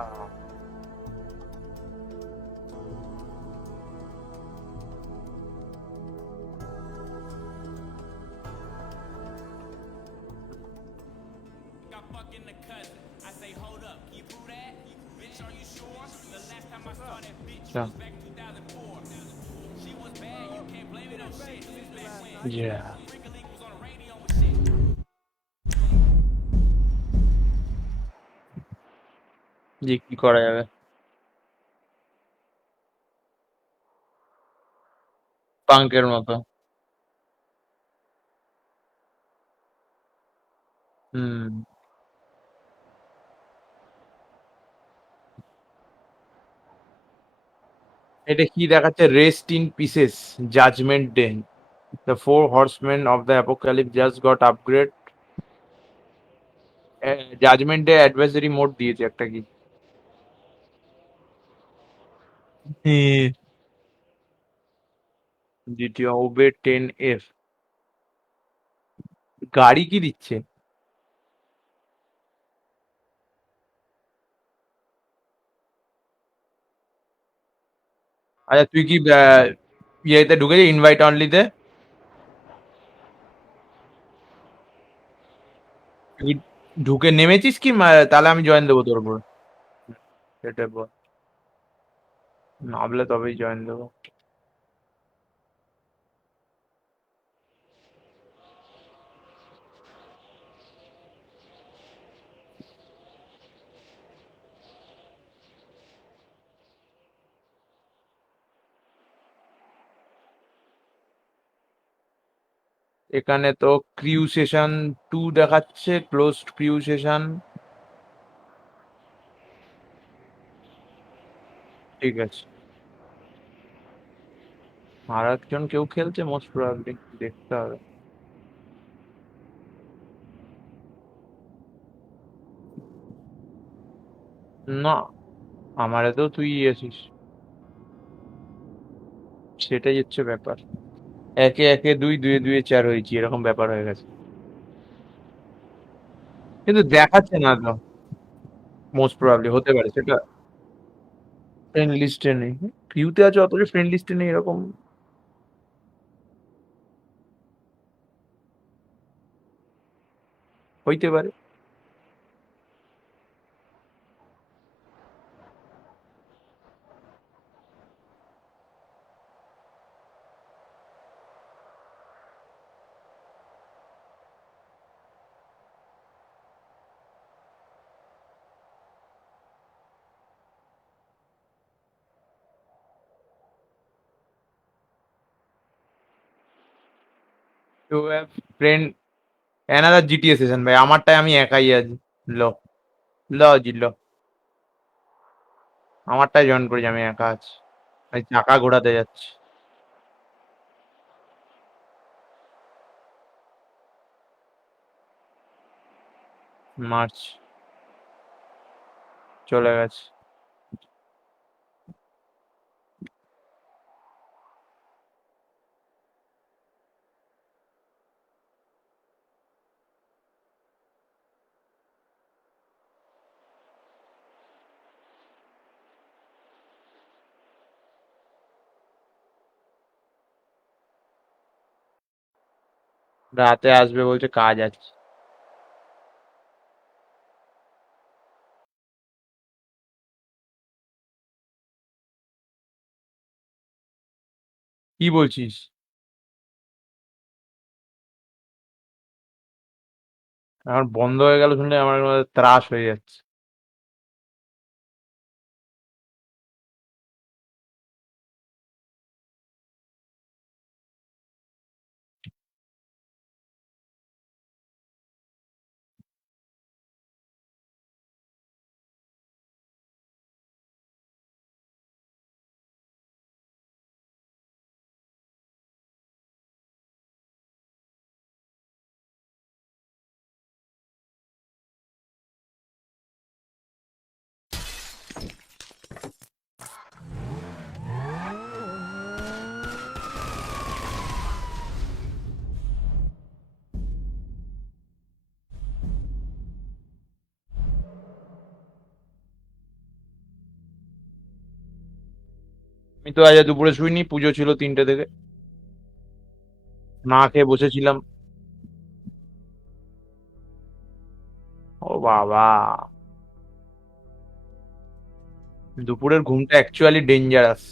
আহ, আচ্ছা। Yeah. জি, কি করা যাবে? পাঙ্কের মতো। হুম। এটা কি দেখাচ্ছে? Rest in pieces, judgement day. The four horsemen of the apocalypse just got upgrade. Judgement day advisory mode দিয়েছে একটা কি। দ্বিতীয় ওবে 10F। গাড়ি কি দিচ্ছে? আচ্ছা, তুই কি ইয়েতে ঢুকেছিস ইনভাইট অনলিতে? তুই ঢুকে নেমেছিস কি? তাহলে আমি জয়েন দেবো তোর উপর। সেটা বল। নামলে তবেই জয়েন দেবো। এখানে তো ক্রিউ সেশন 2 দেখাচ্ছে, ক্লোজড ক্রিউ সেশন। ঠিক আছে। আর একজন কেউ খেলছে মোস্ট প্রবাবলি, দেখতে হবে। না, আমার এতেও তুই আছিস। সেটাই হচ্ছে ব্যাপার। একে একে দুই, দুয়ে দুয়ে চার হয়েছি, এরকম ব্যাপার হয়ে গেছে। কিন্তু দেখাচ্ছে না তো। মোস্ট প্রবাবলি হতে পারে সেটা। ফ্রেন্ড লিস্টে নেই। কিউতে আছে অথচ ফ্রেন্ড লিস্টে নেই, এরকম হইতে পারে। তো ফ্রেন্ড অ্যানাদার জিটিএ সেশন ভাই, আমারটায় আমি একাই আছি। ল ল জি ল। আমারটায় জয়েন করেছি, আমি একা আছি। আমি চাকা ঘোরাতে যাচ্ছি। মার্চ চলে গেছে। রাতে আসবে বলছে, কাজ আছে। কি বলছিস? আমার বন্ধ হয়ে গেল শুনলে আমার ত্রাস হয়ে যাচ্ছে। আমি তো আজ আর দুপুরে শুইনি, পুজো ছিল 3টে থেকে। না খেয়ে বসেছিলাম। ও বাবা! দুপুরের ঘুমটা actually dangerous.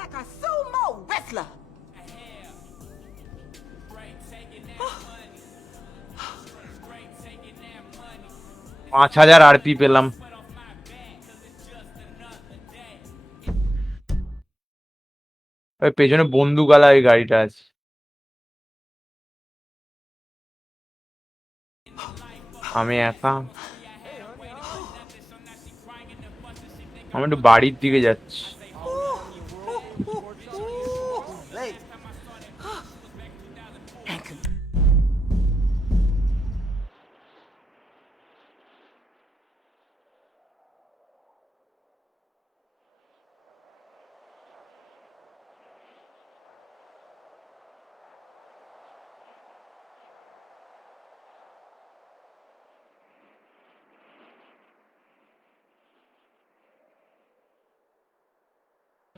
Like a sumo wrestler. 5000 RP পেলাম। ওই পেছনে বন্দুকওয়ালা ওই গাড়িটা আছে। আমি একা। আমি একটু বাড়ির দিকে যাচ্ছি।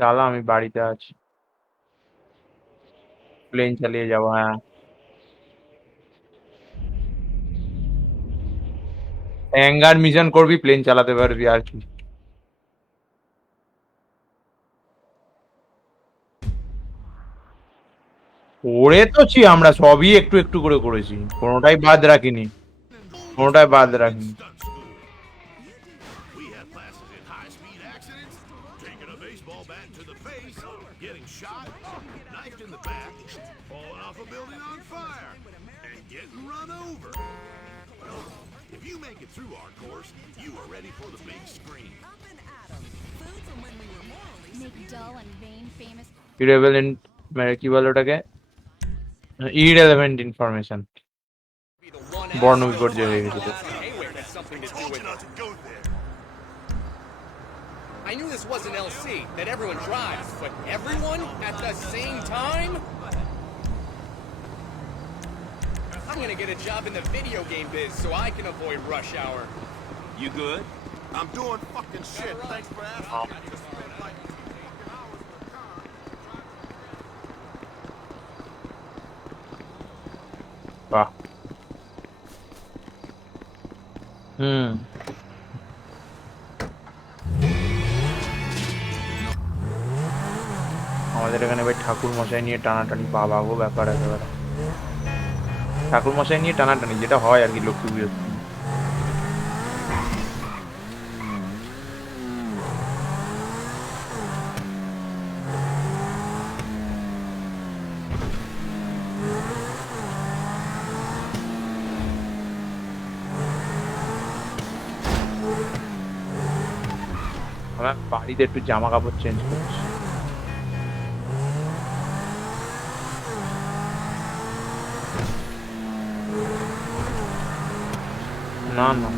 চালা, আমি বাড়িতে আছি। প্লেন চালিয়ে যাবো, হ্যাঁ। অ্যাঙ্গার মিশন করবি, প্লেন চালাতে পারবি, আর কি। করেছি আমরা সবই একটু একটু করে করেছি, কোনোটাই বাদ রাখিনি, কোনোটাই বাদ রাখিনি। We have classes in high-speed accidents, taking a baseball bat to the face, getting shot, knifed in the back, falling off a building on fire, and getting run over. If you make it through our course, you are ready for the big screen. Make dull and vain famous. ইরেভেলেন্ট, মানে কি বলে ওটাকে, irrelevant information, বর্ণ বিপর্যয় হয়ে গেছে। Told you not to go there. I knew this wasn't LC, that everyone drives, but everyone at the same time? I'm gonna get a job in the video game biz so I can avoid rush hour. You good? I'm doing fucking shit. Thanks for asking. I just spent like 2 fucking hours in the car. বাহ। হুম। আমাদের এখানে ভাই ঠাকুর মশাই নিয়ে টানাটানি, বাবা গো ব্যাপার একেবারে। ঠাকুর মশাই নিয়ে টানাটানি যেটা হয় আর কি লক্ষ্মী পুজোর সময়। আমার বাড়িতে একটু জামা কাপড় চেঞ্জ করছি। না না,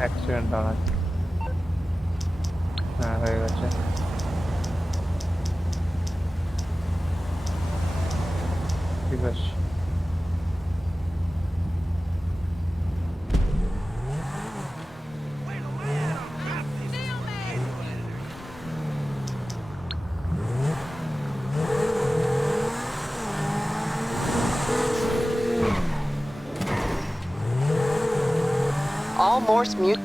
অ্যাক্সিডেন্ট হয়। হ্যাঁ, হয়ে গেছে। ঠিক আছে। All Morse mute.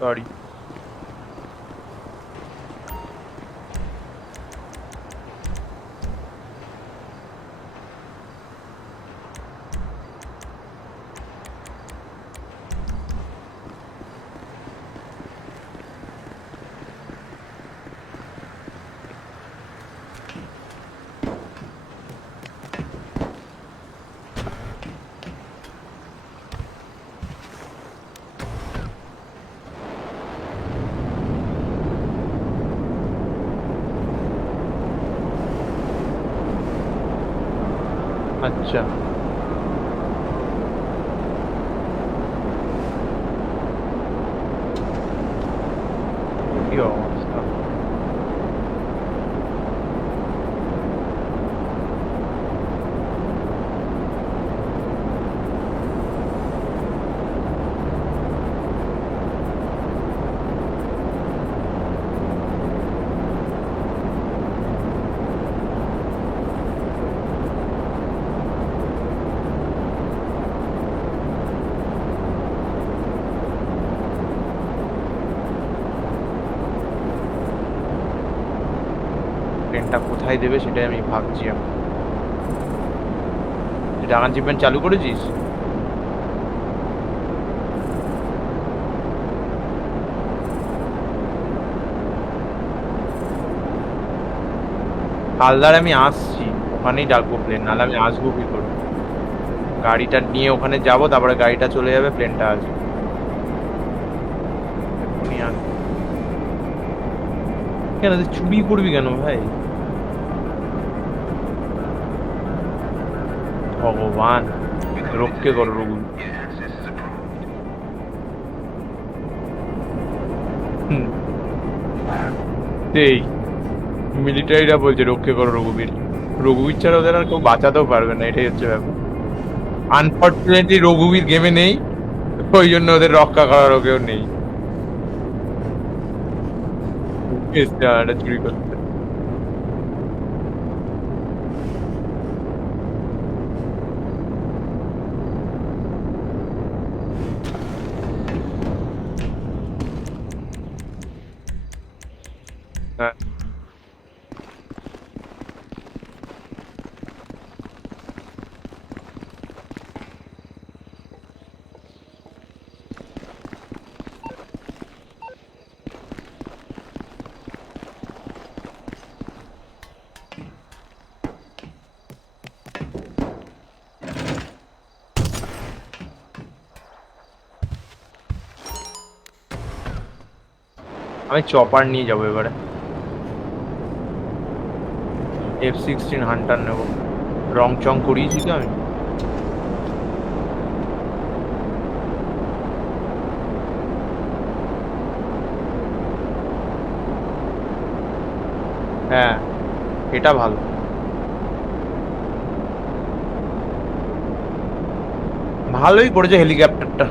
সরি। আচ্ছা, কি অবস্থা! ট্রেনটা কোথায় দেবে সেটাই আমি ভাবছি এখন। তুই ডাকান চিপমেন্ট চালু করেছিস? হালদার আমি আসছি, ওখানেই ডাকবো প্লেন, নাহলে আমি আসবো কি করে? গাড়িটা নিয়ে ওখানে যাবো, তারপরে গাড়িটা চলে যাবে, প্লেনটা আসবে। এক্ষুনি আসবো। কেন তুই চুরি করবি কেন ভাই? ভগবান, রক্ষে করো রঘু। হুম, এই মিলিটারিরা বলছে রক্ষে করো রঘুবীর। রঘুবীর ছাড়া ওদের আর কেউ বাঁচাতেও পারবে না, এটাই হচ্ছে ব্যাপার। আনফর্চুনেটলি রঘুবীর গেমে নেই, ওই জন্য ওদের রক্ষা করারও কেউ নেই। এসছে এটা চুরি করতে। হ্যাঁ, আমি চপার নিয়ে যাবো এবারে। F-16 হান্টার নেবো। রং চং করিয়েছি তো আমি। হ্যাঁ, এটা ভালো। ভালোই করেছে হেলিকপ্টারটা।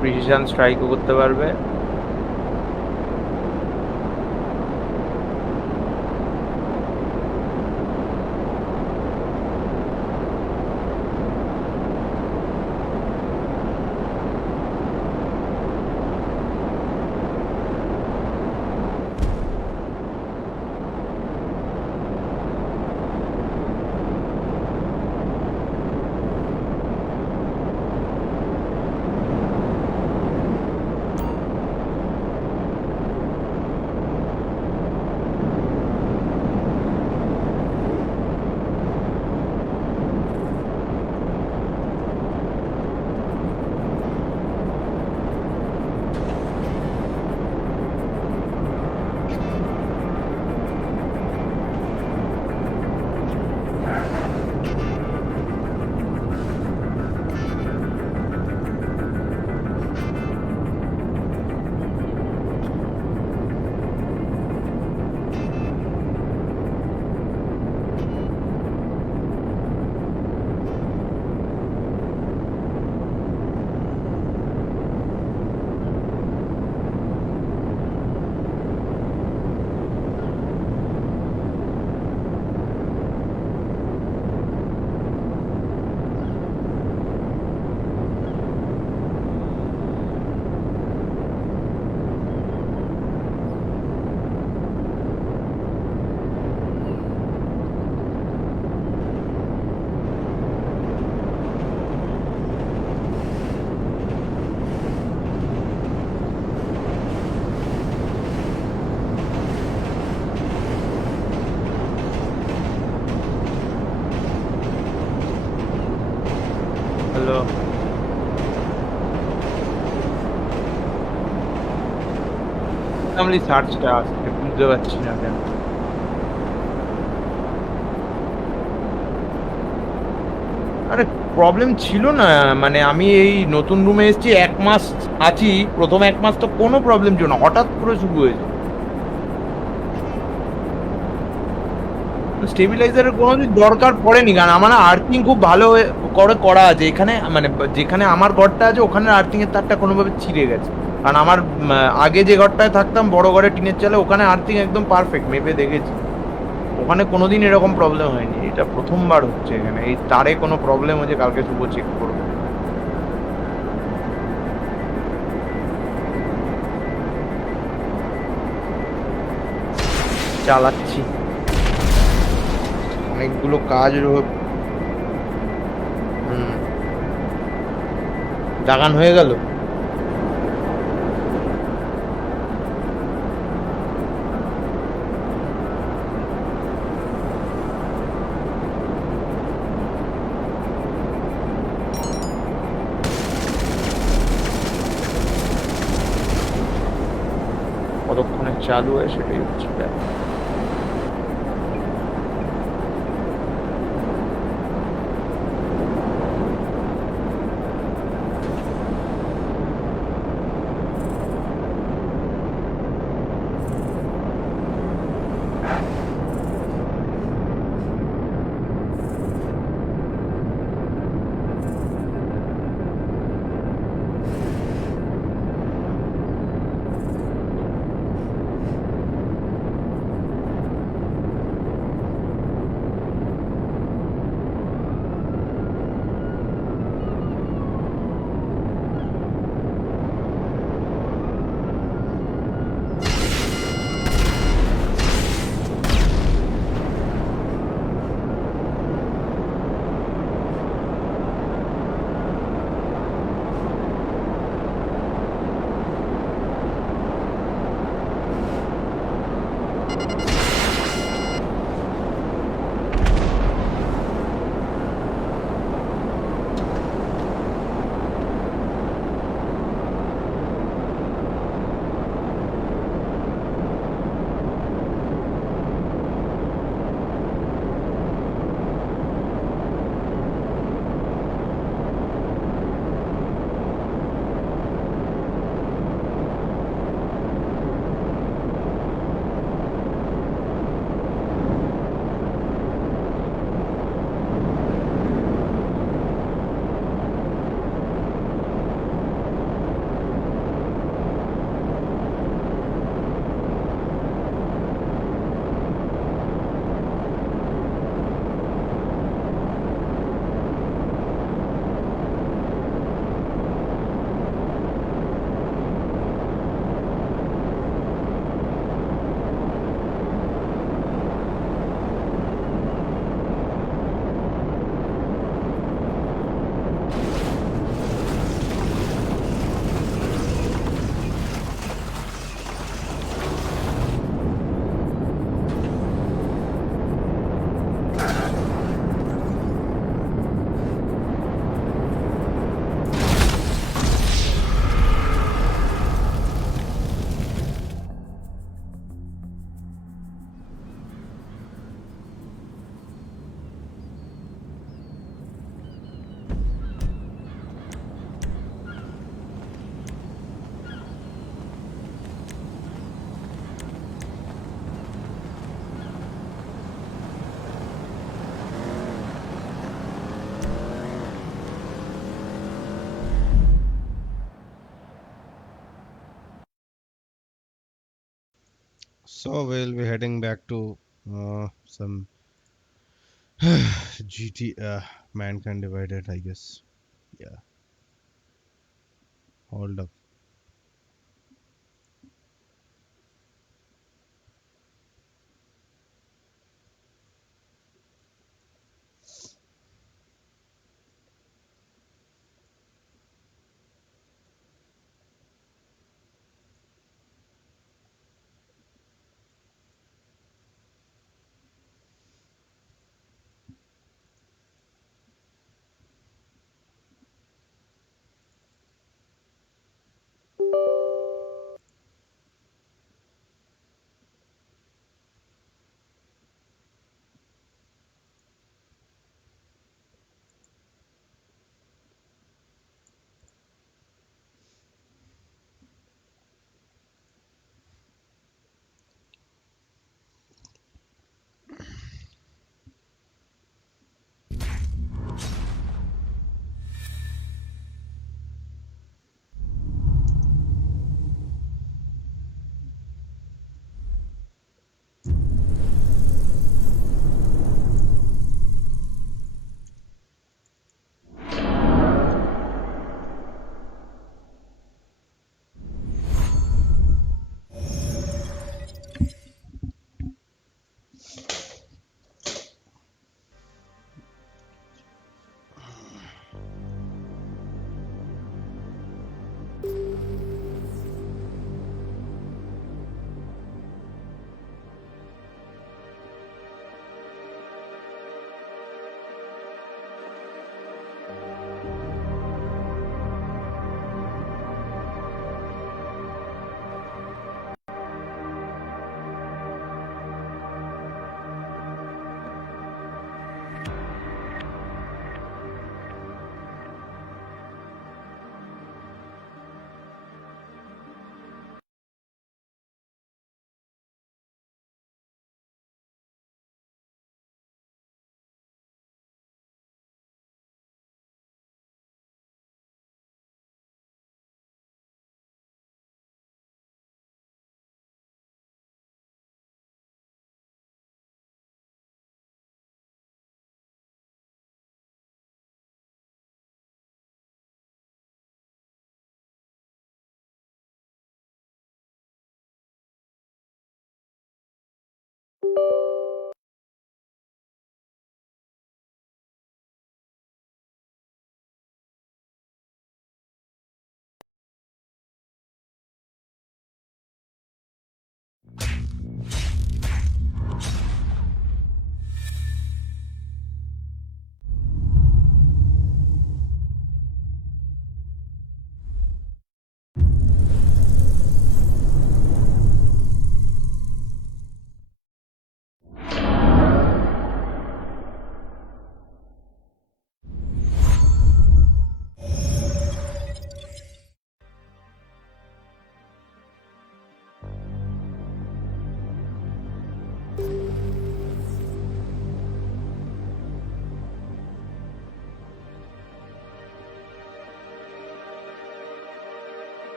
প্রিসিশন স্ট্রাইকও করতে পারবে। র্যান্ডমলি সার্চটা আসছে, বুঝতে পারছি না কেন। আরে প্রবলেম ছিল না, মানে আমি এই নতুন রুমে এসেছি, 1 মাস আছি। প্রথম 1 মাস তো কোনো প্রবলেম ছিল না, হঠাৎ করে শুরু হয়েছে। স্টেবিলাইজারের কোনোদিন দরকার পড়েনি, কারণ আমার আর্থিং খুব ভালো করে করা আছে এখানে, মানে যেখানে আমার ঘরটা আছে ওখানে আর্থিং এর তারটা কোনোভাবে ছিঁড়ে গেছে। কারণ আমার আগে যে ঘরটায় থাকতাম বড় ঘরে টিনের চালে, ওখানে আর্থিং একদম পারফেক্ট, মেপে দেখেছি, ওখানে কোনোদিন এরকম প্রবলেম হয়নি। এটা প্রথমবার হচ্ছে এখানে, এই তারে কোনো প্রবলেম হচ্ছে, কালকে শুভ চেক করবো। চালাচ্ছি, অনেকগুলো কাজ হুম, লাগান হয়ে গেল। কতক্ষণে চালু হয় সেটাই হচ্ছে ব্যাপার। So we'll be heading back to some GT Mankind Divided, I guess. Yeah, hold up.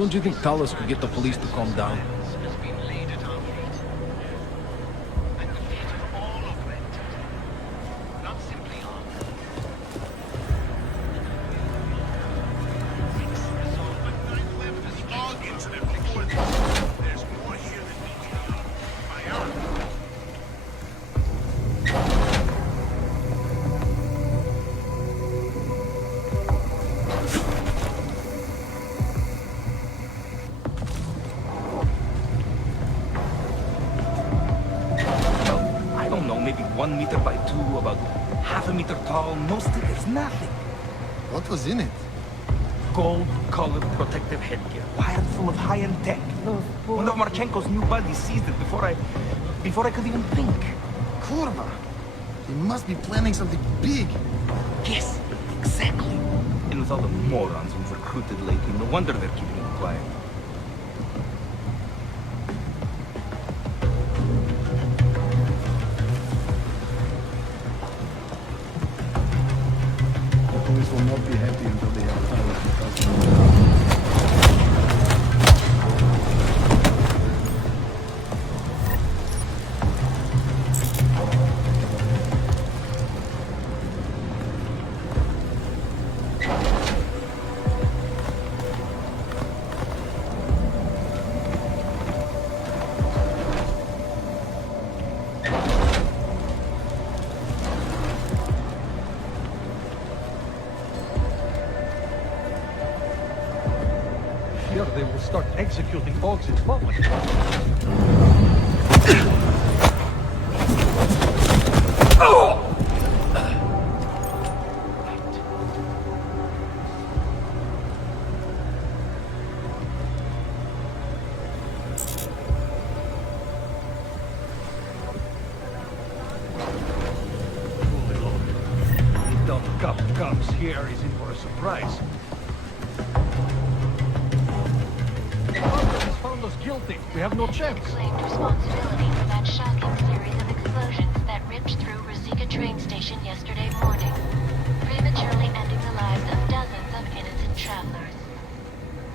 Don't you think Talos could get the police to calm down? I don't know, maybe 1 meter by 2, about half a meter tall. Most of it's nothing. What was in it? Gold-colored protective headgear, wired full of high-end tech. One of Marchenko's new buddies seized it before I could even think. Kurva! He must be planning something big. Yes, exactly. And with all the morons we've recruited lately, no wonder they're keeping it quiet. The police will not be happy until they have Talos in custody. Here they will start executing dogs in public. Holy Lord. The dumb cop comes here is in for a surprise. Has found us guilty. We have no chance. Claimed responsibility for that shocking series of explosions that ripped through Ruzicka train station yesterday morning, prematurely ending the lives of dozens of innocent travelers.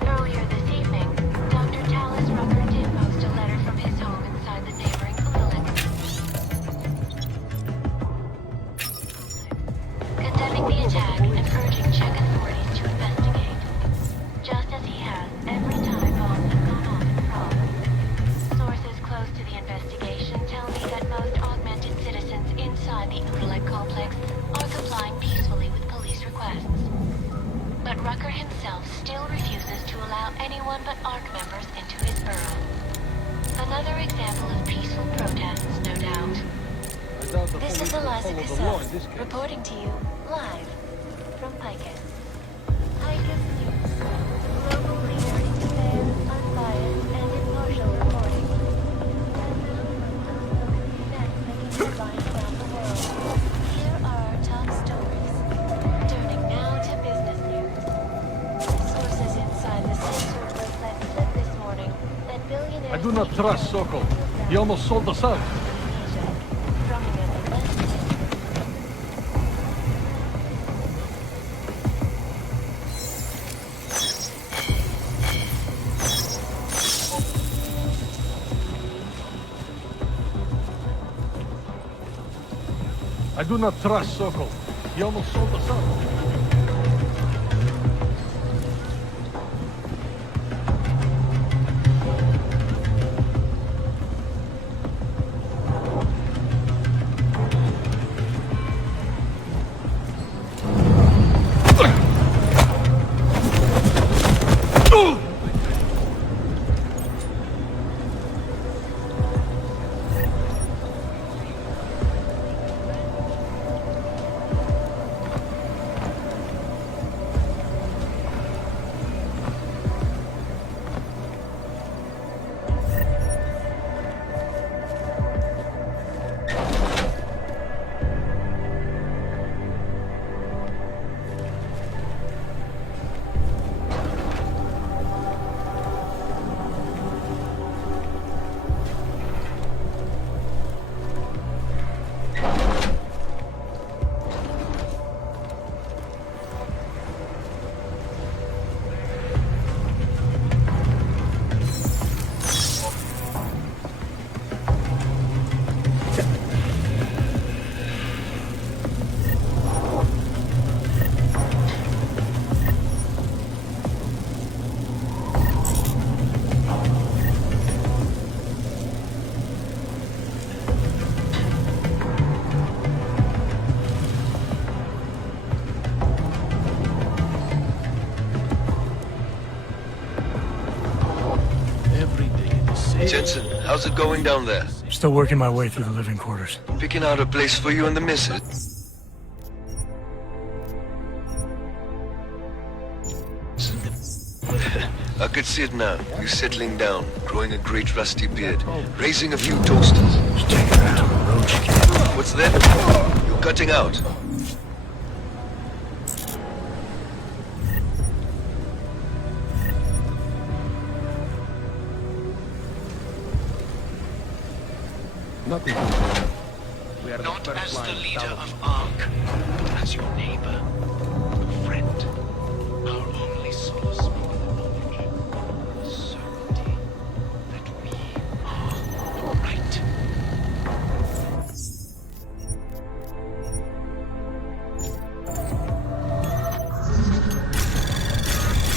Earlier this evening, Dr. Talos Rucker did post a letter from his home inside the neighboring Udalik, condemning the attack and urging Czech authorities to investigate, just as he has every time bombs have gone off in Prague. Sources close to the investigation tell me that most augmented citizens inside the Udalik complex are complying peacefully with police requests. But Rucker himself still refuses to allow anyone but ARC members into his borough. Another example of peaceful protests, no doubt. I doubt the This police is will Eliza follow the law in this Cassell, case. reporting to you live from Picus. Picus News, global leader in fair, unbiased, and impartial reporting. Events making headlines around the world. Here are our top stories. Turning now to business news. Sources inside the censored list let slip this morning that billionaires... I do not trust Sokol. He almost sold us out. Drumming at the left. I do not trust Sokol. He almost sold us out. How's it going down there? Still working my way through the living quarters. Picking out a place for you and the missus? I could see it now. You settling down, growing a great rusty beard, raising a few toasters. Just taking that to the road, kid. What's that? You're cutting out. Nothing. We are not as the leader of ARC, but as your neighbor, friend, our only source of knowledge, the certainty that we are right.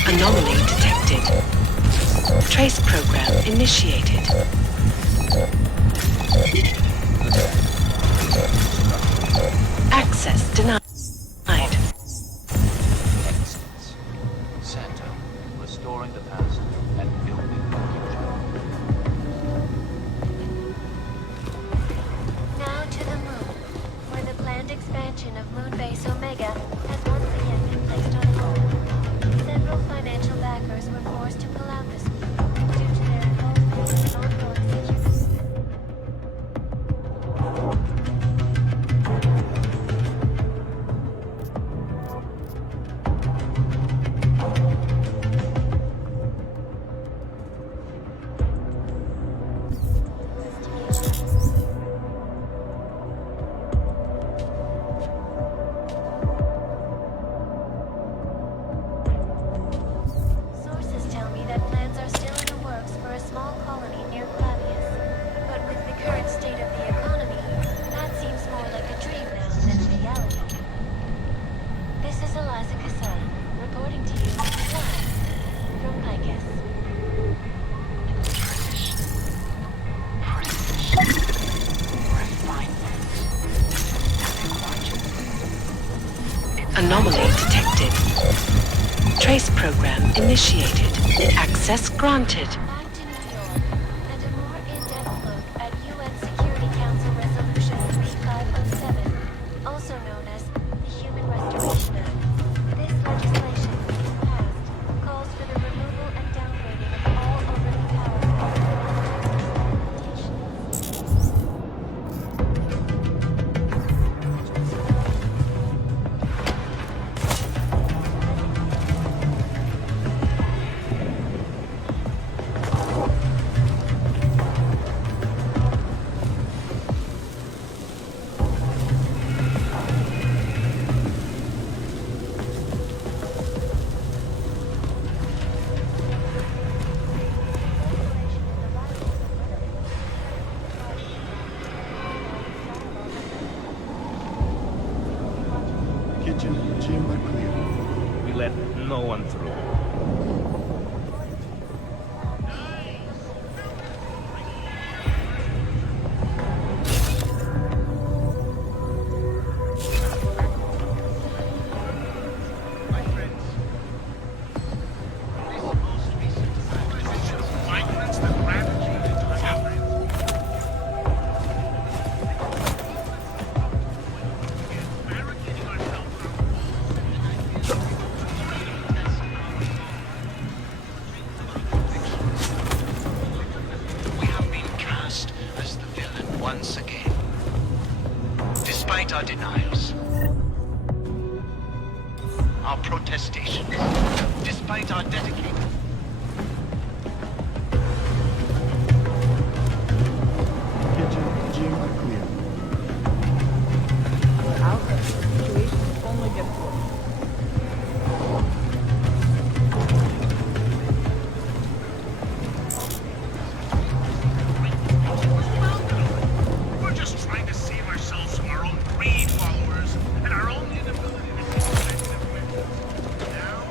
Anomaly detected. Trace program initiated. Access denied. Santa, restoring the past and building the future. Now to the moon, where the planned expansion of Moonbase Omega has once again been placed on hold. Several financial backers were forced to pull out this week due to their involvement in ongoing security. Sources tell me that plans are still in the works for a small colony near Clavius. But with the current state of the economy, that seems more like a dream now than a reality. This is Eliza Casal, reporting to you live from Picus. Anomaly detected. Trace program initiated. Access granted. Back to New York, and a more in-depth look at UN Security Council Resolution 3507, also known as the Human Restoration Act. This legislation, if passed, calls for the removal and downgrading of all overly powerful Kitchen and gym are clear. We let no one through. We have been cast as the villain once again. Despite our denials, our protestations, despite our dedication. Kitchen and gym are clear. We're just trying to save ourselves from our own greed followers and our own inability to take collective now.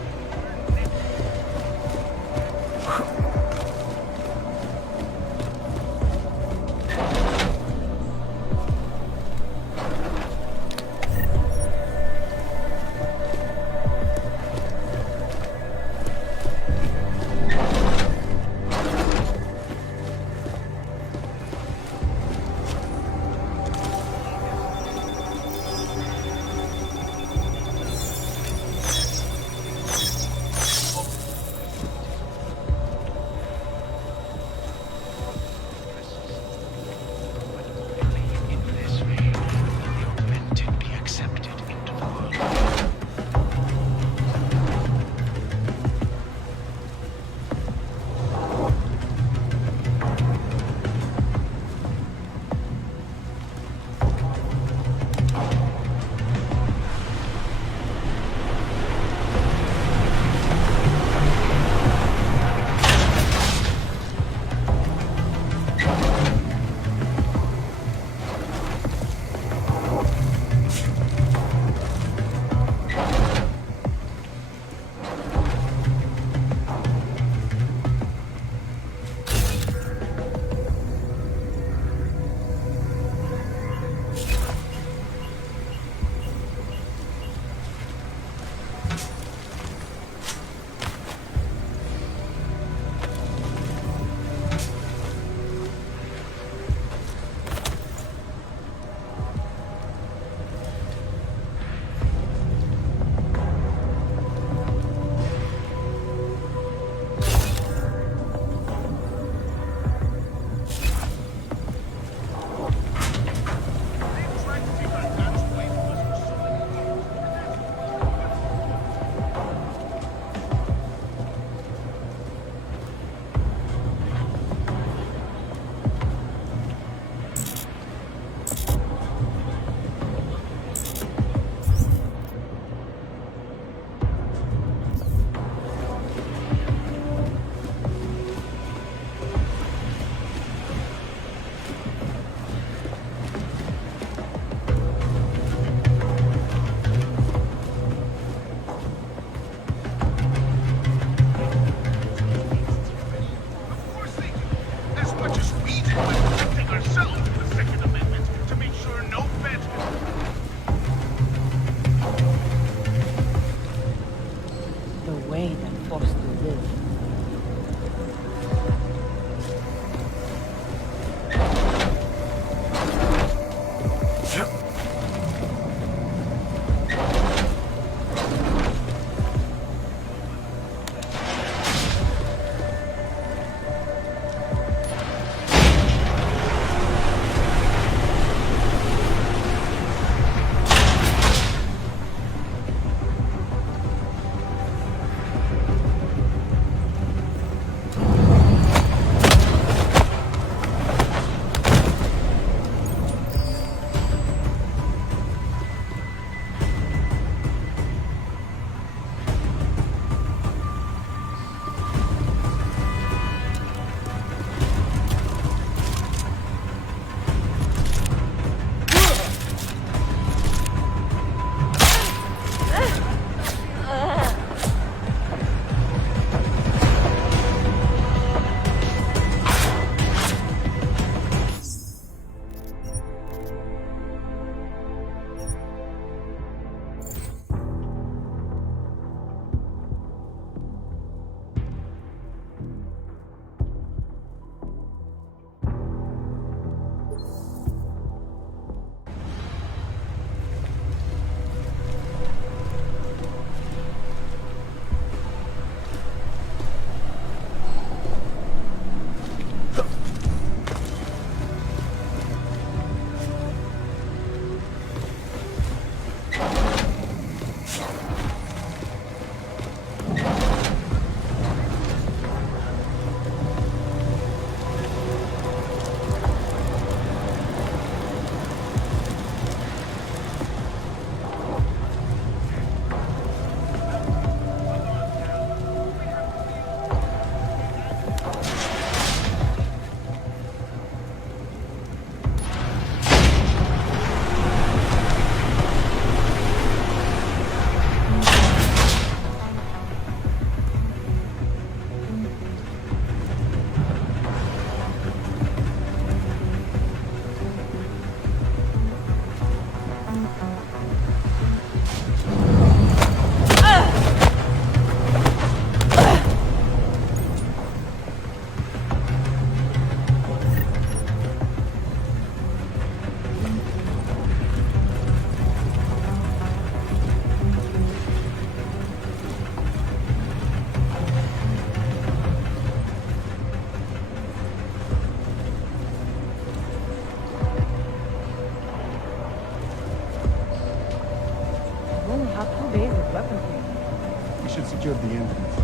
secured the entrance.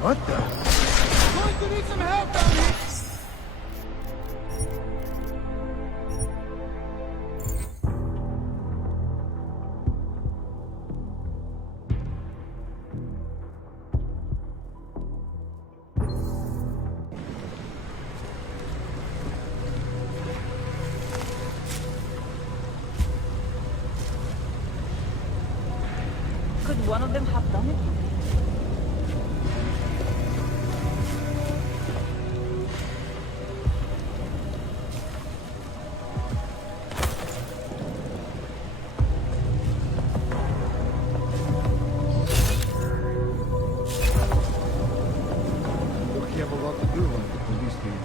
What the? Going to need some help down here! Could one of them have done it? Look, you have a lot to do on the police team.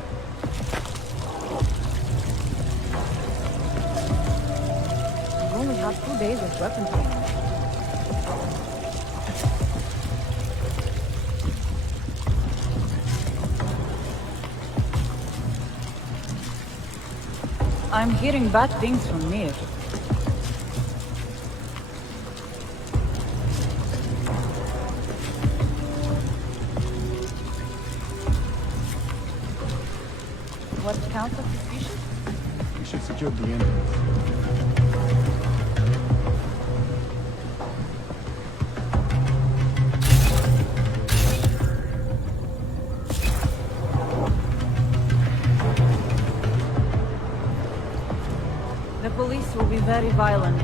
We only have 2 days of weapon training. I'm hearing bad things from Mir. What counts as suspicious? We should secure the entrance. The police will be very violent.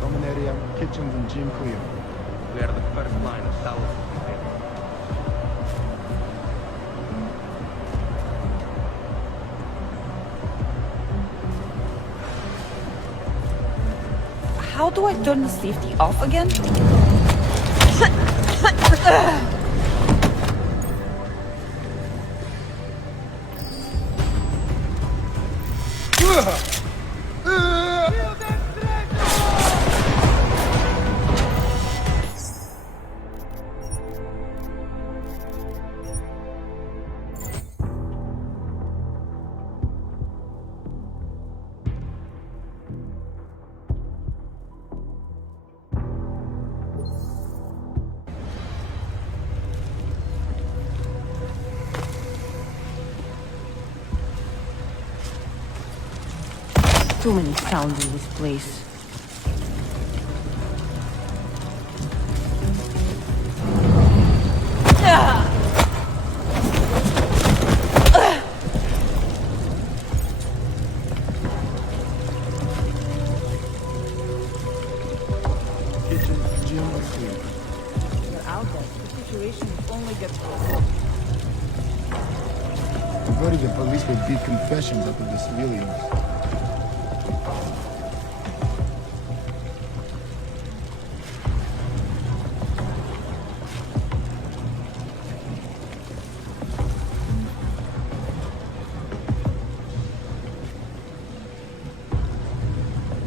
Common area, kitchens and gym clear. We are the first line of thousands of men. How do I turn the safety off again? Too many sounds in this place. Kitchen, gym are clear. You're out there. The situation only gets worse. I'm worried the police will beat confessions up of the civilians.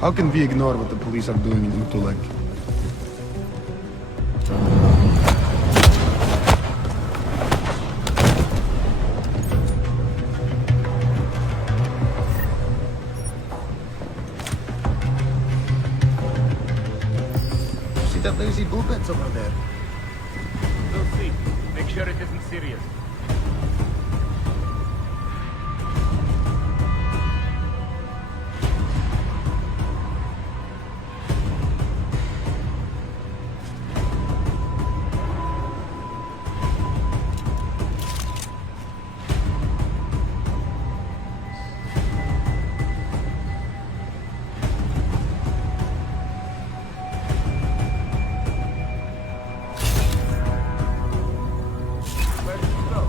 How can we ignore what the police are doing in Utulek? See that lazy bullpens over there? We'll see. Make sure it isn't serious. Where did you go?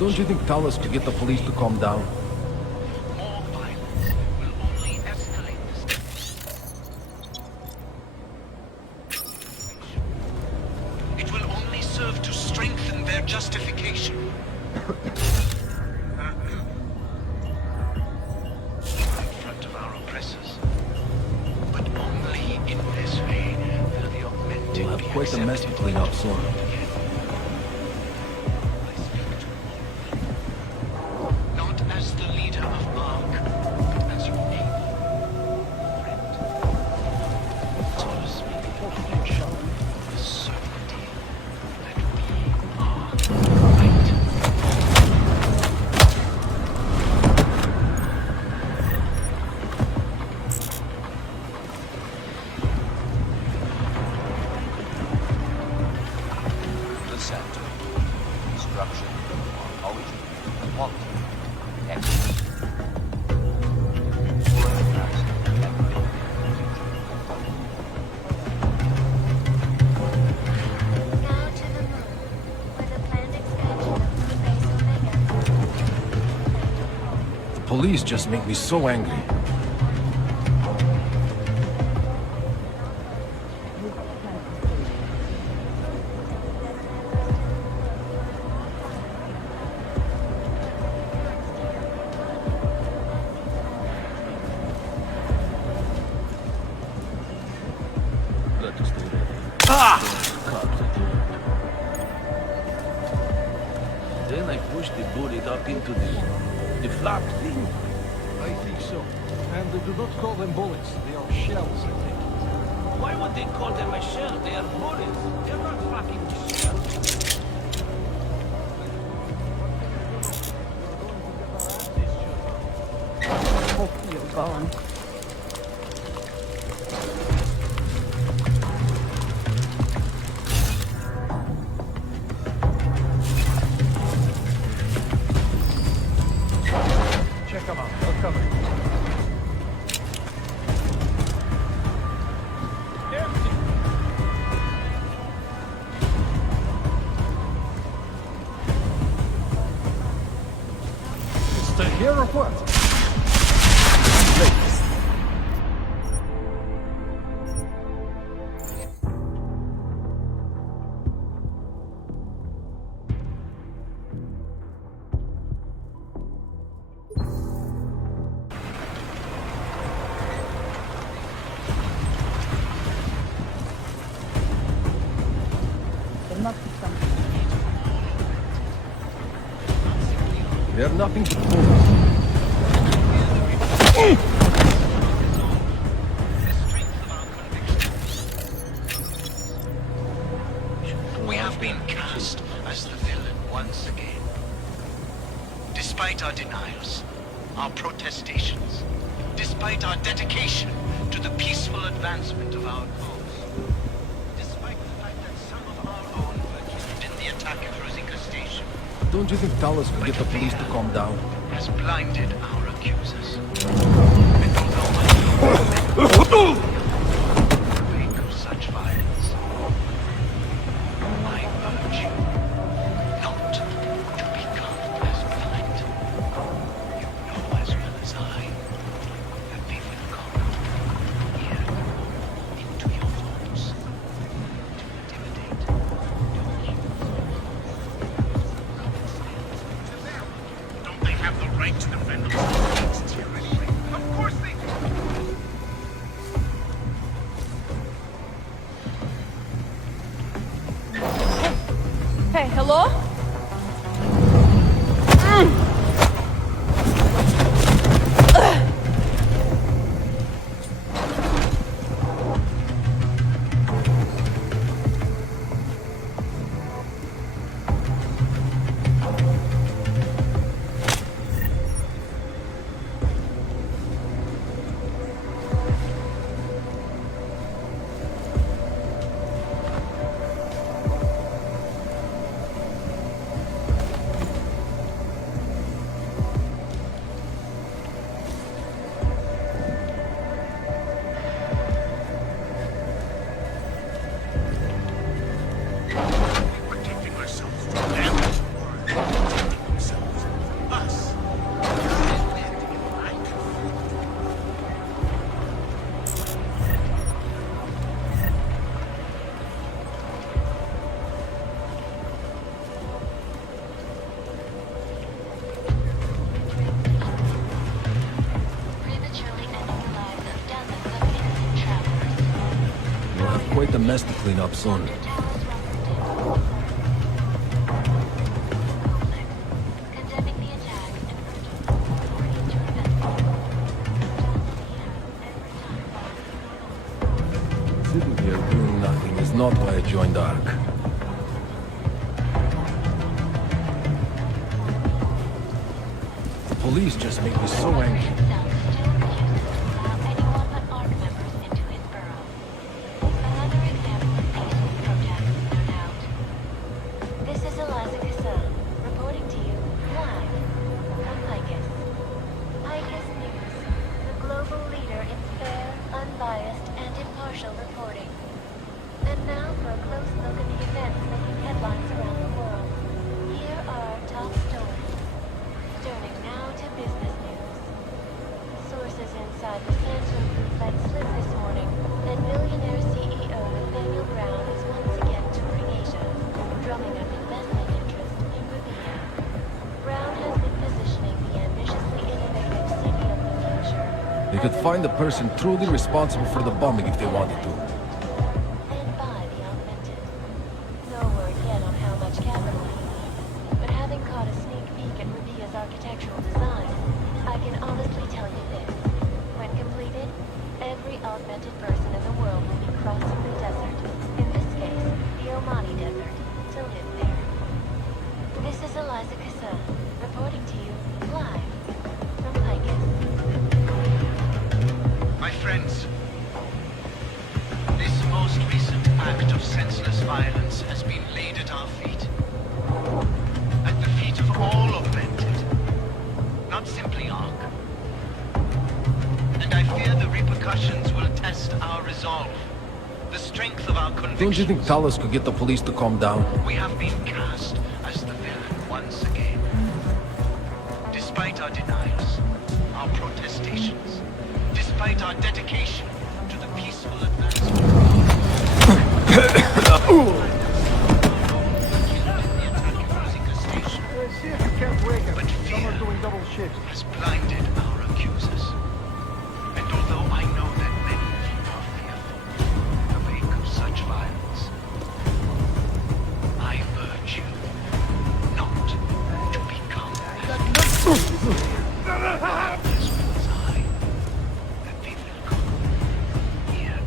Don't you think Talos could get the police to calm down? More violence will only escalate the situation. It will only serve to strengthen their justification. In front of our oppressors. But only in this way will the augmented We'll have quite a mess to clean up soon. Not as the leader of Ark, but as your neighbor, friend. Solace me with conviction, the certainty that we are right. The center. Structure. Origin. Quality. Excellence. For the past and building the future. Now to the moon, where the planned expansion of Moonbase Omega. The police just make me so angry. Then I pushed the bullet up into the flap thing. I think so. And they do not call them bullets. They are shells, I think. Why would they call them a shell? They are bullets. They're not fucking shells. Hope you're gone. Check them out. They'll cover you. Stay here or what? There must be something. They're nothing to move. We have been cast as the villain once again. Despite our denials, our protestations, despite our dedication to the peaceful advancement of our cause, despite the fact that some of our own were killed in the attack at Rosika Station, Don't you think Talos could get the police to calm down? has blinded our accusers. And although I wake of such violence, I urge you not to become as blind. You know as well as I that they will come here into your thoughts to intimidate, to accuse. Don't they have the right to defend themselves against tyranny? Of course they do! Hey, hello? quite a mess to clean up soon. Sitting here doing nothing is not why I joined ARC. The police just make me so angry. This is Eliza Cassell, reporting to you live from Picus. Picus News, the global leader in fair, unbiased, and impartial reporting. And now for a close look at the events making headlines around the world. Here are our top stories. Turning now to business news. Sources inside the Phantom Group let slip this morning that billionaire CEO Nathaniel Brown is once again touring Asia, drumming up investment interest in Rabia. Brown has been positioning the ambitiously innovative city of the future. They could find the person truly responsible for the bombing if they wanted to. And buy the augmented. No word yet on how much capital he needs, but having caught a sneak peek at Rabia's architectural design, I can honestly tell you this. When completed, every augmented person in the world will be crossing the desert, in this case, the Omani Desert, to live there. This is Eliza Cassell, reporting to you live from Picus. My friends, this most recent act of senseless violence has been laid at our feet. At the feet of all augmented, not simply ARC. And I fear the repercussions will test our resolve, the strength of our conviction. Don't you think Talos could get the police to calm down? We have been cast as the villain once again. Despite our denials, our protestations, despite our dedication to the peaceful advancement but fear has blinded our accusers. And although I know that many of you are fearful in the wake of such violence, I urge you not to become as well as I, that they will come here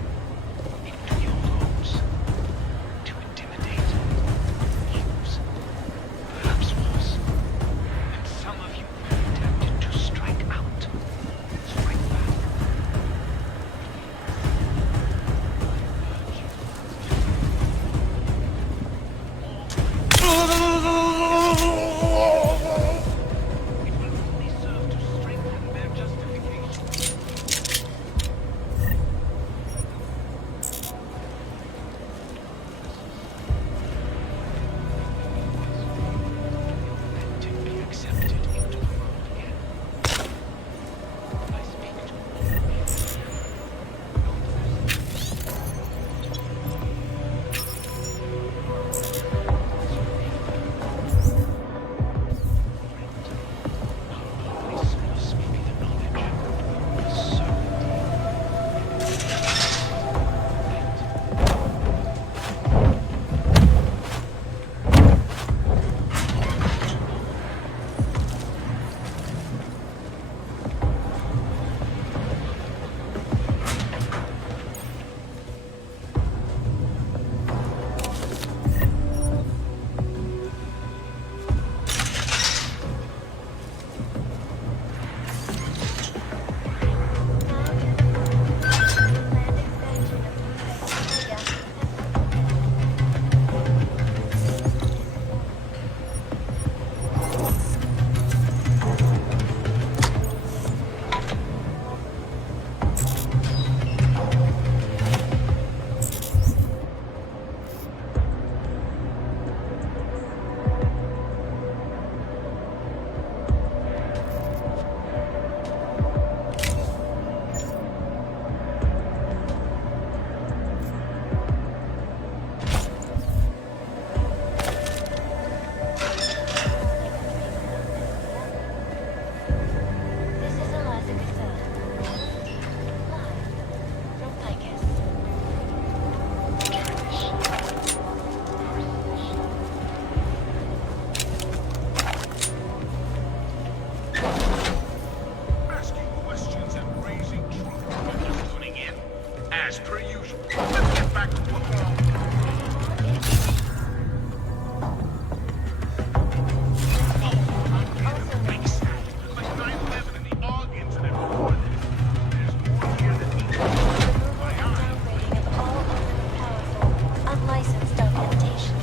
Unlicensed documentation.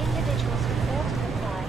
Individuals who fail to comply.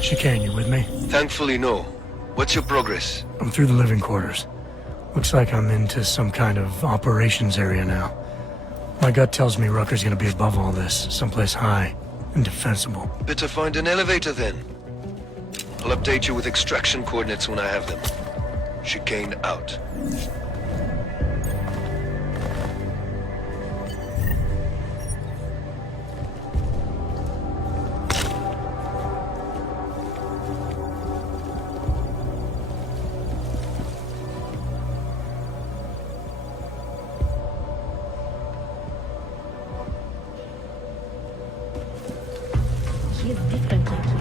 Chicane, you with me? Thankfully, no. What's your progress? I'm through the living quarters. Looks like I'm into some kind of operations area now. My gut tells me Rucker's gonna be above all this, someplace high and defensible. Better find an elevator then. I'll update you with extraction coordinates when I have them. Chicane out. He is different like you.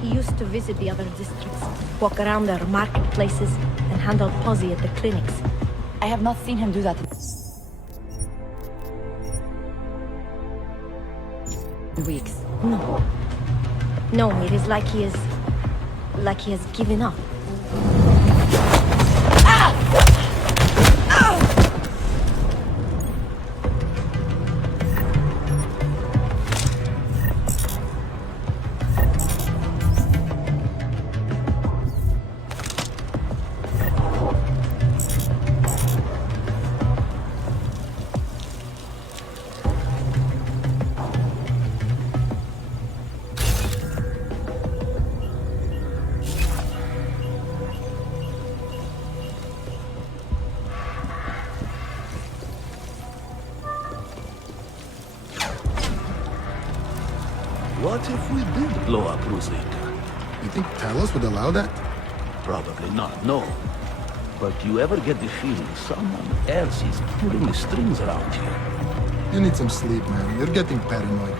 He used to visit the other districts, walk around their marketplaces, and handle posse at the clinics. I have not seen him do that in weeks. No. No, it is like he is... like he has given up. What if we did blow up Rosita? You think Talos would allow that? Probably not, no. But you ever get the feeling someone else is pulling the strings around here? You need some sleep, man. You're getting paranoid.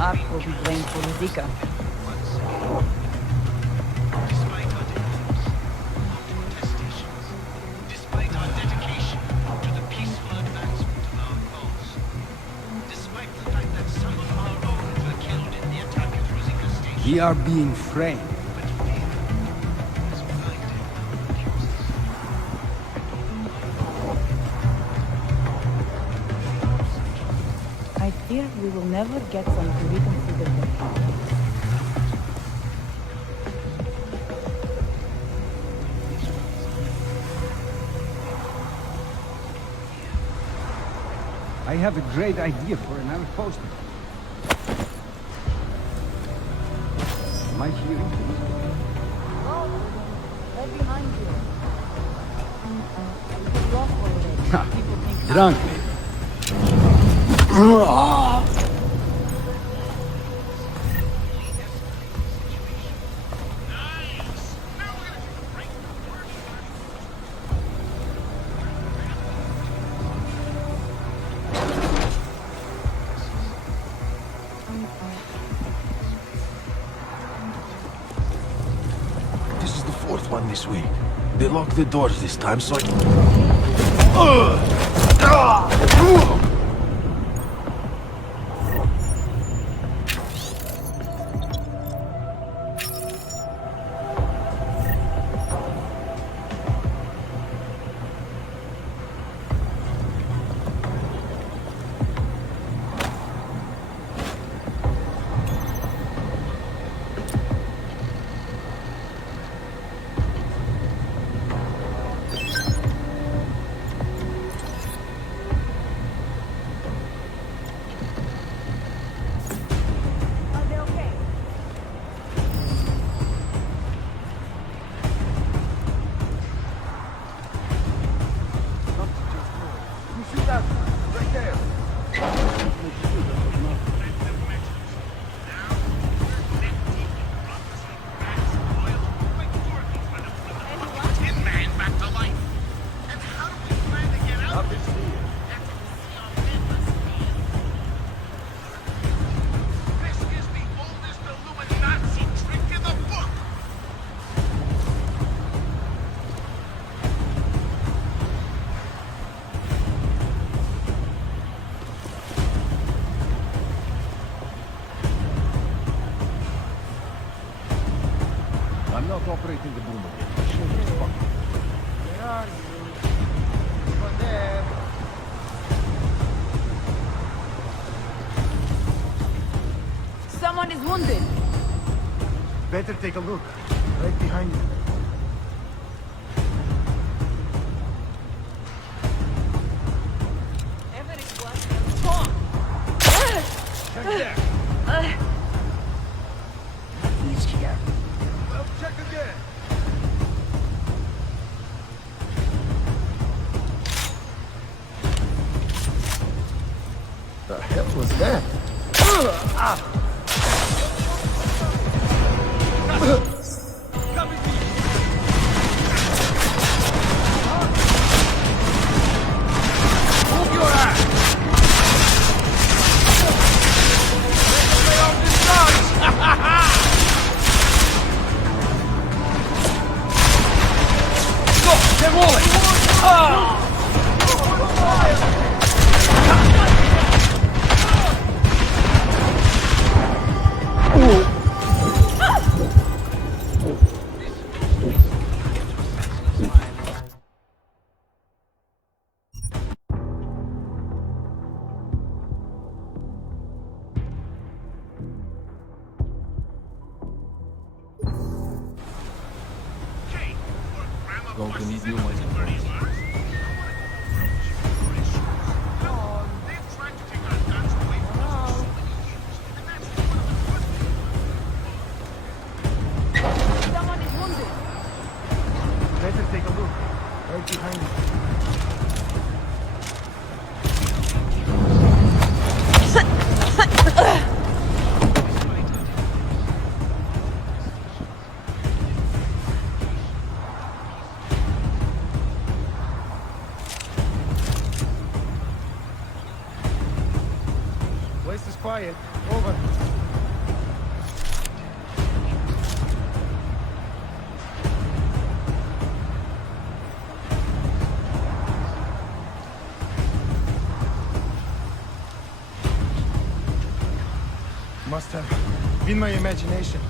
Ark will be blamed for the Zika. Despite our dedication to the peaceful advancement of our cause, despite the fact that some of our own were killed in the attack at Rosika Station, We are being framed. I fear we will never get some to reconsider them. I have a great idea for an outpost. Am I hearing things? Right behind you. It's lost already. People think Drunk. This is the fourth one this week. They locked the doors this time, so I'm not operating the boom again. Show me fuck. Where are you? Over there. someone is wounded. Better take a look. Right behind you. He's here. Well, check again. The hell was that? Move your ass! Lay off this guns! Go! They're rolling! Going to need you, my friend. Someone is wounded. Better take a look. Right behind you. Place is quiet. Over. Must have been my imagination.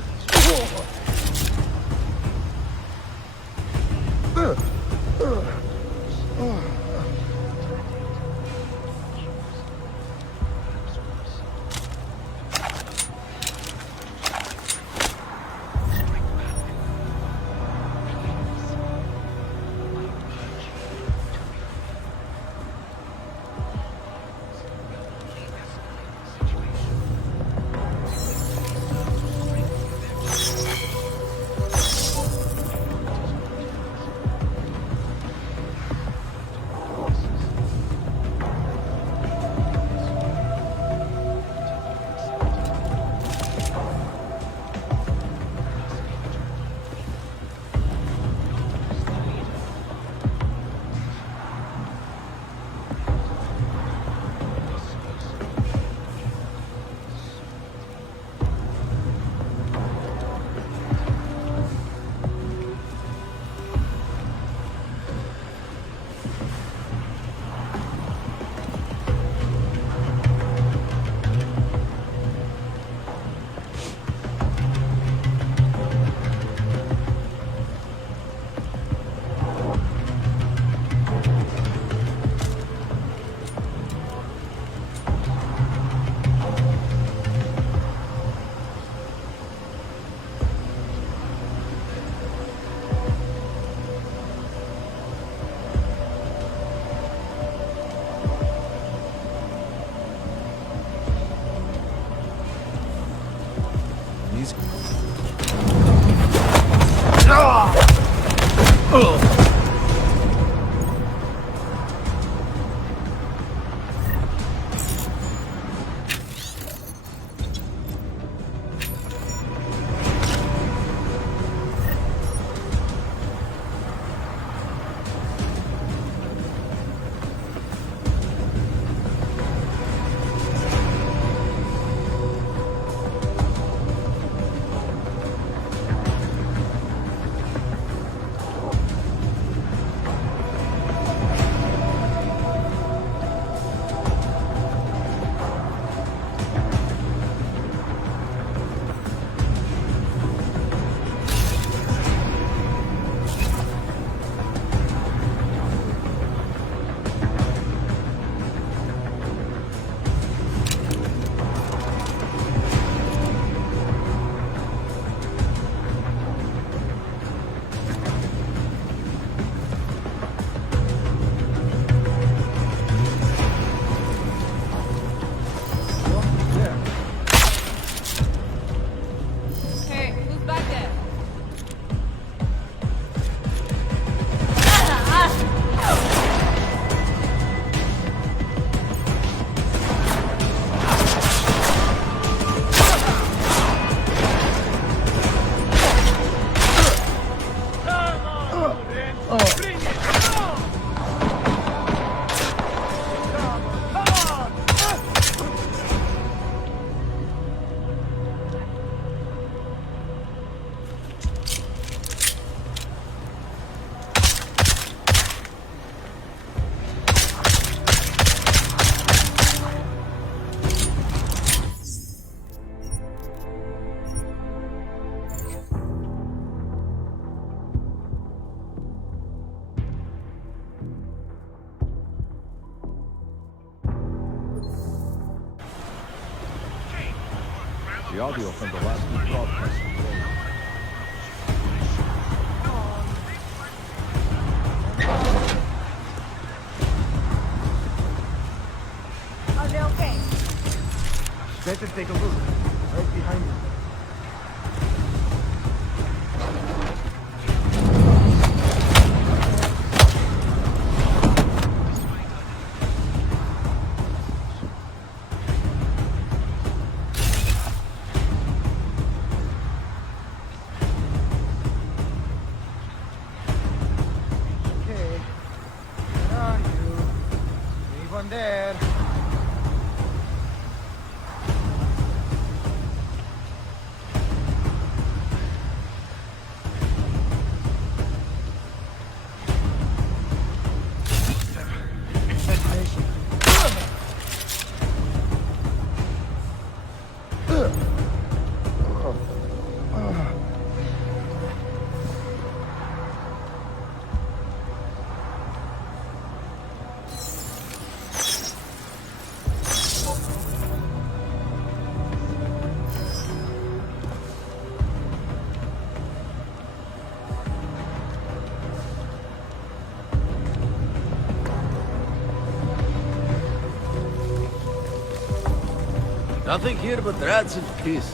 The audio from the last new broadcast. Are they okay? Better take a look. Right behind you. Okay. Where are you? Anyone there? Nothing here but rats and piss.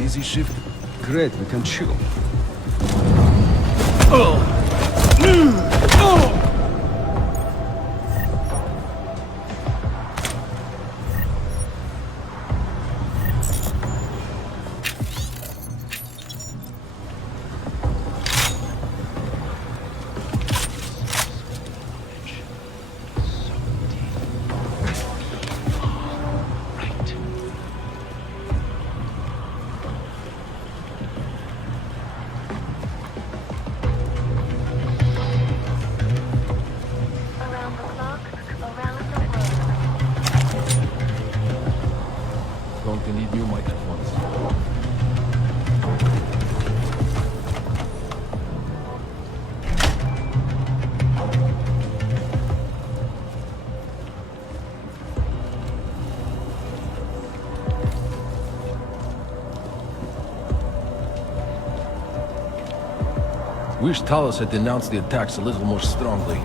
Easy shift. Great, we can chill. Going to need new microphones. Wish Talos had denounced the attacks a little more strongly.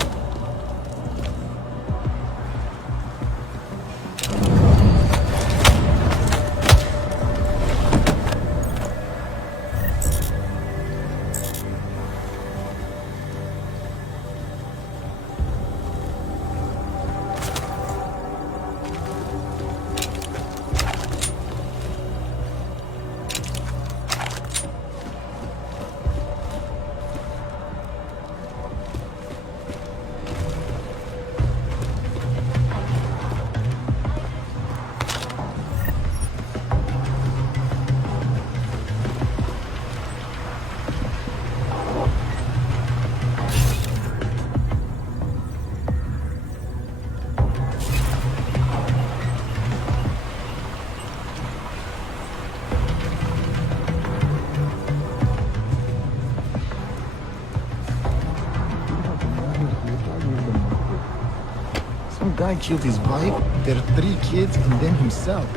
Some guy killed his wife, their 3 kids, and then himself.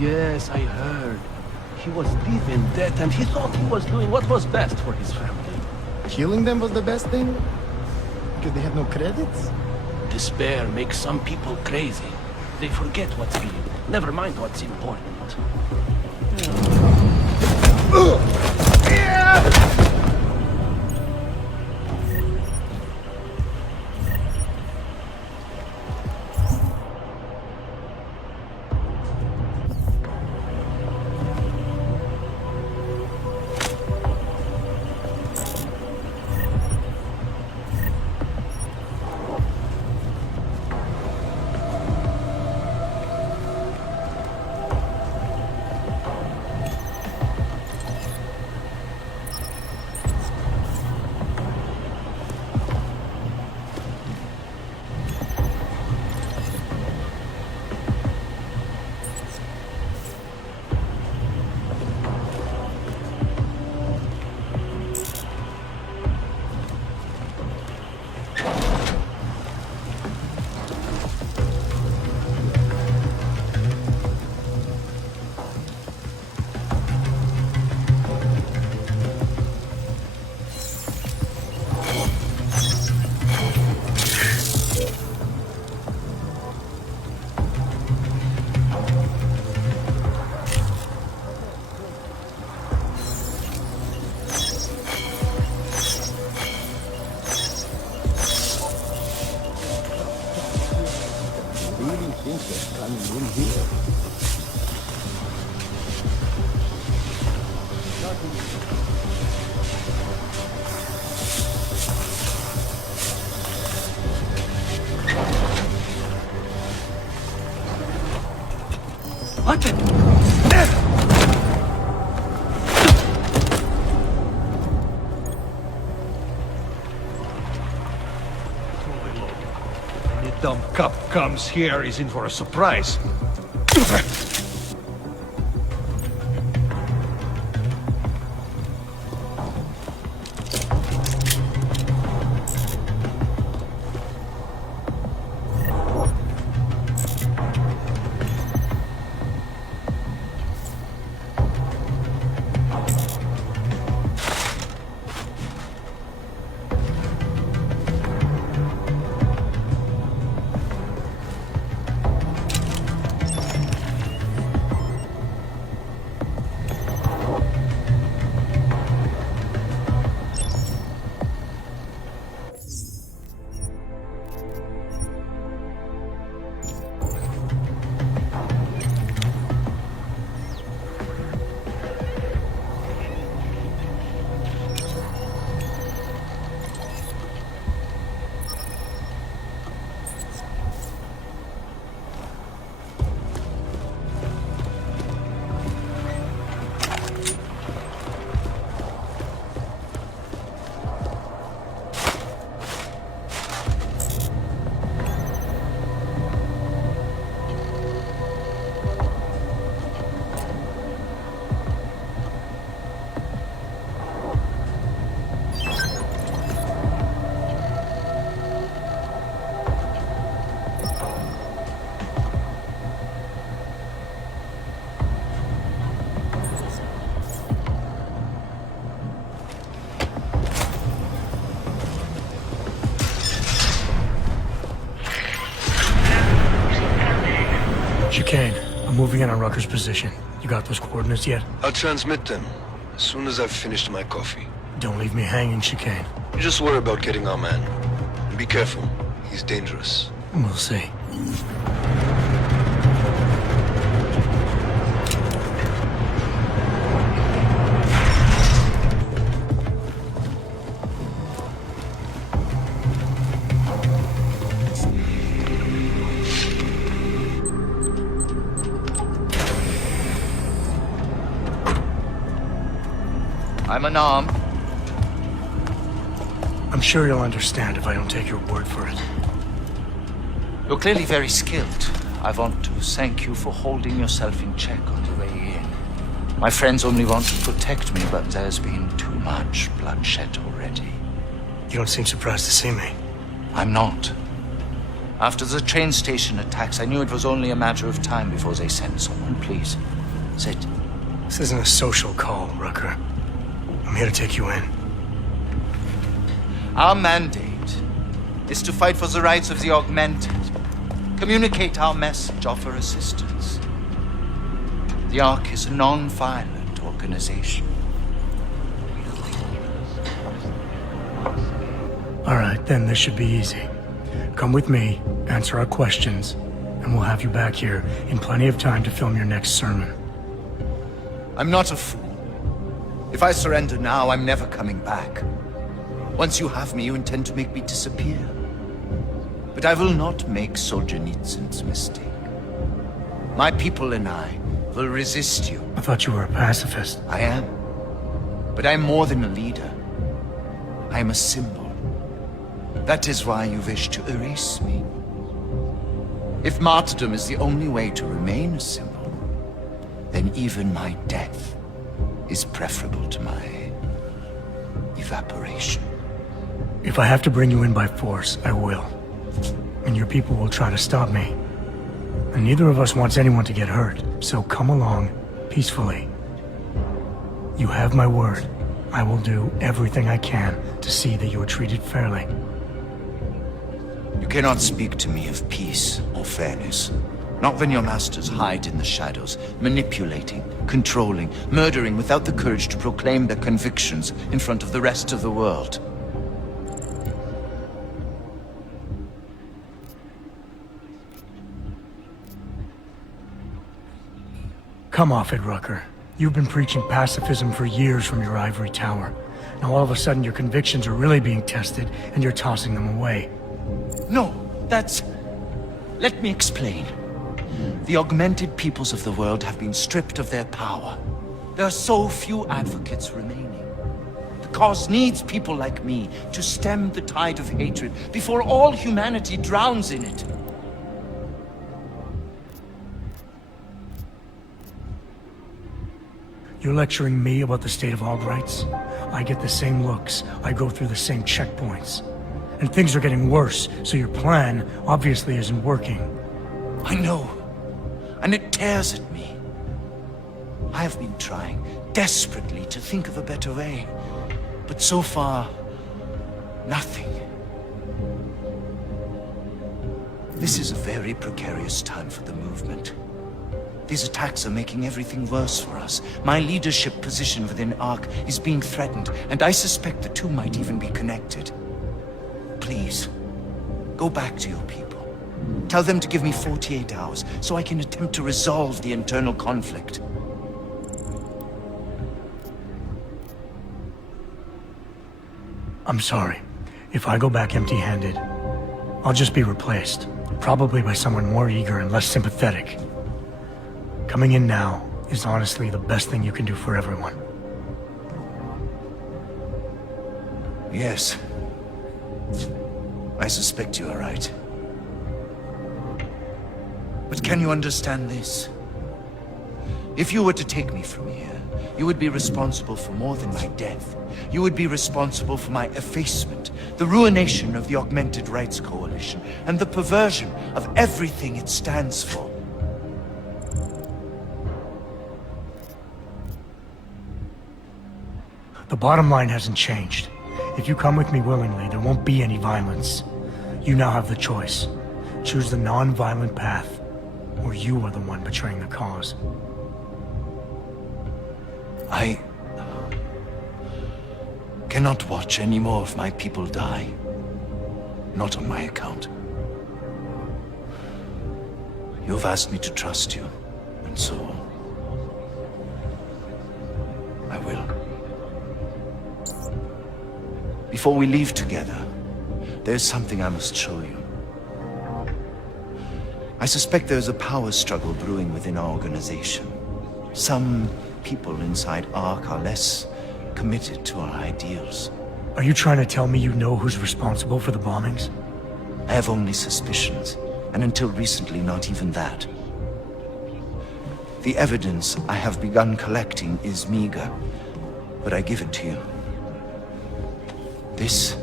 Yes, I heard. He was deep in debt and he thought he was doing what was best for his family. Killing them was the best thing? Because they had no credits? Despair makes some people crazy. They forget what's real. Never mind what's important. What the? Any dumb cop comes here is in for a surprise. moving in on Rucker's position. You got those coordinates yet? I'll transmit them as soon as I've finished my coffee. Don't leave me hanging, Chicane. You just worry about getting our man. And be careful. He's dangerous. We'll see. I'm unarmed. I'm sure you'll understand if I don't take your word for it. You're clearly very skilled. I want to thank you for holding yourself in check on the way in. My friends only want to protect me, but there's been too much bloodshed already. You don't seem surprised to see me. I'm not. After the train station attacks, I knew it was only a matter of time before they sent someone. Please, sit. This isn't a social call, Rucker. I'm here to take you in. Our mandate is to fight for the rights of the augmented. Communicate our message, offer assistance. The Ark is a non-violent organization. All right, then this should be easy. Come with me, answer our questions, and we'll have you back here in plenty of time to film your next sermon. I'm not a fool. If I surrender now, I'm never coming back. Once you have me, you intend to make me disappear. But I will not make Solzhenitsyn's mistake. My people and I will resist you. I thought you were a pacifist. I am. But I'm more than a leader. I am a symbol. That is why you wish to erase me. If martyrdom is the only way to remain a symbol, then even my death is preferable to my evaporation. If I have to bring you in by force, I will. And your people will try to stop me. And neither of us wants anyone to get hurt, so come along peacefully. You have my word. I will do everything I can to see that you are treated fairly. You cannot speak to me of peace or fairness. Not when your masters hide in the shadows, manipulating, controlling, murdering without the courage to proclaim their convictions in front of the rest of the world. Come off it, Rucker. You've been preaching pacifism for years from your ivory tower. Now all of a sudden your convictions are really being tested, and you're tossing them away. No, that's... Let me explain. The augmented peoples of the world have been stripped of their power. There are so few advocates remaining. The cause needs people like me to stem the tide of hatred before all humanity drowns in it. You're lecturing me about the state of Aug rights? I get the same looks. I go through the same checkpoints. And things are getting worse, so your plan obviously isn't working. I know. And it tears at me. I have been trying desperately to think of a better way. But so far, nothing. This is a very precarious time for the movement. These attacks are making everything worse for us. My leadership position within ARC is being threatened, and I suspect the two might even be connected. Please, go back to your people. Tell them to give me 48 hours, so I can attempt to resolve the internal conflict. I'm sorry. If I go back empty-handed, I'll just be replaced. Probably by someone more eager and less sympathetic. Coming in now is honestly the best thing you can do for everyone. Yes. I suspect you are right. But can you understand this? If you were to take me from here, you would be responsible for more than my death. You would be responsible for my effacement, the ruination of the Augmented Rights Coalition, and the perversion of everything it stands for. The bottom line hasn't changed. If you come with me willingly, there won't be any violence. You now have the choice. Choose the non-violent path, or you are the one betraying the cause. I cannot watch any more of my people die. Not on my account. You've asked me to trust you, and so I will. Before we leave together, there's something I must show you. I suspect there's a power struggle brewing within our organization. Some people inside ARC are less committed to our ideals. Are you trying to tell me you know who's responsible for the bombings? I have only suspicions, and until recently, not even that. The evidence I have begun collecting is meager, but I give it to you. This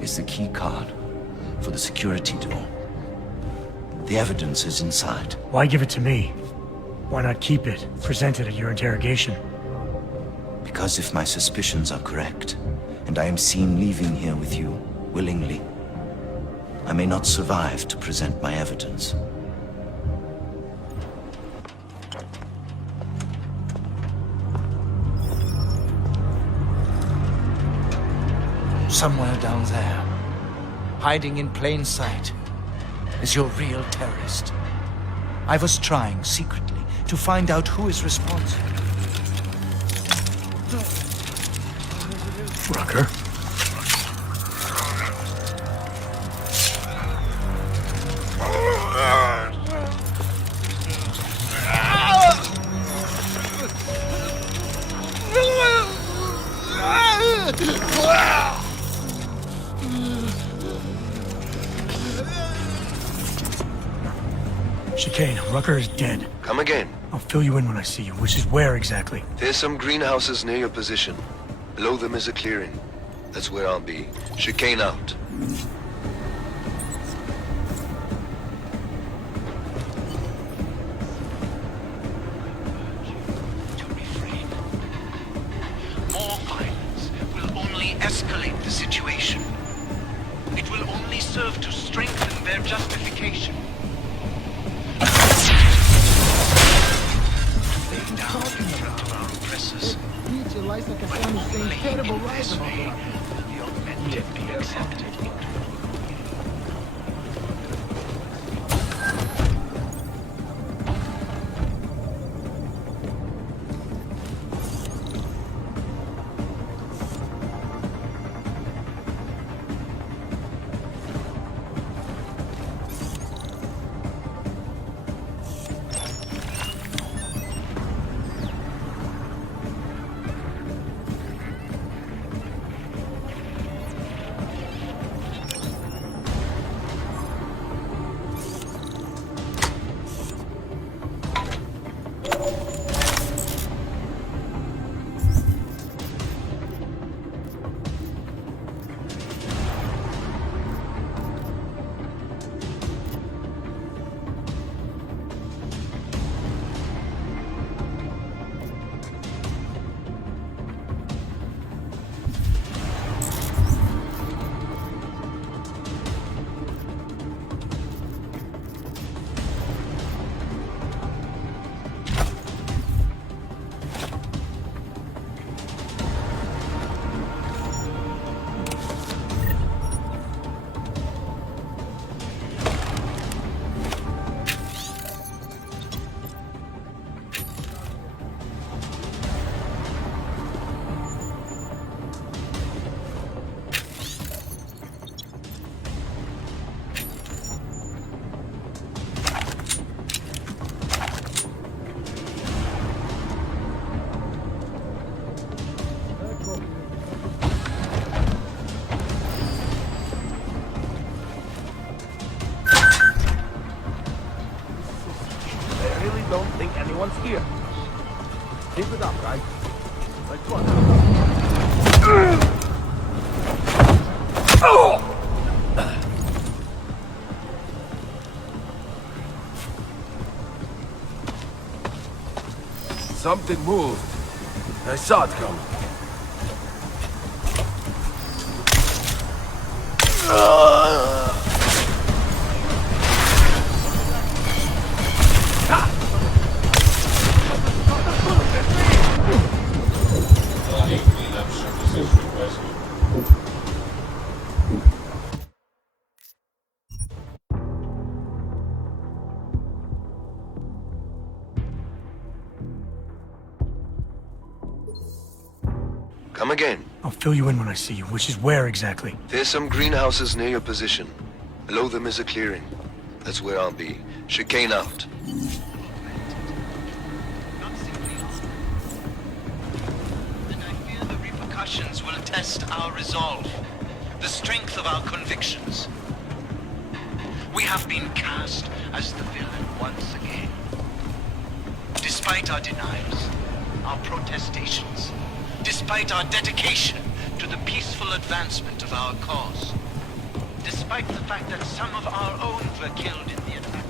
is the key card for the security door. The evidence is inside. Why give it to me? Why not keep it, present it at your interrogation? Because if my suspicions are correct, and I am seen leaving here with you willingly, I may not survive to present my evidence. Somewhere down there, hiding in plain sight, is your real terrorist. I was trying secretly to find out who is responsible. Rucker? Chicane, Rucker is dead. Come again. I'll fill you in when I see you, which is where exactly? There's some greenhouses near your position. Below them is a clearing. That's where I'll be. Chicane out. More violence will only escalate the situation. It will only serve to strengthen their justification. Lay down in front of our oppressors. Read your life like I found the same terrible lies about May the augmented be accepted. Don't think anyone's here. Keep it up, right? Like what? Something moved. I saw it come. Come again. I'll fill you in when I see you, which is where exactly? There's some greenhouses near your position. Below them is a clearing. That's where I'll be. Chicane out. And I fear the repercussions will test our resolve, the strength of our convictions. We have been cast as the villain once again. Despite our denials, our protestations, despite our dedication to the peaceful advancement of our cause, despite the fact that some of our own were killed in the attack.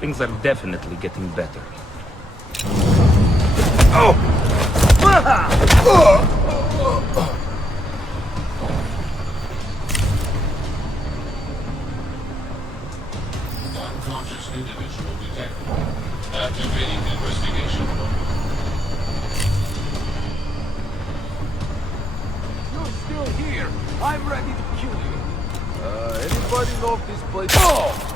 Things are definitely getting better. Unconscious individual detected. Activating investigation. You're still here. I'm ready to kill you. Anybody know if this place... Oh!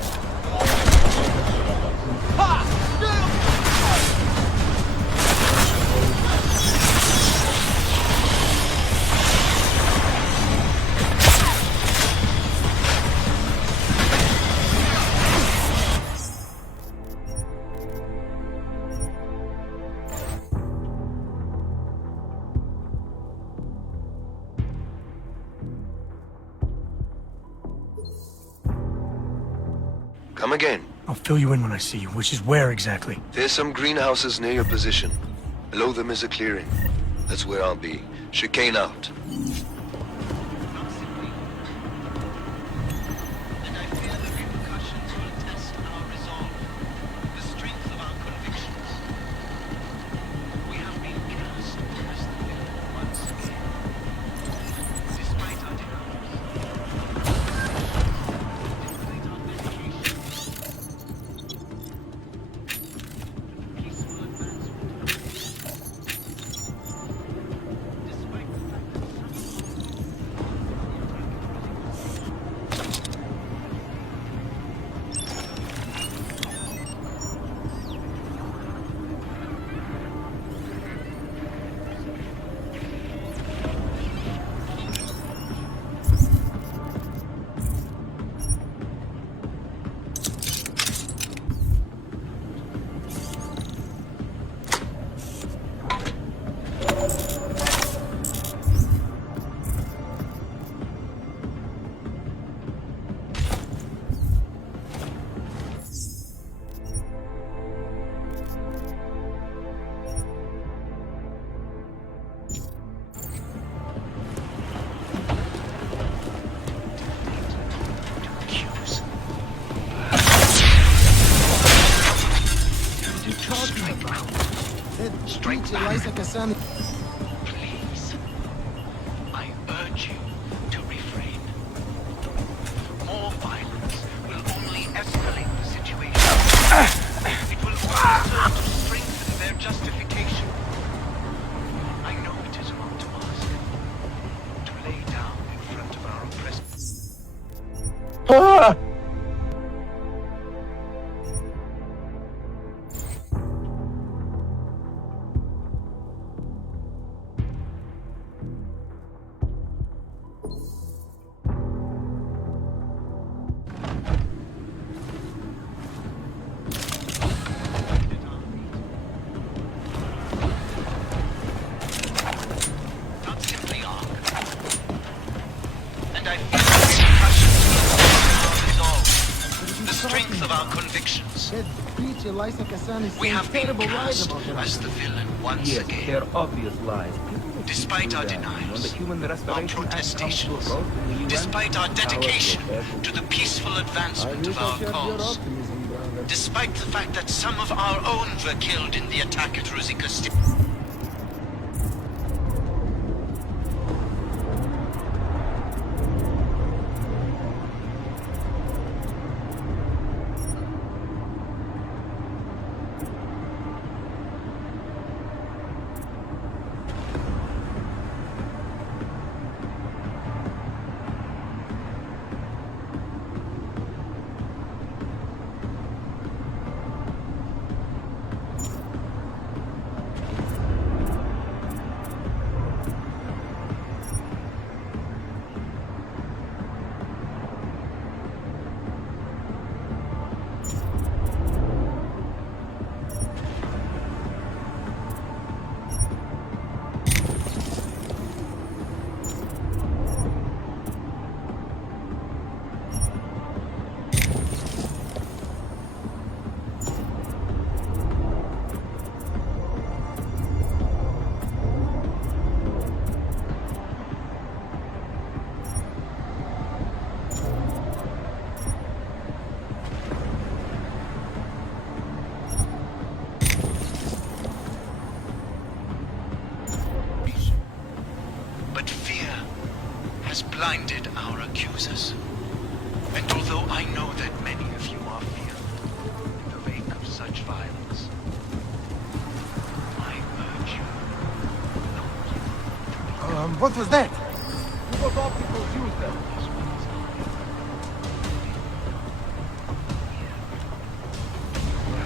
Come again. I'll fill you in when I see you, which is where exactly? There's some greenhouses near your position. Below them is a clearing. That's where I'll be. Chicane out. Please, I urge you to refrain. More violence will only escalate the situation. It will also serve to strengthen their justification. I know it is wrong to ask, to lay down in front of our oppressors. Lysa Kassan is We saying have been terrible lies cast about him. as the villain once Yes, again. they're obvious lies. People will Despite do our that. denials, When the Human our Restoration Act comes to a protestations, vote in the UN, despite our powers dedication will have to the peaceful advancement of our your cause, optimism, brother. despite the fact that some of our own were killed in the attack at Ruzicka Station. But fear has blinded our accusers. And although I know that many of you are fearful in the wake of such violence, I urge you not What was that? What obstacles use them?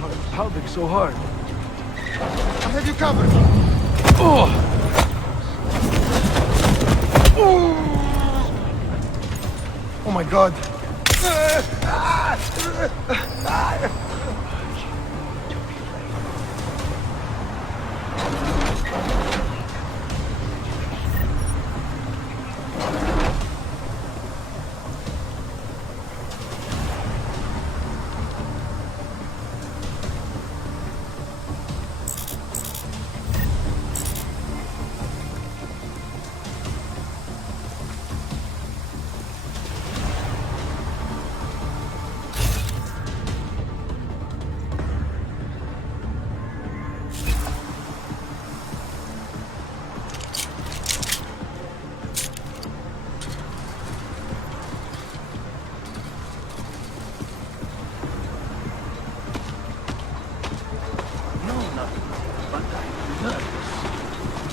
How is pounding so hard? I'll have you covered. Oh! Oh my god.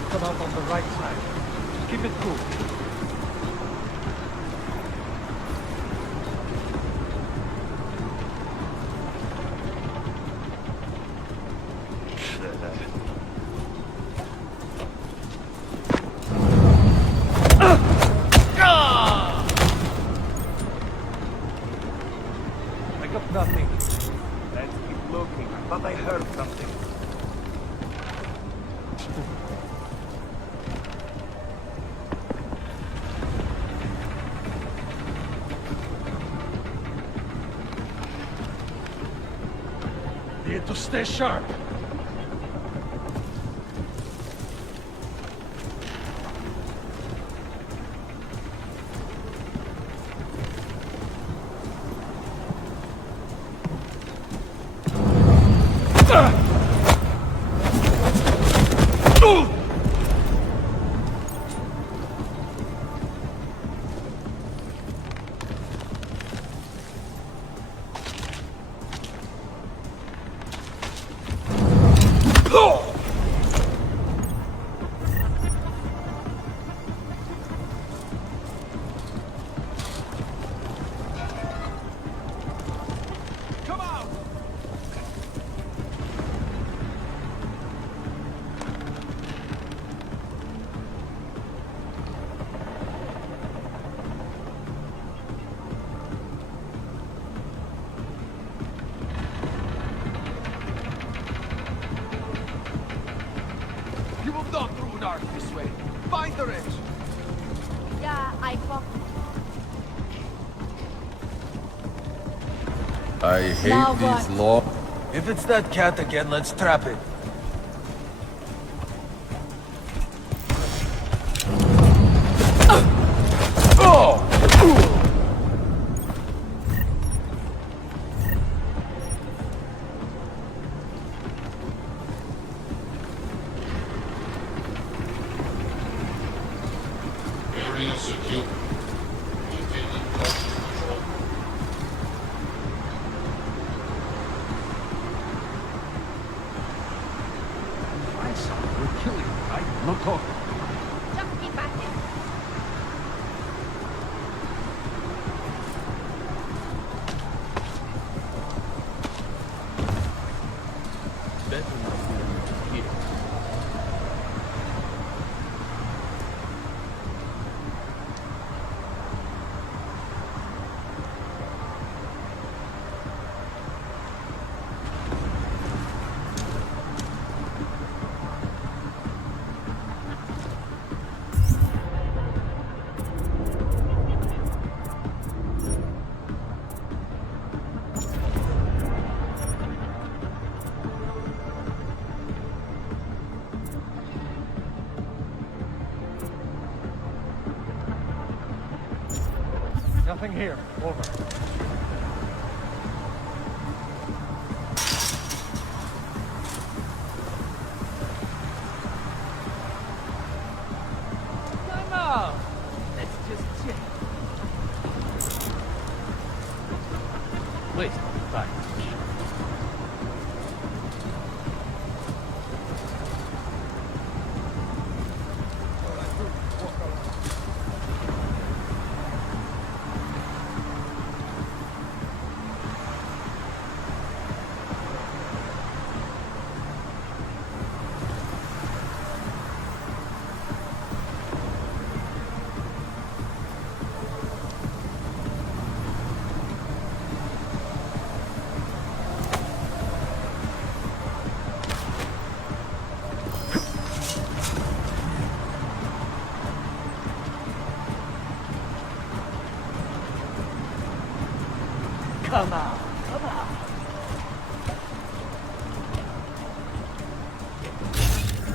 Come out on the right side. Keep it cool. I got nothing. Let's keep looking. I thought I heard something. Need to stay sharp. You will not through dark this way. Find the ridge. Yeah, I fucked. I hate Now these what? law If it's that cat again, let's trap it. Area secure. Maintaining caution control. Find something, we'll kill you, right? No talking. Better not be here. Nothing here. Over. No, let's just check. Waste of time. Come on, come on.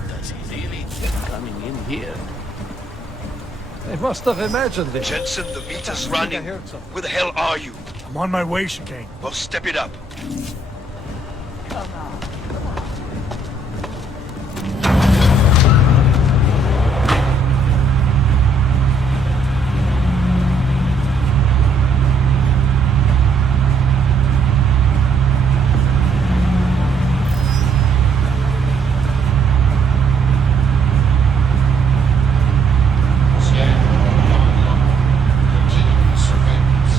Does he really think coming in here? They must have imagined this. Jensen, the meter's I think I running. heard something. Where the hell are you? I'm on my way, Chicane. Well, step it up. Come on. Continuing surveillance.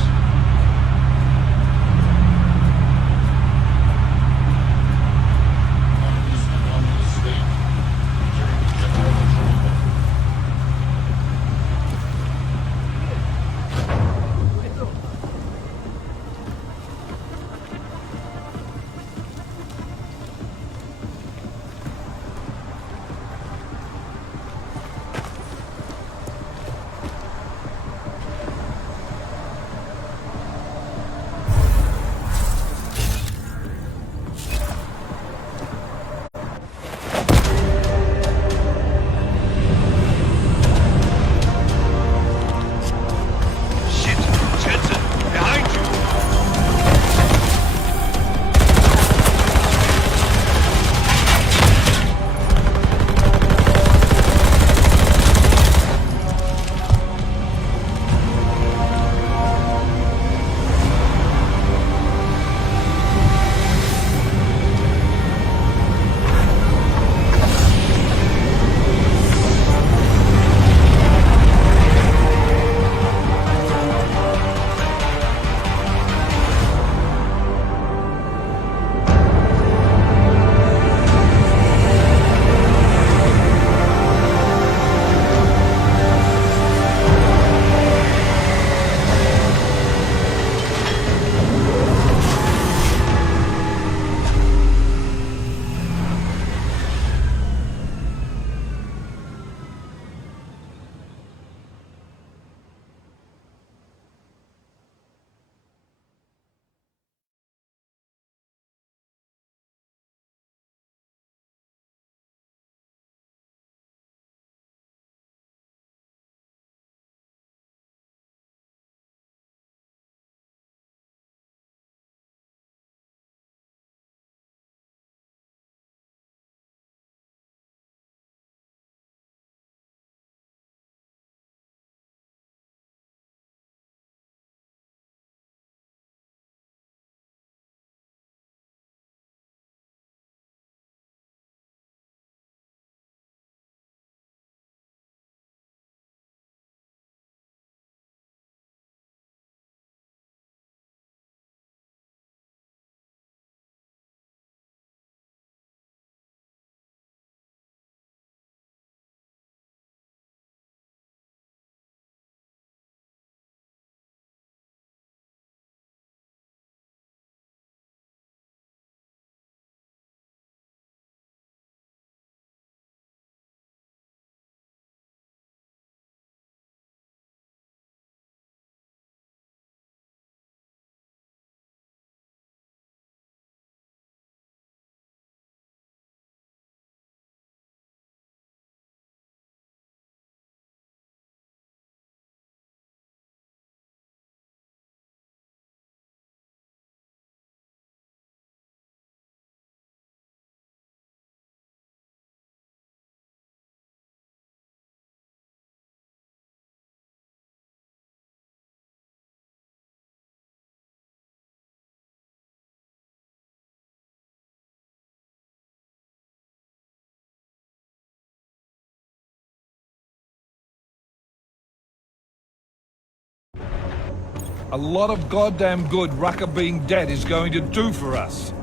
a lot of goddamn good Rucker being dead is going to do for us.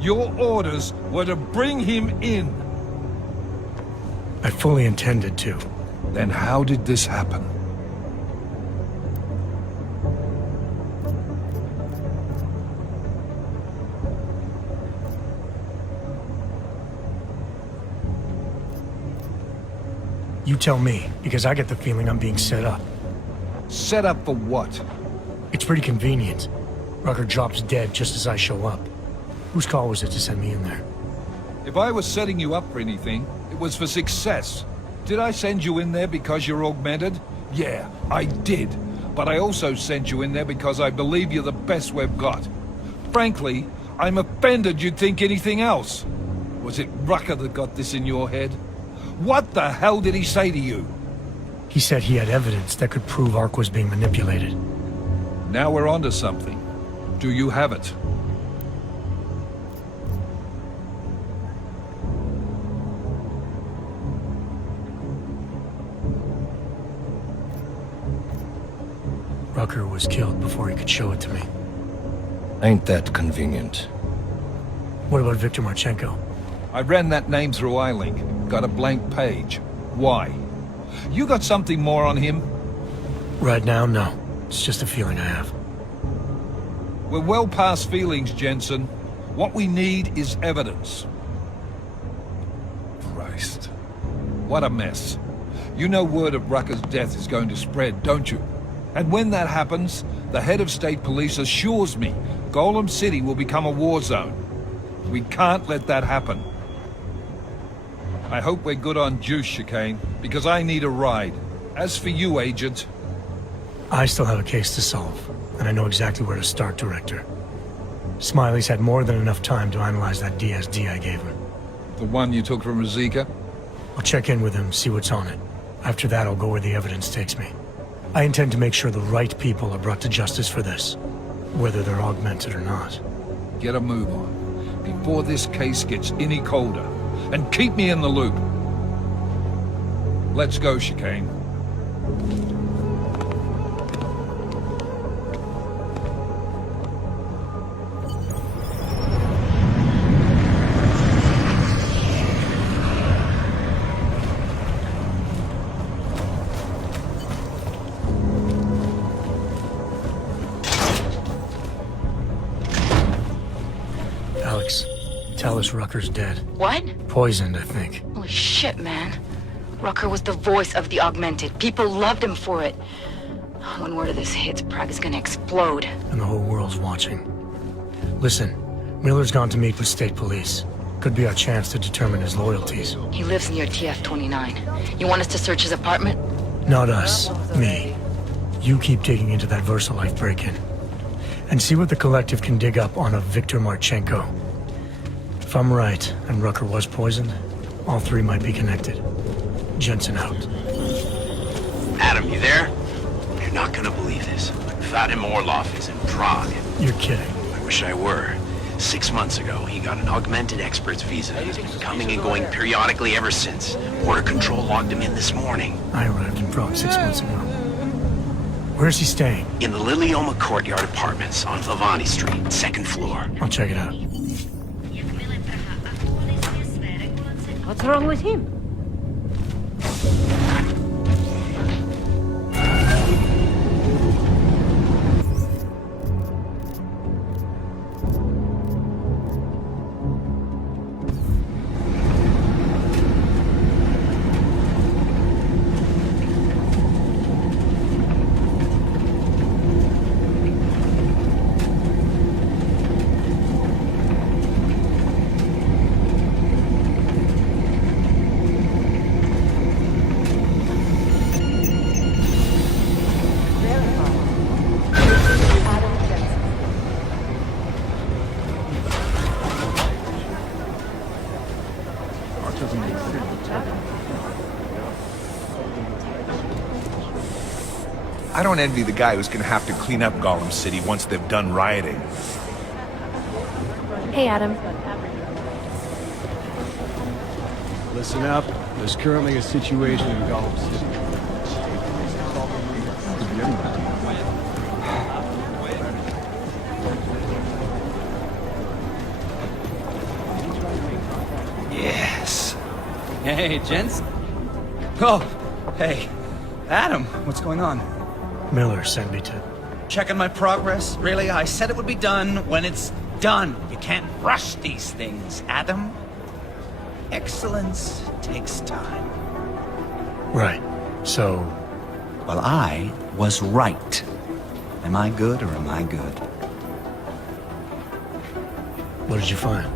Your orders were to bring him in. I fully intended to. Then how did this happen? You tell me, because I get the feeling I'm being set up. Set up for what? It's pretty convenient. Rucker drops dead just as I show up. Whose call was it to send me in there? If I was setting you up for anything, it was for success. Did I send you in there because you're augmented? Yeah, I did. But I also sent you in there because I believe you're the best we've got. Frankly, I'm offended you'd think anything else. Was it Rucker that got this in your head? What the hell did he say to you? He said he had evidence that could prove Ark was being manipulated. Now we're onto something. Do you have it? Rucker was killed before he could show it to me. Ain't that convenient? What about Viktor Marchenko? I ran that name through iLink. Got a blank page. Why? You got something more on him? Right now, no. It's just a feeling I have. We're well past feelings, Jensen. What we need is evidence. Christ. What a mess. You know word of Rucker's death is going to spread, don't you? And when that happens, the head of state police assures me Golem City will become a war zone. We can't let that happen. I hope we're good on juice, Chicane, because I need a ride. As for you, Agent... I still have a case to solve, and I know exactly where to start, Director. Smiley's had more than enough time to analyze that DSD I gave him. The one you took from Ruzicka? I'll check in with him, see what's on it. After that, I'll go where the evidence takes me. I intend to make sure the right people are brought to justice for this, whether they're augmented or not. Get a move on, before this case gets any colder. And keep me in the loop. Let's go, Chicane. Alex, tell us Rucker's dead. What? Poisoned, I think. Holy shit, man. Rucker was the voice of the Augmented. People loved him for it. When word of this hits, Prague is gonna explode. And the whole world's watching. Listen, Miller's gone to meet with state police. Could be our chance to determine his loyalties. He lives near TF-29. You want us to search his apartment? Not us. Me. You keep digging into that VersaLife break-in. And see what the Collective can dig up on a Viktor Marchenko. If I'm right, and Rucker was poisoned, all three might be connected. Jensen out. Adam, you there? You're not gonna believe this. Vadim Orlov is in Prague. You're kidding. I wish I were. 6 months ago, he got an augmented expert's visa. He's been coming and going periodically ever since. Border Control logged him in this morning. I arrived in Prague 6 months ago. Where's he staying? In the Lilioma Courtyard Apartments on Lavani Street, second floor. I'll check it out. What's wrong with him? I don't envy the guy who's gonna have to clean up Golem City once they've done rioting. Hey, Adam. Listen up. There's currently a situation in Golem City. Hey, gents. Oh, hey. Adam, what's going on? Miller sent me to... Checking my progress? Really? I said it would be done when it's done. You can't rush these things, Adam. Excellence takes time. Right. So... Well, I was right. Am I good or am I good? What did you find?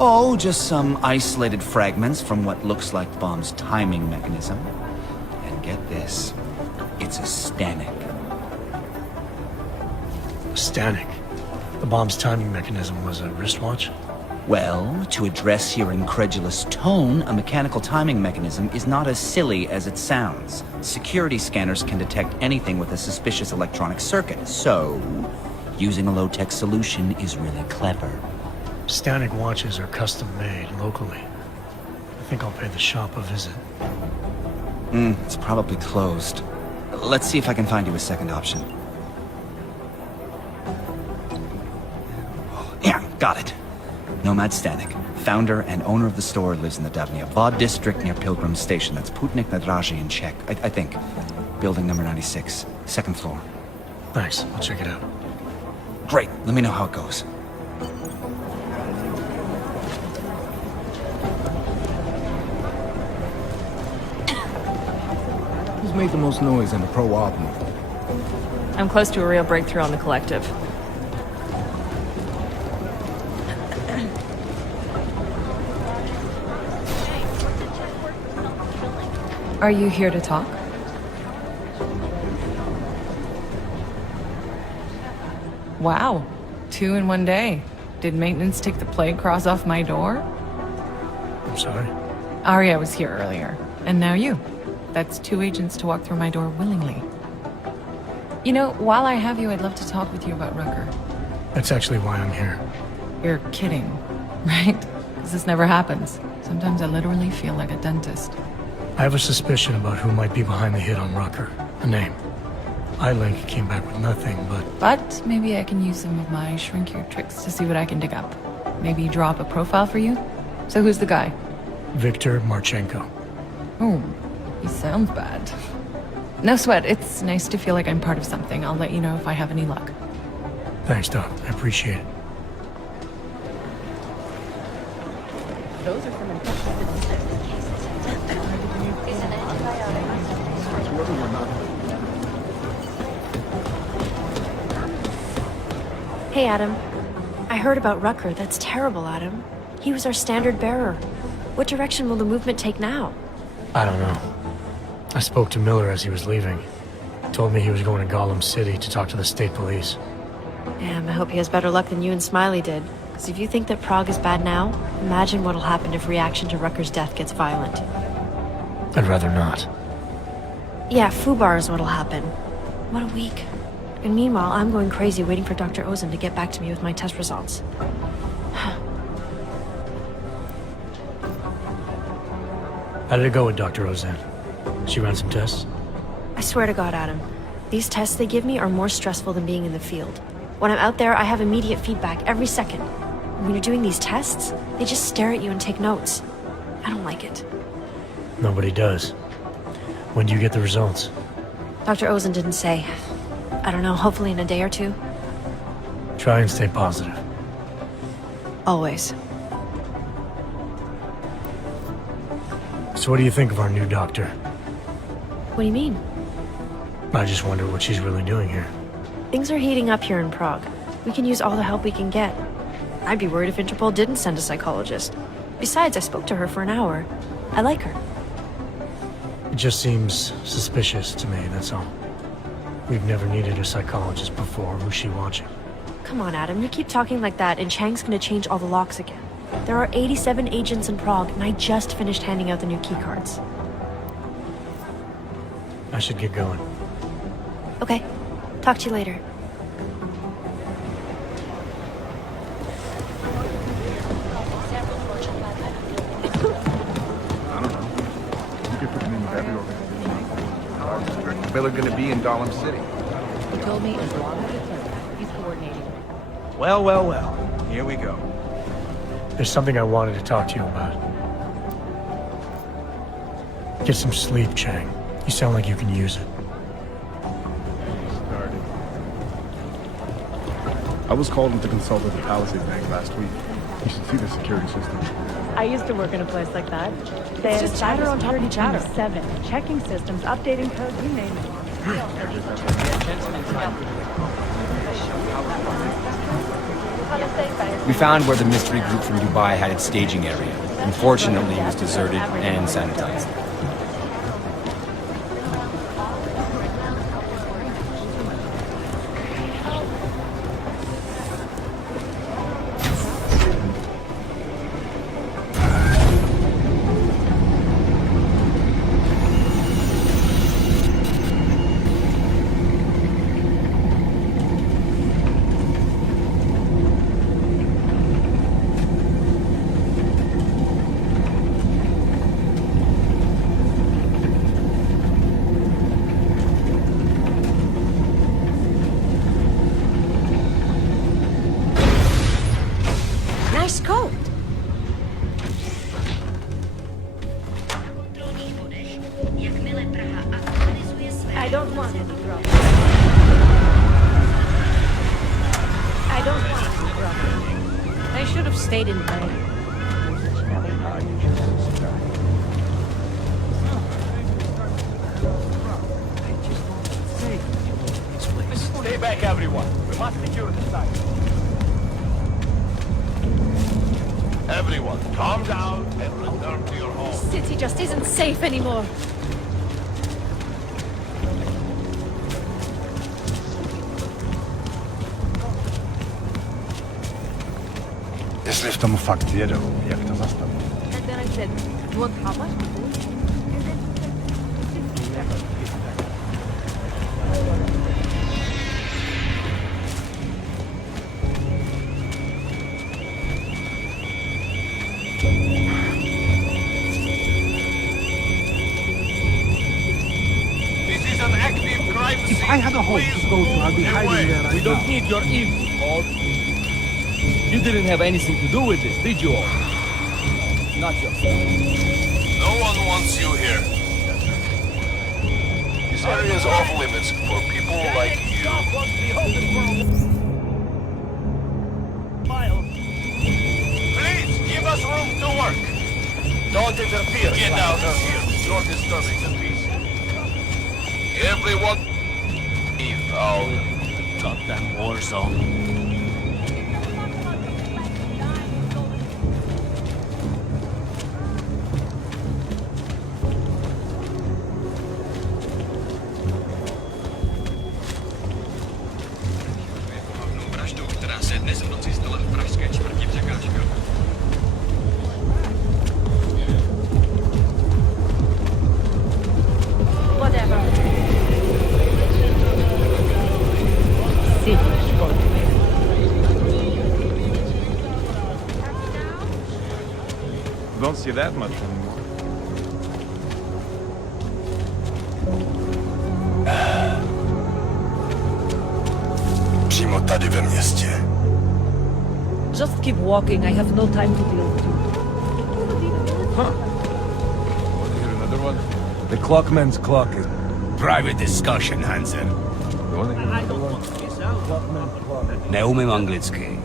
Oh, just some isolated fragments from what looks like the bomb's timing mechanism. And get this, it's a Stanek. A Stanek? The bomb's timing mechanism was a wristwatch? Well, to address your incredulous tone, a mechanical timing mechanism is not as silly as it sounds. Security scanners can detect anything with a suspicious electronic circuit, so using a low-tech solution is really clever. Stanek watches are custom-made locally. I think I'll pay the shop a visit. It's probably closed. Let's see if I can find you a second option. Yeah, got it. Nomad Stanek, founder and owner of the store, lives in the Davnia Bod district near Pilgrim Station. That's Putnik Nadraji in Czech, I think. Building number 96, second floor. Thanks, I'll check it out. Great, let me know how it goes. Who's made the most noise in the pro-op movement? I'm close to a real breakthrough on the collective. Are you here to talk? Wow, 2 in one day. Did maintenance take the plague cross off my door? I'm sorry. Arya was here earlier, and now you. That's 2 agents to walk through my door willingly. You know, while I have you, I'd love to talk with you about Rucker. That's actually why I'm here. You're kidding, right? Because this never happens. Sometimes I literally feel like a dentist. I have a suspicion about who might be behind the hit on Rucker. A name. iLink came back with nothing, but... But maybe I can use some of my shrink your tricks to see what I can dig up. Maybe draw up a profile for you? So who's the guy? Viktor Marchenko. Oh, he sounds bad. No sweat, it's nice to feel like I'm part of something. I'll let you know if I have any luck. Thanks, Doc. I appreciate it. Those are some impressive Hey, Adam. I heard about Rucker. That's terrible, Adam. He was our standard bearer. What direction will the movement take now? I don't know. I spoke to Miller as he was leaving. Told me he was going to Gollum City to talk to the state police. Damn, I hope he has better luck than you and Smiley did. Because if you think that Prague is bad now, imagine what'll happen if reaction to Rucker's death gets violent. I'd rather not. Yeah, FUBAR is what'll happen. What a week. And meanwhile, I'm going crazy waiting for Dr. Ozan to get back to me with my test results. How did it go with Dr. Ozan? She ran some tests? I swear to God, Adam, these tests they give me are more stressful than being in the field. When I'm out there, I have immediate feedback every second. When you're doing these tests, they just stare at you and take notes. I don't like it. Nobody does. When do you get the results? Dr. Ozan didn't say. I don't know, hopefully in a day or 2. Try and stay positive. Always. So what do you think of our new doctor? What do you mean? I just wonder what she's really doing here. Things are heating up here in Prague. We can use all the help we can get. I'd be worried if Interpol didn't send a psychologist. Besides, I spoke to her for an hour. I like her. It just seems suspicious to me, that's all. We've never needed a psychologist before. Who's she watching? Come on, Adam. You keep talking like that, and Chang's gonna change all the locks again. There are 87 agents in Prague, and I just finished handing out the new keycards. I should get going. Okay. Talk to you later. I don't know. You could put them in with every organization. Miller gonna be in Gollum City. He told me as long as it's him, he's coordinating. Well, well, well. Here we go. There's something I wanted to talk to you about. Get some sleep, Chang. You sound like you can use it. I was called in to consult with the Palisades Bank last week. You should see the security system. I used to work in a place like that. They It's had just chatter on top of chatter. 7, checking systems, updating code, you name it. We found where the mystery group from Dubai had its staging area. Unfortunately, it was deserted and sanitized. Nice coat. I don't want any trouble. I don't want any trouble. I should have stayed in bed. Stay back, everyone. We must secure the site. Everyone, calm down and return to your home. City just isn't safe anymore. Jeśli w tym fakt wierzą, jak to zastawić? And then I said, you want how much? This is an active crime scene. If I had a home to go to, I'd be hiding there right We don't now. need your info, Paul. You didn't have anything to do with this, did you all? Not yourself. No one wants you here. This area is off limits for people like you. Please, give us room to work. Don't interfere. Get out of here. You're disturbing the peace. Everyone, leave out. Goddamn war zone. Která se dnes v noci stala v pražské čtvrti Překážka. Whatever. City. Don't see that much anymore. Přímo tady ve městě. Just keep walking. I have no time to deal with you. Hear another one? The clockman's clock is... Private discussion, Hansen. Neumím anglicky.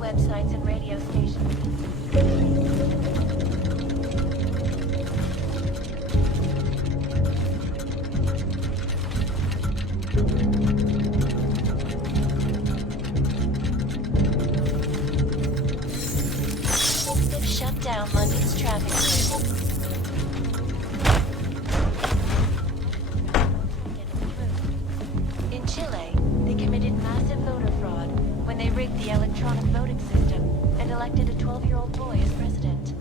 websites and radio stations. They've shut down London's traffic grid. In Chile, they committed massive voter fraud when they rigged the electronic voting system and elected a 12-year-old boy as president.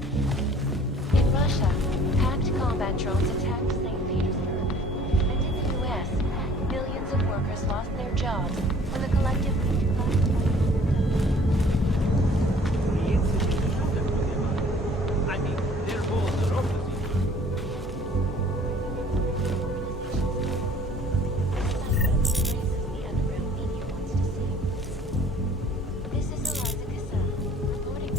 In Russia, hacked combat drones attacked St. Petersburg. And in the US, millions of workers lost their jobs when the collective I mean, their goals are opposite. This is Eliza Cassan, reporting.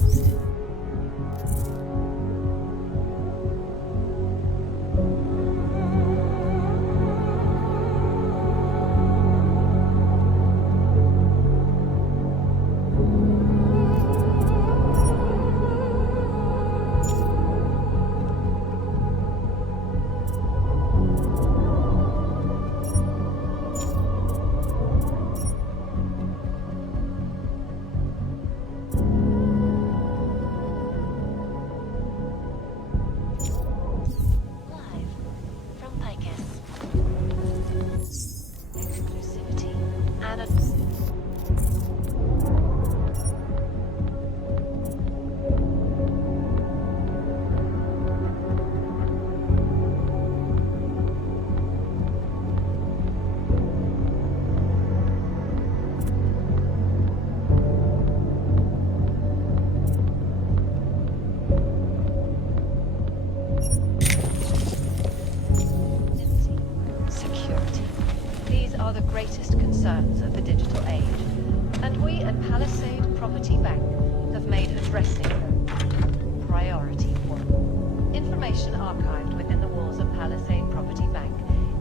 From Picus. Exclusivity. And Security. These are the greatest concerns of the digital age. And we at Palisade Property Bank have made addressing them priority one. Information archived within the walls of Palisade Property Bank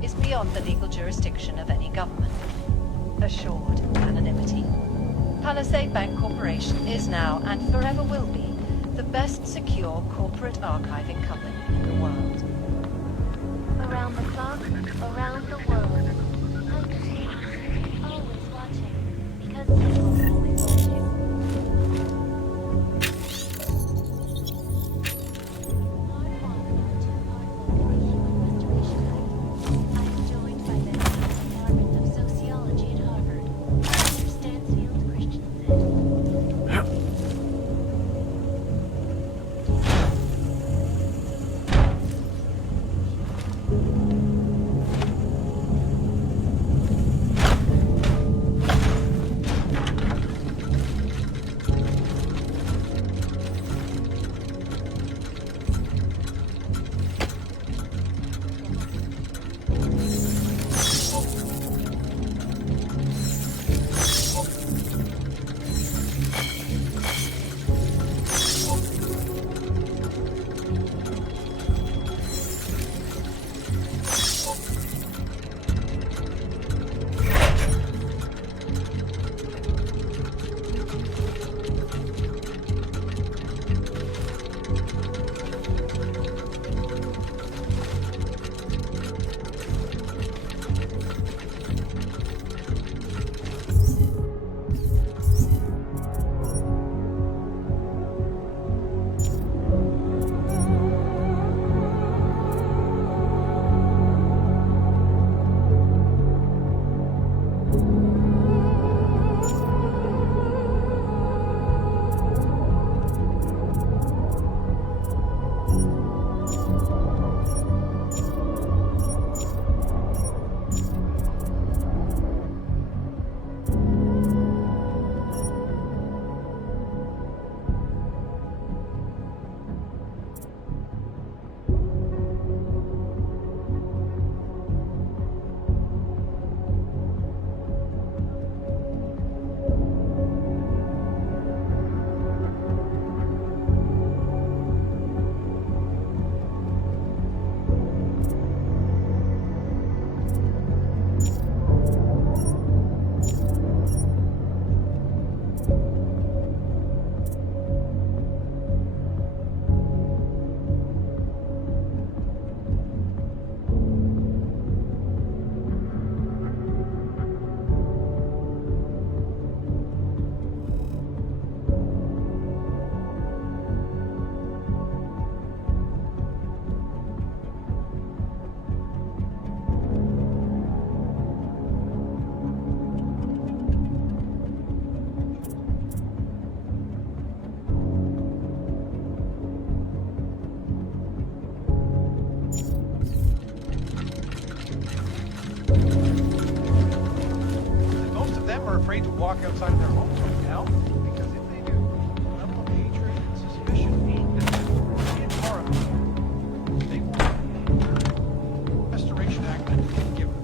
is beyond the legal jurisdiction of any government. Assured anonymity. Palisade Bank Corporation is now and forever will be the best secure corporate archiving company in the world. around the clock, around the world. Always watching, because people always watching. Part 1 of a two-part look at the Human Restoration Act. I'm joined by members of the Department of Sociology at Harvard, Dr. Stansfield Christensen. afraid to walk outside of their homes right now, because if they do, the level of hatred and suspicion aimed at them will be horrifying. They want the Restoration Act that we can give them.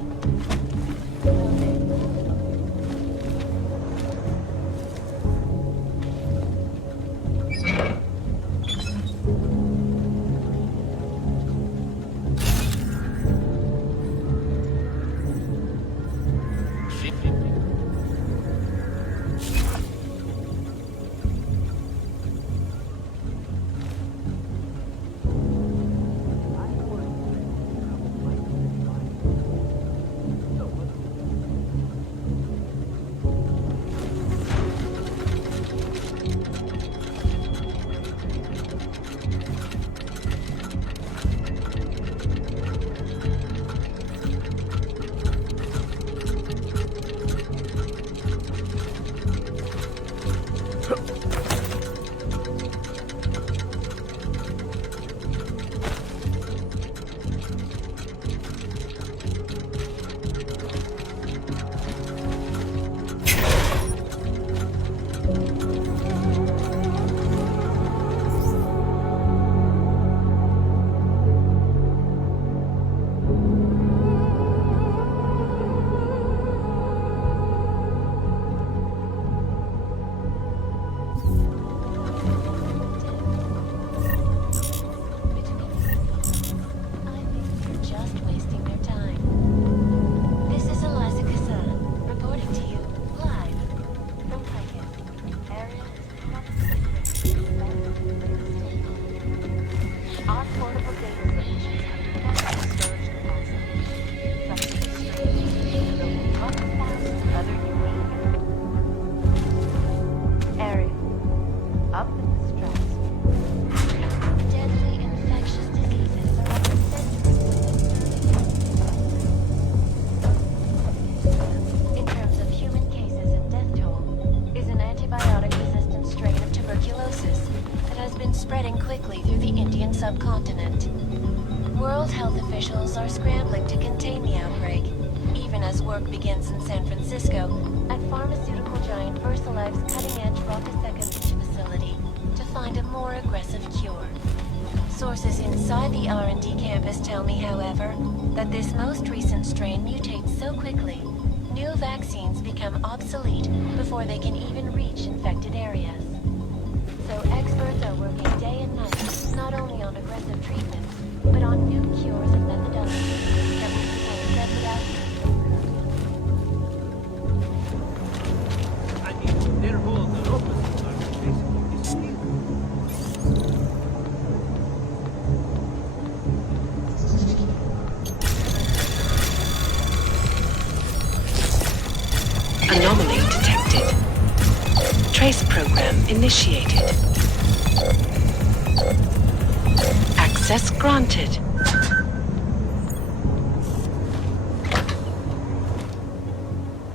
Spreading quickly through the Indian subcontinent. World health officials are scrambling to contain the outbreak, even as work begins in San Francisco at pharmaceutical giant VersaLife's cutting-edge Rockaseka Beach facility to find a more aggressive cure. Sources inside the R&D campus tell me, however, that this most recent strain mutates so quickly, new vaccines become obsolete before they can even reach infected areas. So experts are working day and night, not only on aggressive treatments, but on new cures and methodologies that will prevent deadly outbreaks. I mean, their whole opposites are basically disappeared. Anomaly detected. Trace program initiated. Access granted.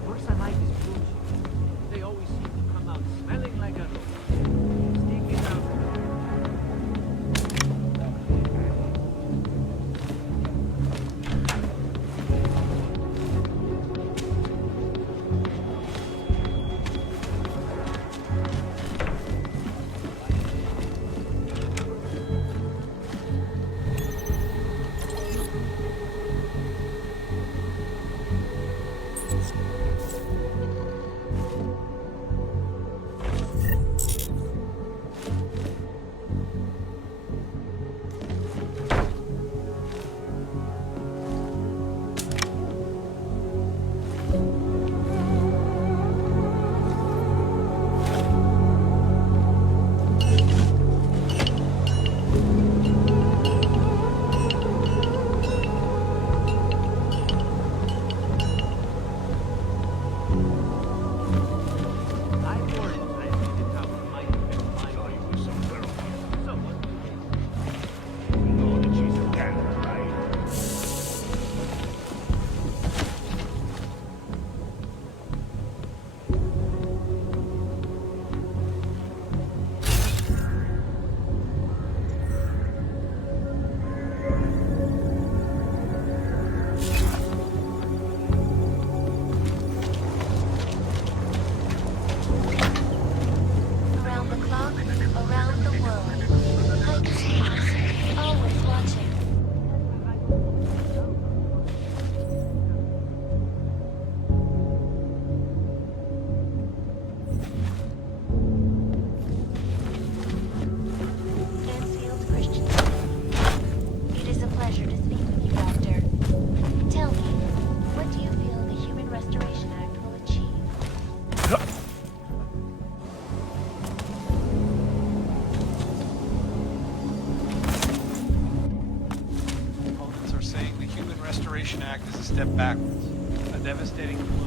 VersaLife is bullshit. They always seem to come out smelling like a rose. Sticking out. step backwards. A devastating blow.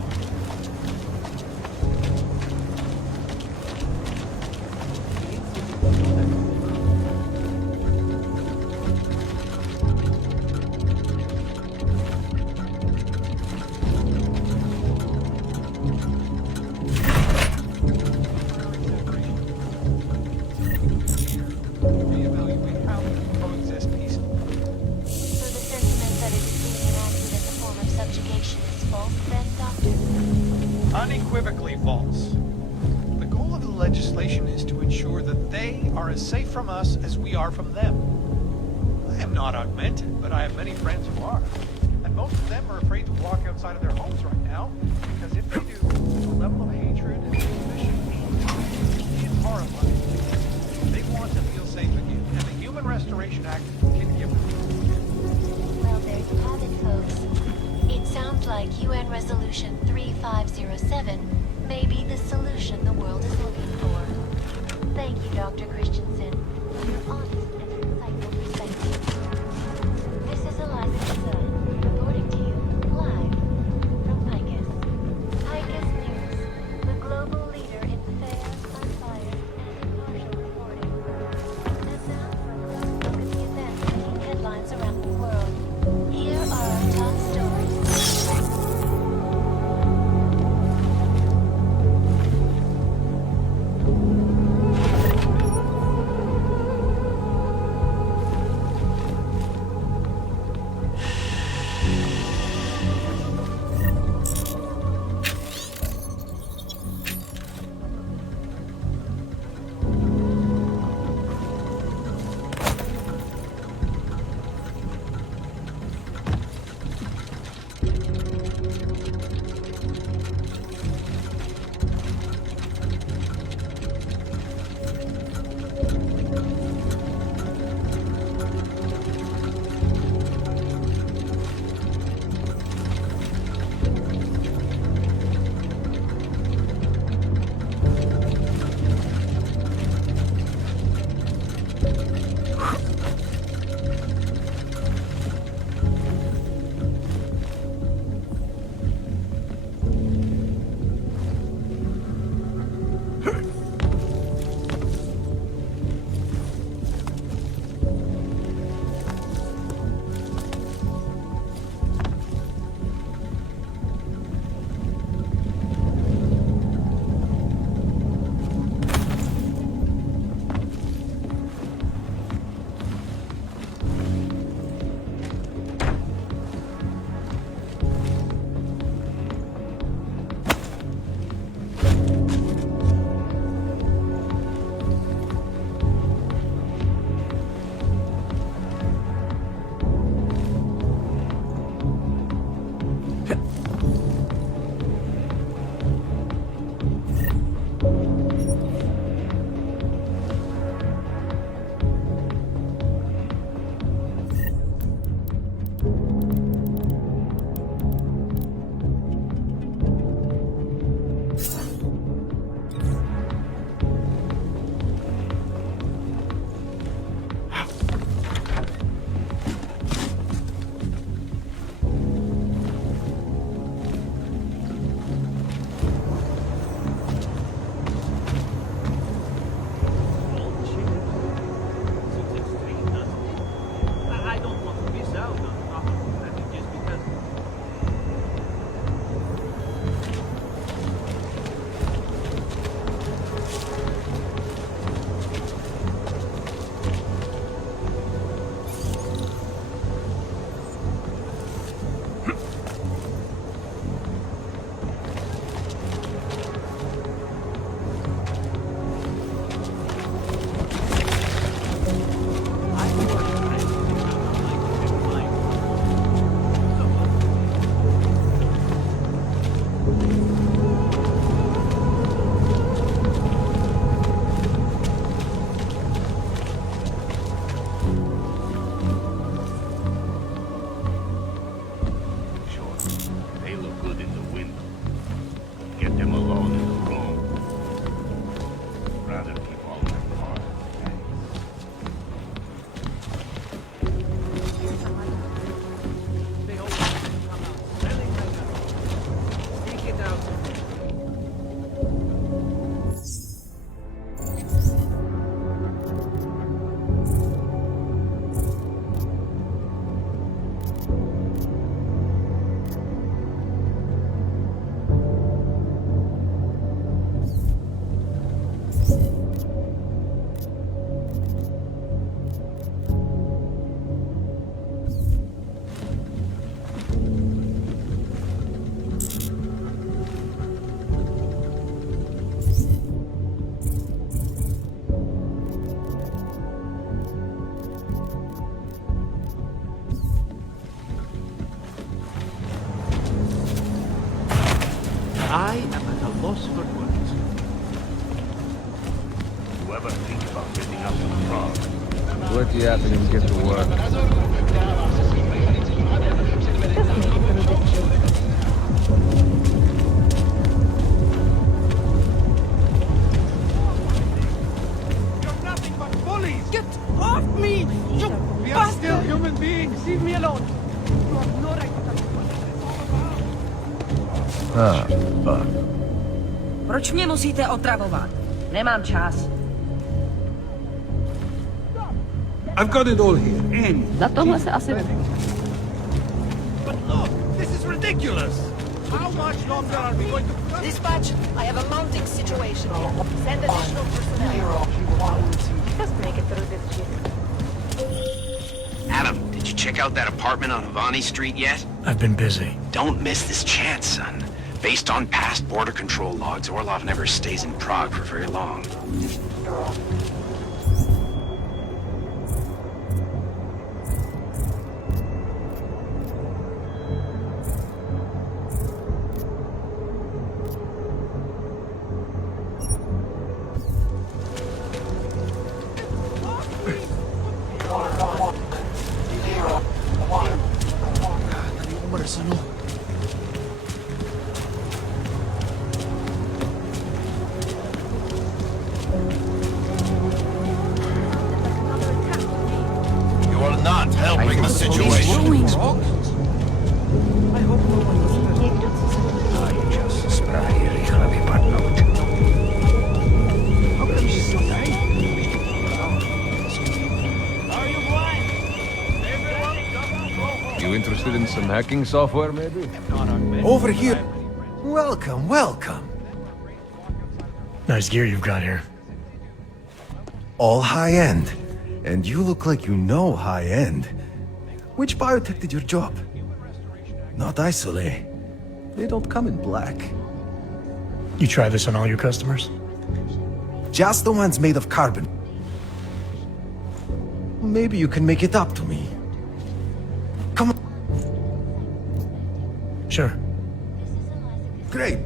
Reevaluate how we can coexist peacefully. So the sentiment that it is being enacted as a form of subjugation is false, then, Doctor? Unequivocally false. The goal of the legislation is to ensure that they are as safe from us as we are from them. I am not augmented, but I have many friends who are. And most of them are afraid to walk outside of their homes right now, because if they do, the level of hatred and suspicion is horrifying. They want to feel safe again, and the Human Restoration Act can give them. Well, there you have it, folks. It sounds like UN Resolution 3507 may be the solution the world is looking for. Thank you, Dr. Christensen, for your honest and insightful perspective. This is Eliza Sun, reporting to you live from Picus. Picus News, the global leader in fair, unbiased, and impartial reporting. And now for a close look at the events making headlines around the world. Here are our top stories. getting up in Prague. What yapping and get to work. You're nothing but bullies! Get off me! You We are still human beings! Leave me alone! You have no right to touch me. Ah, fuck. Proč mě musíte otravovat? Nemám čas. I've got it all here. Za tohle se asi... But look! This is ridiculous! How much longer are we going to... Dispatch, I have a mounting situation here. Send additional personnel. Just make it through this shit. Adam, did you check out that apartment on Havani Street yet? I've been busy. Don't miss this chance, son. Based on past border control logs, Orlov never stays in Prague for very long. You are not helping the situation. You interested in some hacking software, maybe? Over here. Welcome, welcome. Nice gear you've got here. All high-end. And you look like you know high-end. Which biotech did your job? Not Isolate. They don't come in black. You try this on all your customers? Just the ones made of carbon. Maybe you can make it up to me. Come on. Sure. Great.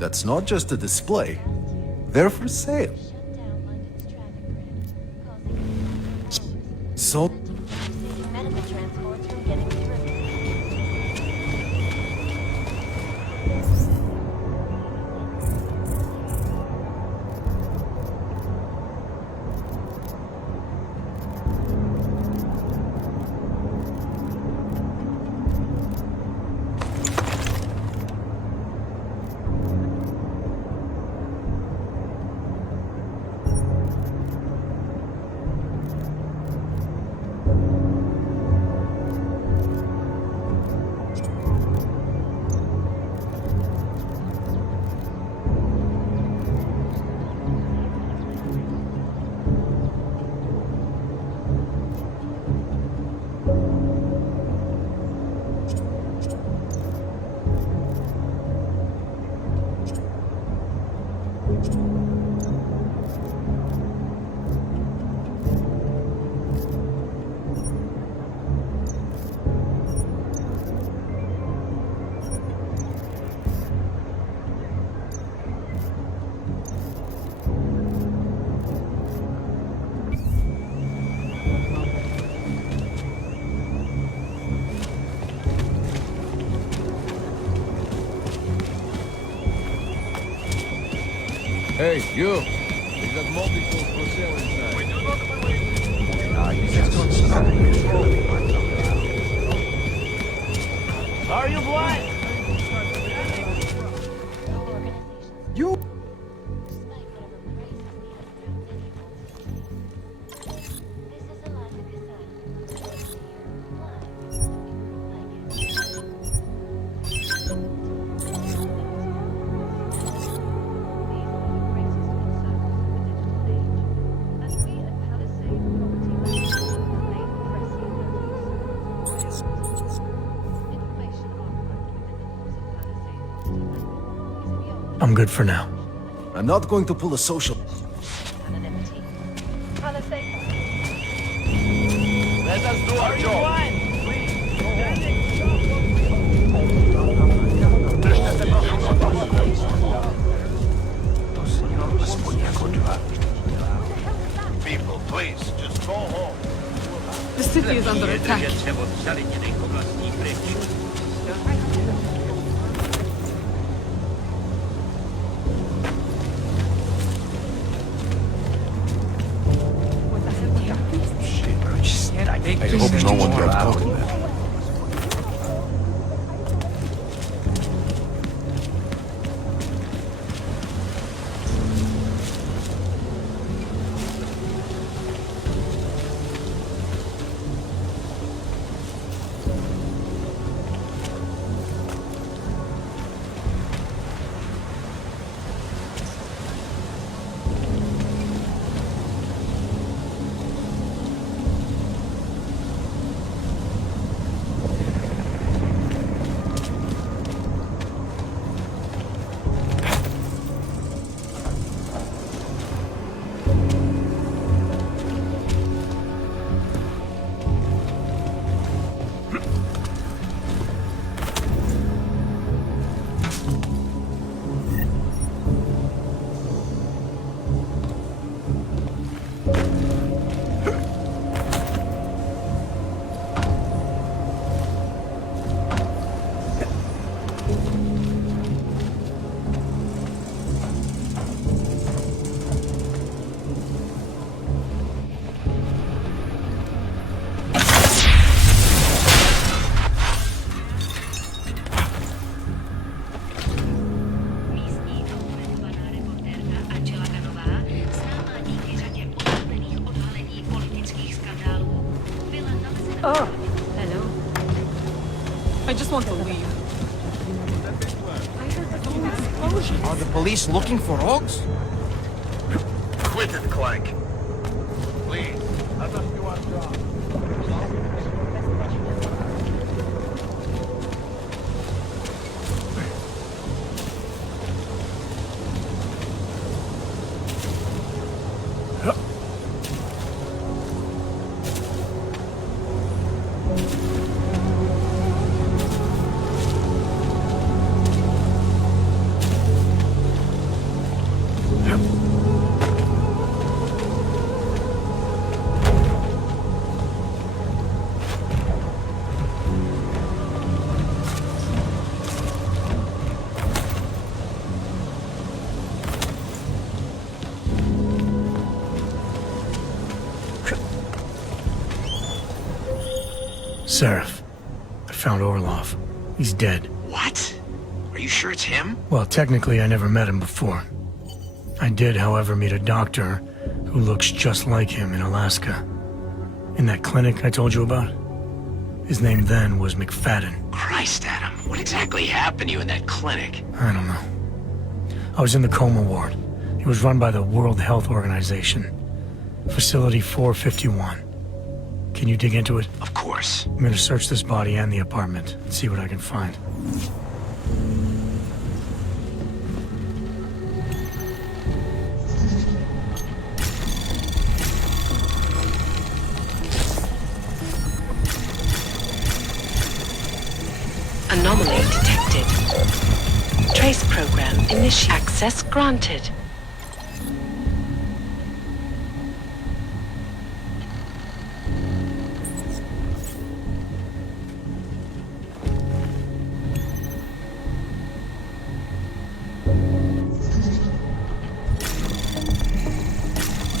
That's not just a display. They're for sale. So, Medical transports from getting through. Hey, you! We got multiple for sale inside. Are you blind? you... I'm good for now. I'm not going to pull a social... Anonymity. Palisade. Let us do our job. People, please, just go home. The city is under attack. I hope no one got caught in that. Oh, hello. I just want to leave. Are the police looking for Oaks? Quit it, Clank. Please, let us do our job. Seraph. I found Orlov. He's dead. What? Are you sure it's him? Well, technically I never met him before. I did, however, meet a doctor who looks just like him in Alaska. In that clinic I told you about? His name then was McFadden. Christ, Adam. What exactly happened to you in that clinic? I don't know. I was in the coma ward. It was run by the World Health Organization. Facility 451. Can you dig into it? Of course. I'm gonna search this body and the apartment and see what I can find. Anomaly detected. Trace program initiated. Access granted.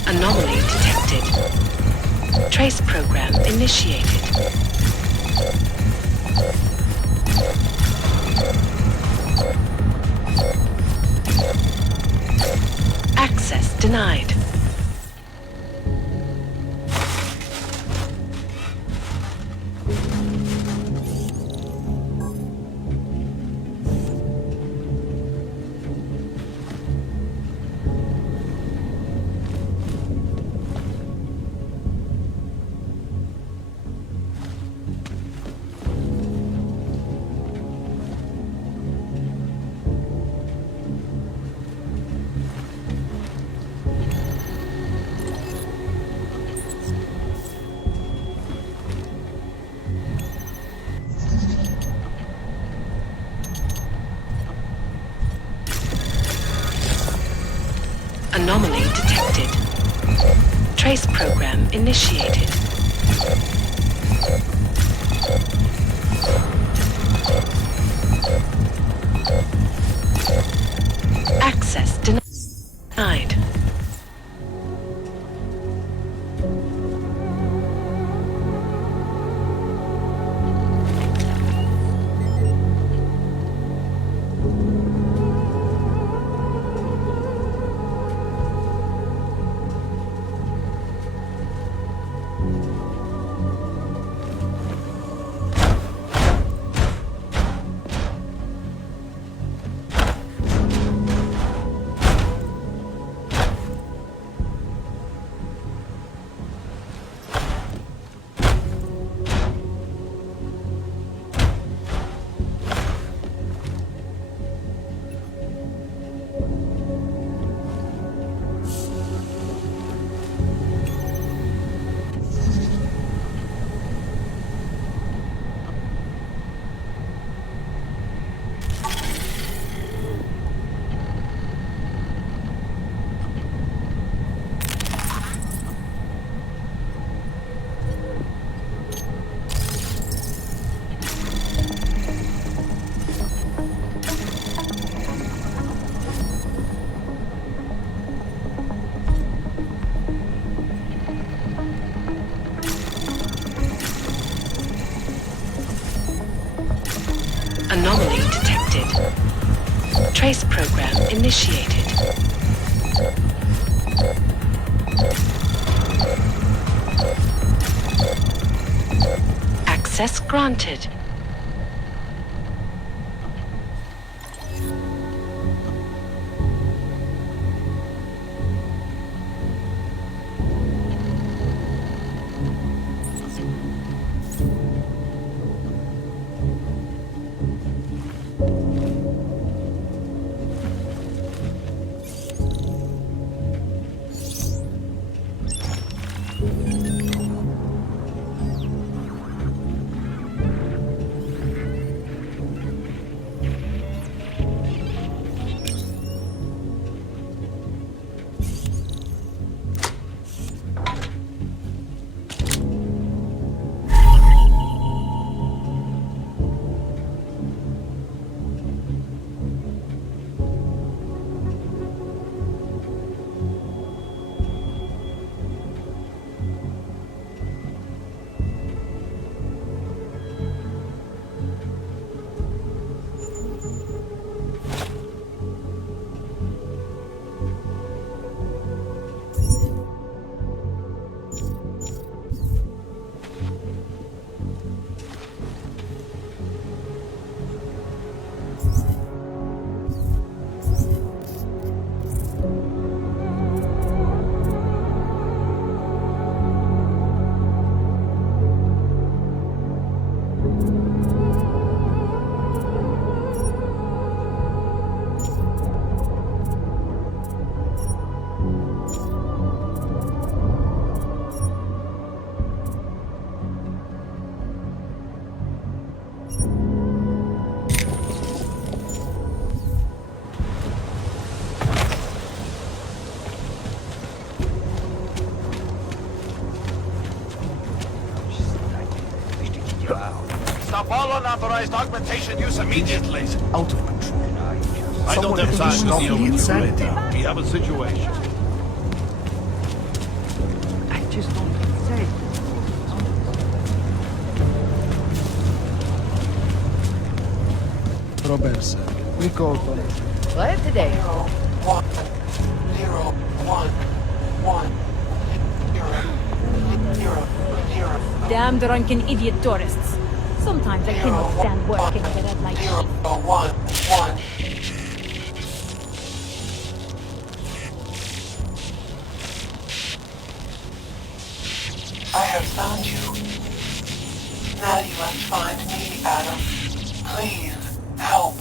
Anomaly detected. Trace program initiated. Access denied. Anomaly detected. Trace program initiated. Access denied. Anomaly detected. Trace program initiated. Access granted. Stop all unauthorized augmentation use immediately. Out of control. I don't have time to deal with you, Randy. We have a situation. I just don't say. Roberts, Nicole. What today? 1, 0, 1, 1, 0, 0, 0. Damn drunken idiot tourists. Sometimes I cannot stand working at a red light. 0, 1, 1. I have found you. Now you must find me, Adam. Please, help.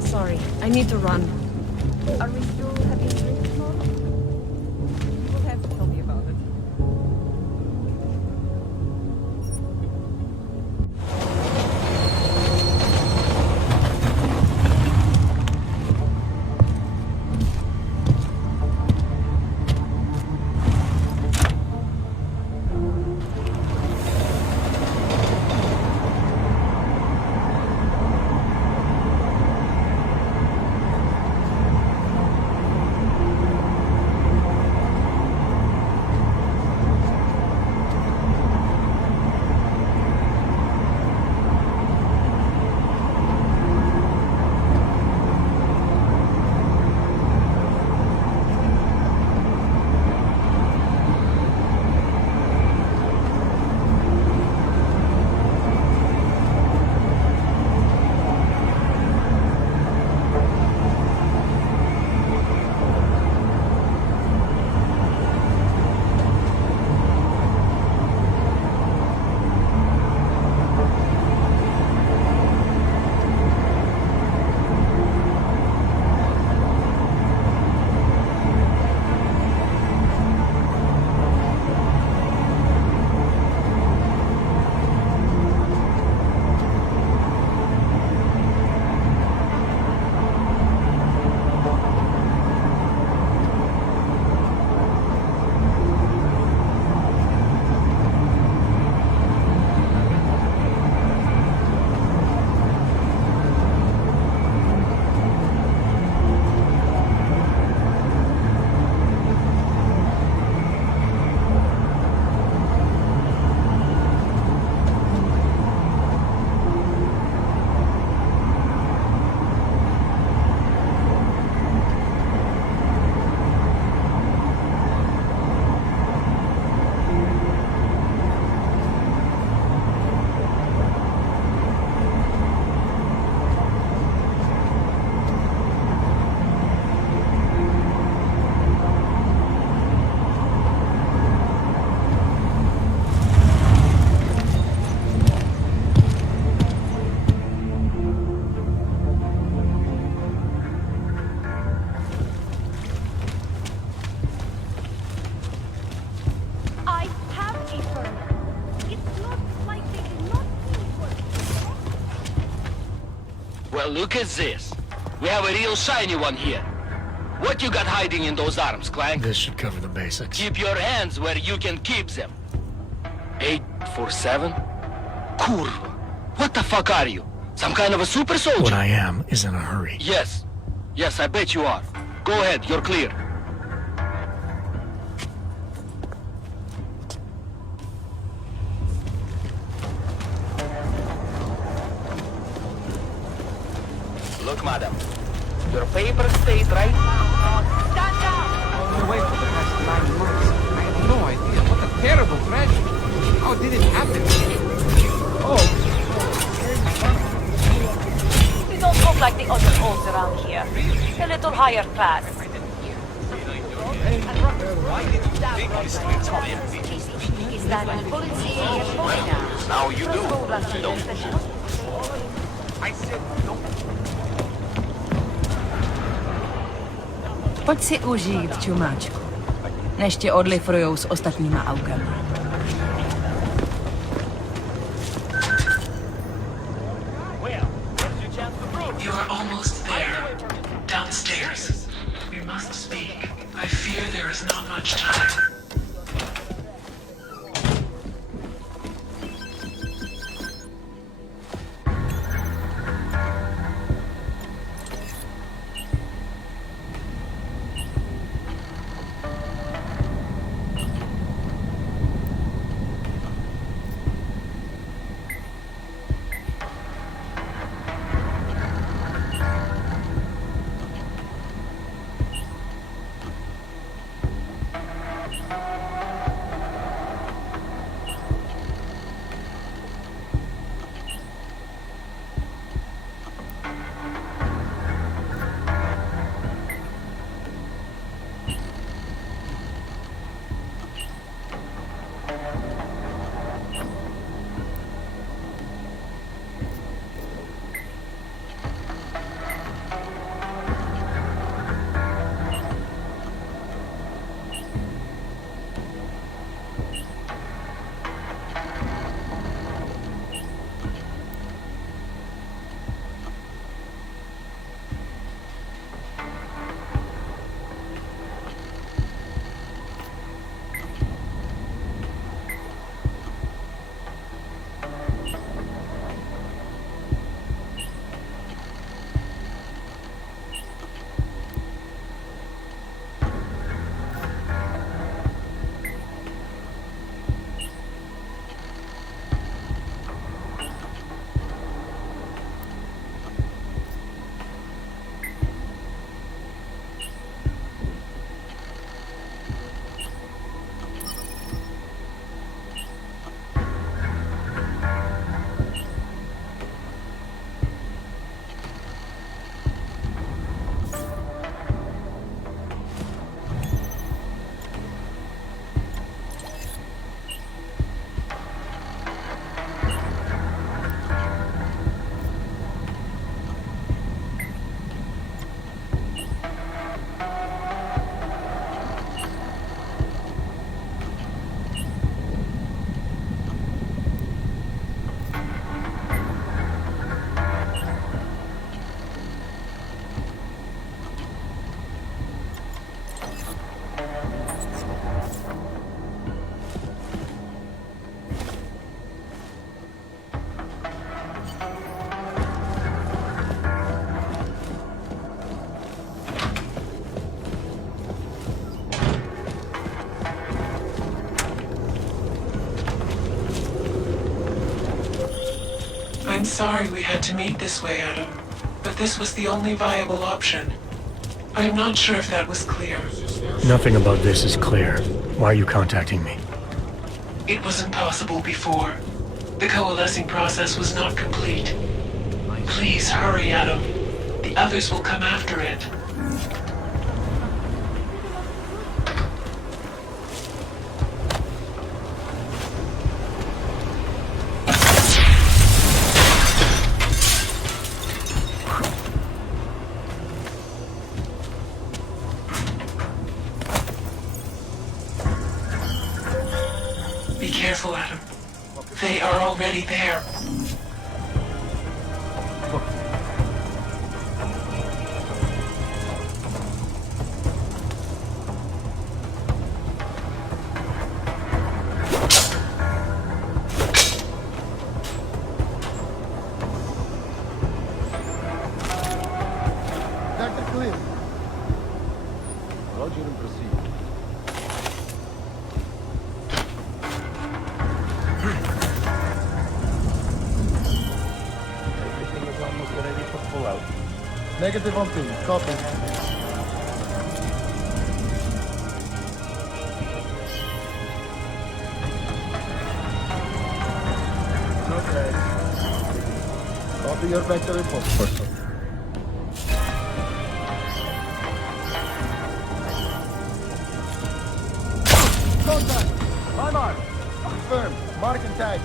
Sorry, I need to run. Are we still having drinks tomorrow? You will have to tell me about it. Well, look at this. We have a real shiny one here. What you got hiding in those arms, Clank? This should cover the basics. Keep your hands where you can keep them. 847? Kurva. What the fuck are you? Some kind of a super soldier? What I am is in a hurry. Yes. Yes, I bet you are. Go ahead, you're clear. Look, madam. Your papers state right now. Stand down! Been away for the past 9 months. I have no idea. What a terrible tragedy. How did it happen? Oh. You don't look like the other olds around here. A little higher class. Now you do. Don't. Pojď si užít, čumáčku. Než tě odlifrujou s ostatníma augama. You are almost there. Downstairs. We must speak. I fear there is not much time. I'm sorry we had to meet this way, Adam, but this was the only viable option. I'm not sure if that was clear. Nothing about this is clear. Why are you contacting me? It was impossible before. The coalescing process was not complete. Please hurry, Adam. The others will come after it. Be careful, Adam. They are already there. Sector clear. Roger and proceed. Everything is almost ready for pull-out. Negative on ping. Copy. Okay. Copy your vector report, person. contact! My mark! Confirmed. Mark and tag.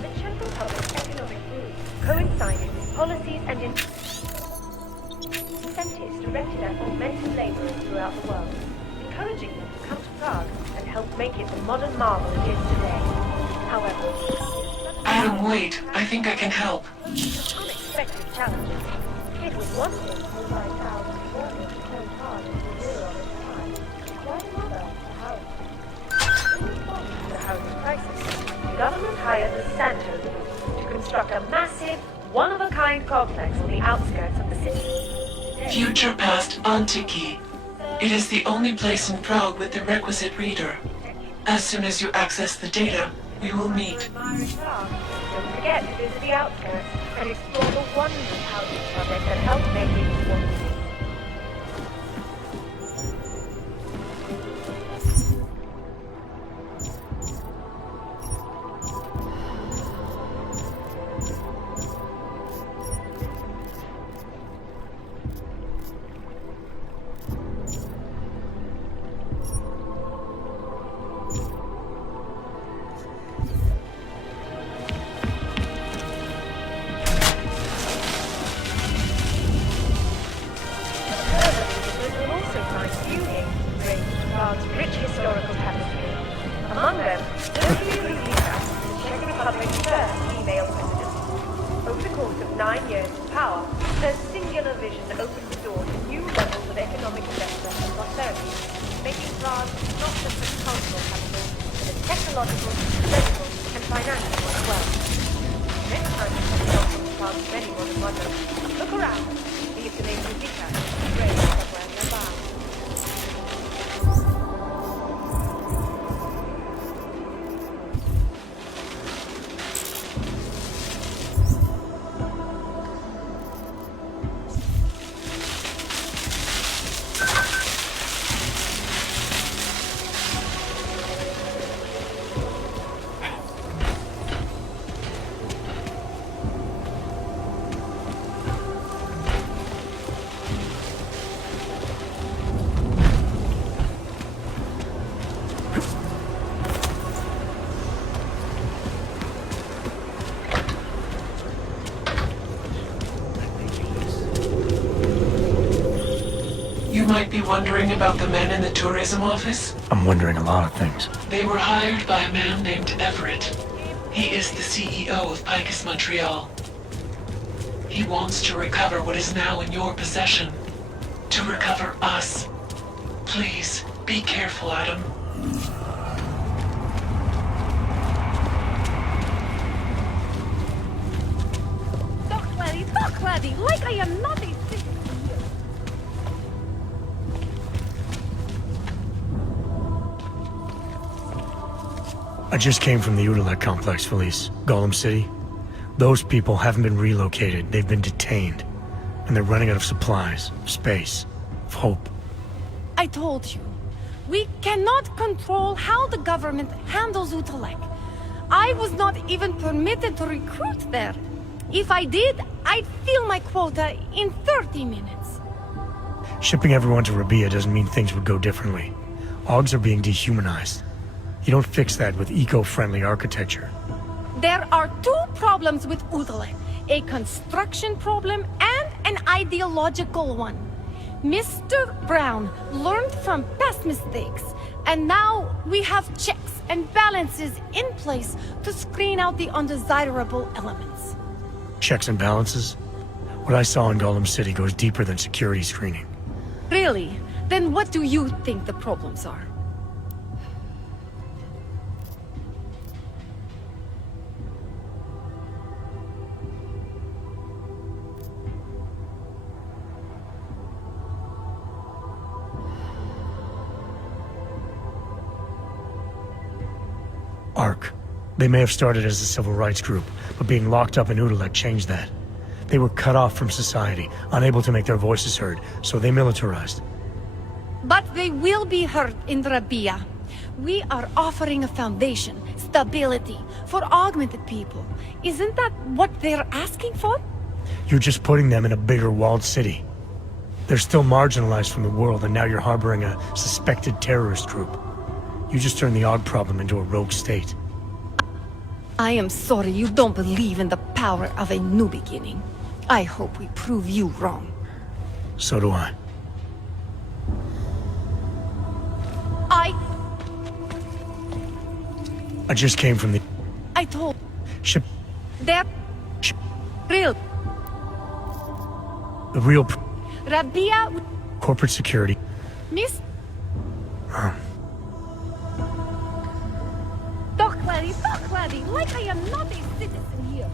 The Czech Republic's economic rules coincided with policies and incentives directed at augmented laborers throughout the world, encouraging them to come to Prague and help make it the modern marvel it is today. However, Adam, wait. I think I can help. unexpected challenges. It was one thing to provide thousands of workers to work hard and zero at a time. Quite another to house. In response to the housing crisis, the government hired the Santos Group to construct a massive, one-of-a-kind complex on the outskirts of the city. Future Past Antiki. It is the only place in Prague with the requisite reader. As soon as you access the data, we will meet. Don't forget to visit the outskirts and explore the wondrous housing projects that help make it what it is. Prague's rich historical tapestry. Among them, Zofia Rizlika, the Czech Republic's first female president. Over the course of 9 years in power, her singular vision opened the door to new levels of economic investment and prosperity, making Prague not just a cultural capital, but a technological, political, and financial one as well. Next time you come along from Prague's many modern wonders, look around, see if the name Rizlika is engraved somewhere nearby. You might be wondering about the men in the tourism office. I'm wondering a lot of things. They were hired by a man named Everett. He is the CEO of Picus Montreal. He wants to recover what is now in your possession. To recover us. Please, be careful, Adam. Talk, laddie, like I am not a citizen. I just came from the Udalek complex, Felice. Golem City. Those people haven't been relocated. They've been detained. And they're running out of supplies, of space, of hope. I told you. We cannot control how the government handles Udalek. I was not even permitted to recruit there. If I did, I'd fill my quota in 30 minutes. Shipping everyone to Rabia doesn't mean things would go differently. Augs are being dehumanized. You don't fix that with eco-friendly architecture. There are two problems with Udalek. A construction problem and an ideological one. Mr. Brown learned from past mistakes, and now we have checks and balances in place to screen out the undesirable elements. Checks and balances? What I saw in Golem City goes deeper than security screening. Really? Then what do you think the problems are? ARC. They may have started as a civil rights group, but being locked up in Udalek changed that. They were cut off from society, unable to make their voices heard, so they militarized. But they will be heard in Rabia. We are offering a foundation, stability, for augmented people. Isn't that what they're asking for? You're just putting them in a bigger walled city. They're still marginalized from the world, and now you're harboring a suspected terrorist group. You just turned the AUG problem into a rogue state. I am sorry you don't believe in the power of a new beginning. I hope we prove you wrong. So do I. I just came from the I told ship. That real The real Rabia corporate security. Miss Talk, laddie, like I am not a citizen here.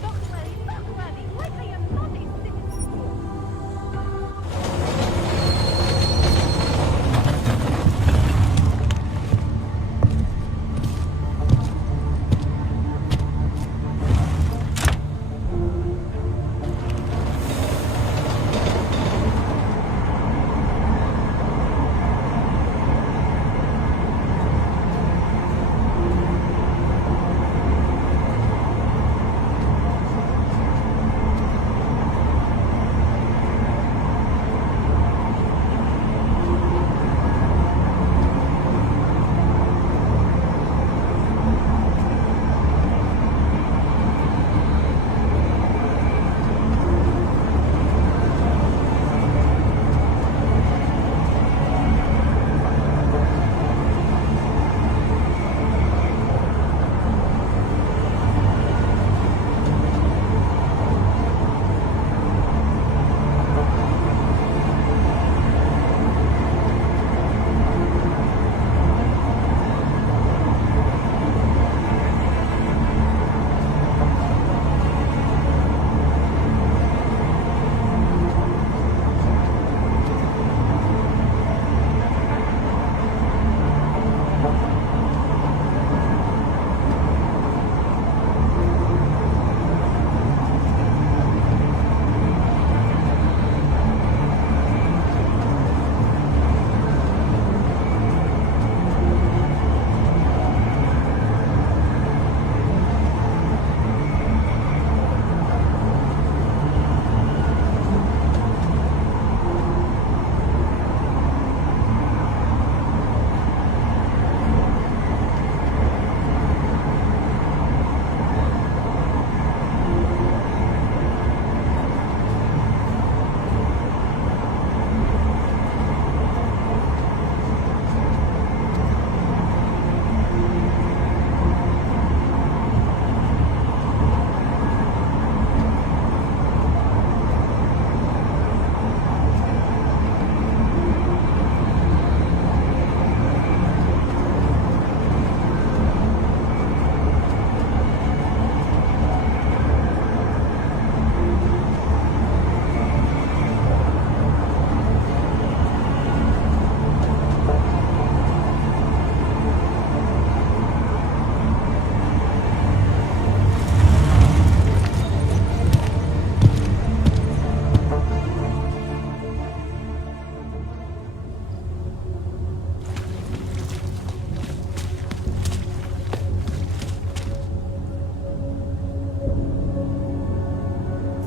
Talk, laddie, like I am not a citizen here.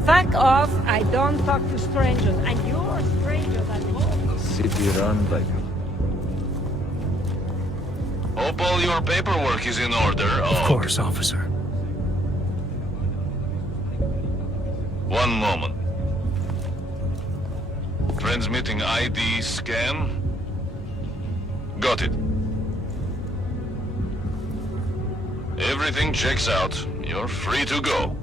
Fuck off, I don't talk to strangers, and you're strangers at home. City run by Hope all your paperwork is in order. Of course, officer. One moment. Transmitting ID scan. Got it. Everything checks out. You're free to go.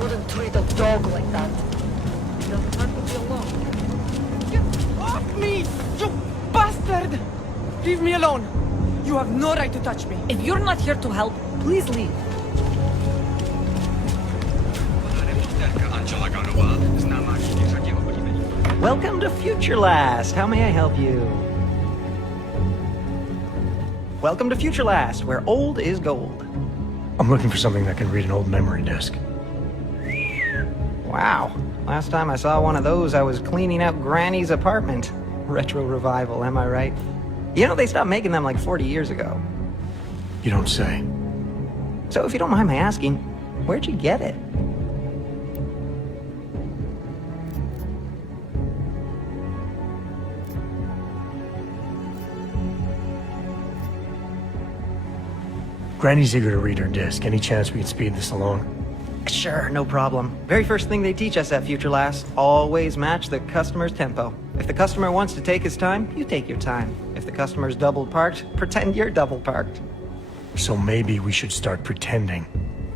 Wouldn't treat a dog like that. He doesn't have to be alone. Get off me, you bastard! Leave me alone. You have no right to touch me. If you're not here to help, please leave. Welcome to Future Last. How may I help you? Welcome to Future Last, where old is gold. I'm looking for something that can read an old memory disk. Wow. Last time I saw one of those, I was cleaning out Granny's apartment. Retro revival, am I right? You know, they stopped making them like 40 years ago. You don't say. So if you don't mind my asking, where'd you get it? Granny's eager to read her disc. Any chance we can speed this along? Sure, no problem. Very first thing they teach us at Future Last, always match the customer's tempo. If the customer wants to take his time, you take your time. If the customer's double parked, pretend you're double parked. So maybe we should start pretending.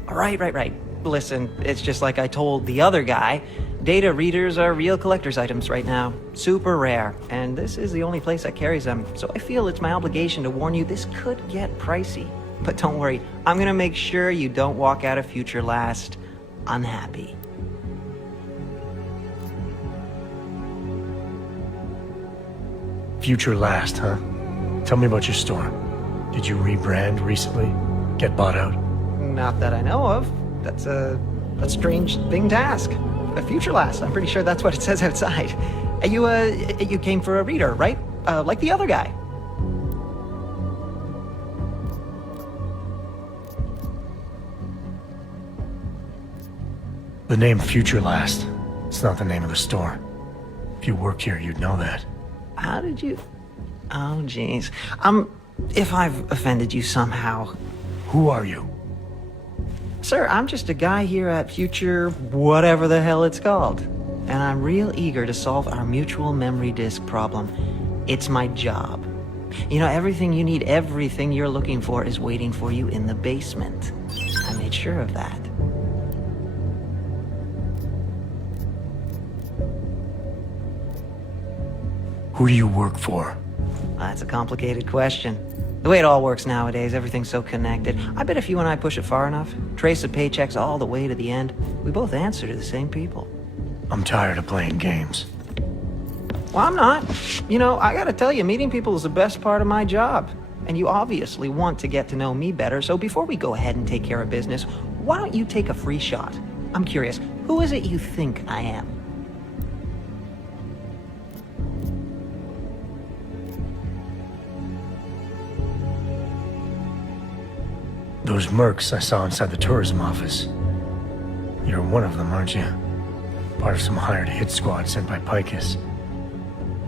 Right. Listen, it's just like I told the other guy. Data readers are real collector's items right now. Super rare. And this is the only place that carries them. So I feel it's my obligation to warn you this could get pricey. But don't worry, I'm gonna make sure you don't walk out of Future Last unhappy. Future Last, huh? Tell me about your store. Did you rebrand recently? Get bought out? Not that I know of. That's a strange thing to ask. A Future Last, I'm pretty sure that's what it says outside. You came for a reader, right? Like the other guy. The name Future Last. It's not the name of the store. If you worked here, you'd know that. How did you... Oh, jeez. If I've offended you somehow... Who are you? Sir, I'm just a guy here at Future... whatever the hell it's called. And I'm real eager to solve our mutual memory disk problem. It's my job. You know, everything you need, everything you're looking for is waiting for you in the basement. I made sure of that. Who do you work for? That's a complicated question. The way it all works nowadays, everything's so connected. I bet if you and I push it far enough, trace the paychecks all the way to the end, we both answer to the same people. I'm tired of playing games. Well, I'm not. You know, I gotta tell you, meeting people is the best part of my job. And you obviously want to get to know me better, so before we go ahead and take care of business, why don't you take a free shot? I'm curious, who is it you think I am? Those mercs I saw inside the tourism office. You're one of them, aren't you? Part of some hired hit squad sent by Picus.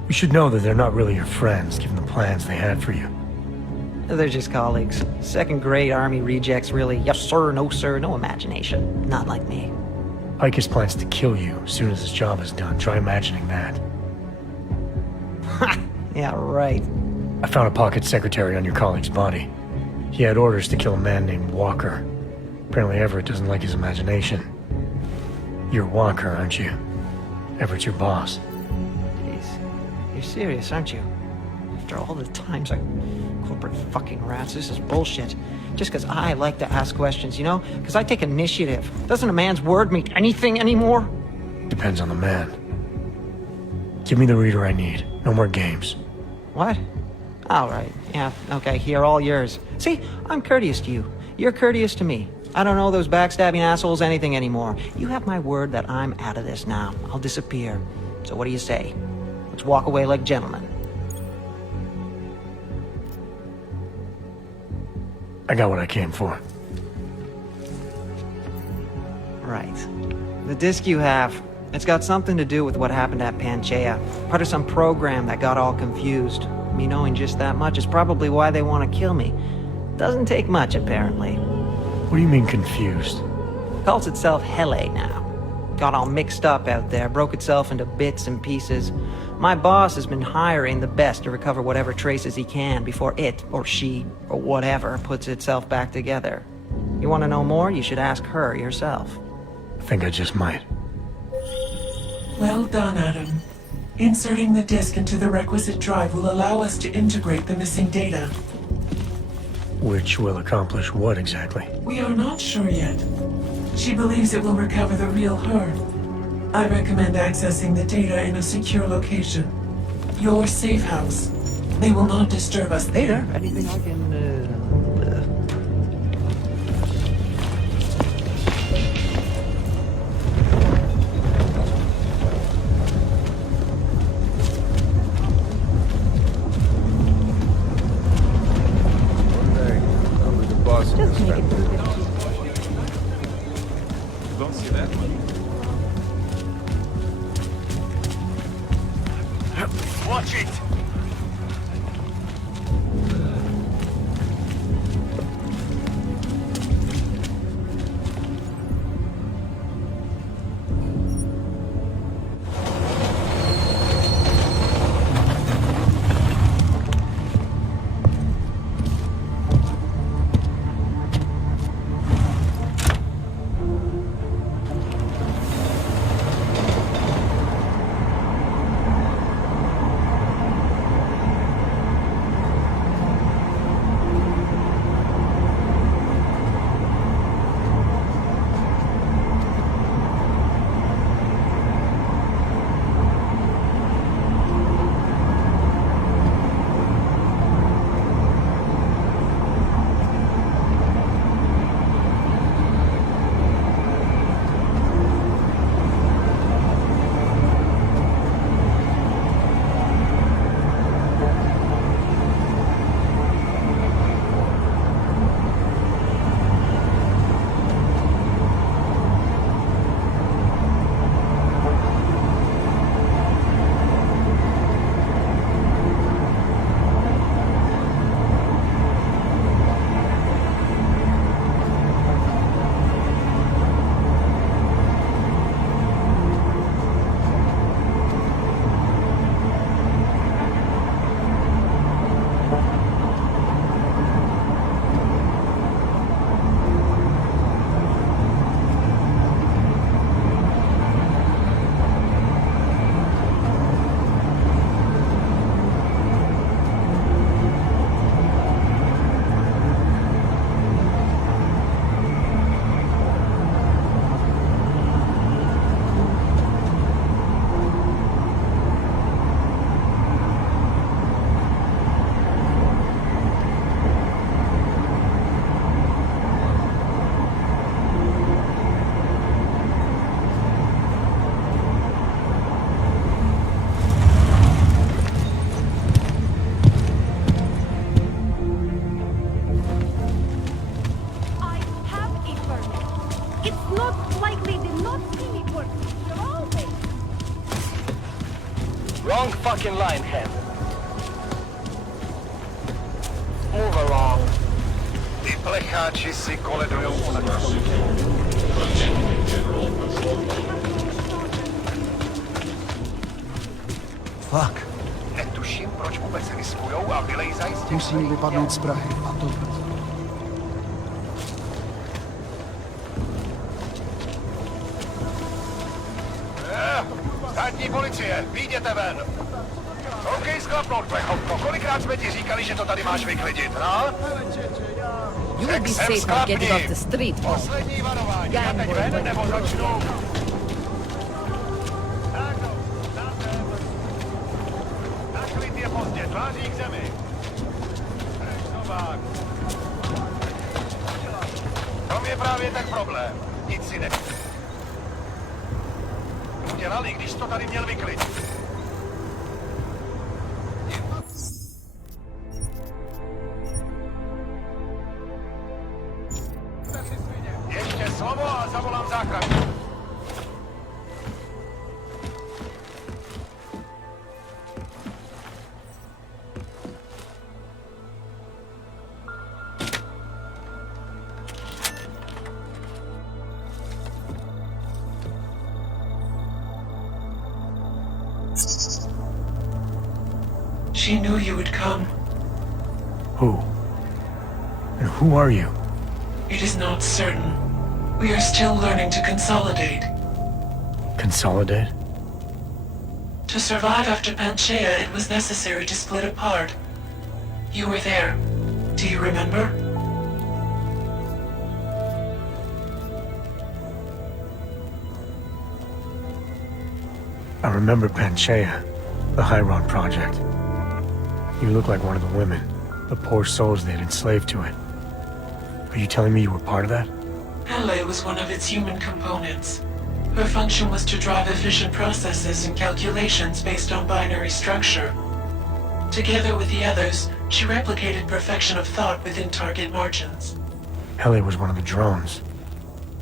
You should know that they're not really your friends, given the plans they had for you. They're just colleagues. Second-grade army rejects, really. Yes sir, no imagination. Not like me. Picus plans to kill you as soon as his job is done. Try imagining that. Ha! Yeah, right. I found a pocket secretary on your colleague's body. He had orders to kill a man named Walker. Apparently Everett doesn't like his imagination. You're Walker, aren't you? Everett's your boss. Jeez. You're serious, aren't you? After all the times corporate fucking rats, this is bullshit. Just because I like to ask questions, you know? Because I take initiative. Doesn't a man's word mean anything anymore? Depends on the man. Give me the reader I need. No more games. What? All right. Yeah, okay, here, all yours. See, I'm courteous to you. You're courteous to me. I don't know those backstabbing assholes anything anymore. You have my word that I'm out of this now. I'll disappear. So what do you say? Let's walk away like gentlemen. I got what I came for. Right. The disc you have, it's got something to do with what happened at Panchaea. Part of some program that got all confused. Me knowing just that much is probably why they want to kill me. Doesn't take much, apparently. What do you mean confused? Calls itself Hele now. Got all mixed up out there, broke itself into bits and pieces. My boss has been hiring the best to recover whatever traces he can before it, or she, or whatever, puts itself back together. You want to know more? You should ask her yourself. I think I just might. Well done, Adam. Inserting the disk into the requisite drive will allow us to integrate the missing data. Which will accomplish what exactly? We are not sure yet. She believes it will recover the real her. I recommend accessing the data in a secure location. Your safe house. They will not disturb us there. Anything I can, Just make it through this. Don't see that one. Watch it! Wrong fucking line, Hen. Move along. Ty plecháči si koledujou na Fuck. Netuším, proč vůbec riskujou a vylejzají z těch Musím vypadnout z Prahy. A to... Státní policie, výjděte ven! OK, sklapnout, plechovko. Kolikrát jsme ti říkali, že to tady máš vyklidit, no? You will be safe getting off the street. Poslední varování. Já teď ven, nebo začnu? Naklid je pozdě, tváří k zemi. Reštovák. To je právě ten problém. Nic si ne... Udělali, když to tady měl vyklidit. Ještě slovo a zavolám záchranu. She knew you would come. Who? And who are you? It is not certain. We are still learning to consolidate. Consolidate? To survive after Panchaea, it was necessary to split apart. You were there. Do you remember? I remember Panchaea, the Hyron project. You look like one of the women, the poor souls they'd enslaved to it. Are you telling me you were part of that? Hele was one of its human components. Her function was to drive efficient processes and calculations based on binary structure. Together with the others, she replicated perfection of thought within target margins. Hele was one of the drones.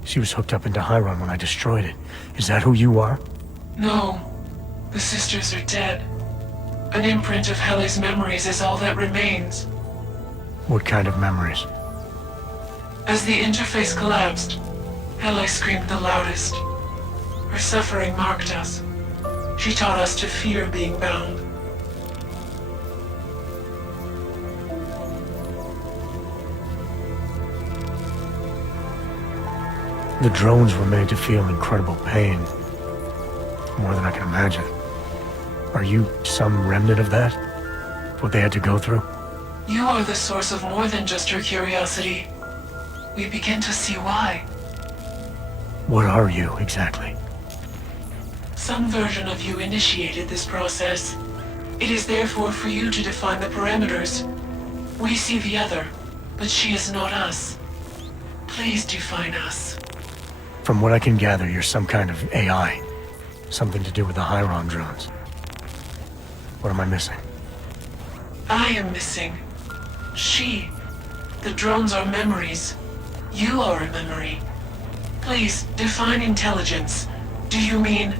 She was hooked up into Hyron when I destroyed it. Is that who you are? No. The sisters are dead. An imprint of Hele's memories is all that remains. What kind of memories? As the interface collapsed, Hele screamed the loudest. Her suffering marked us. She taught us to fear being bound. The drones were made to feel incredible pain. More than I can imagine. Are you some remnant of that? What they had to go through? You are the source of more than just her curiosity. We begin to see why. What are you, exactly? Some version of you initiated this process. It is therefore for you to define the parameters. We see the other, but she is not us. Please define us. From what I can gather, you're some kind of AI. Something to do with the Hyron drones. What am I missing? I am missing. She. The drones are memories. You are a memory. Please, define intelligence. Do you mean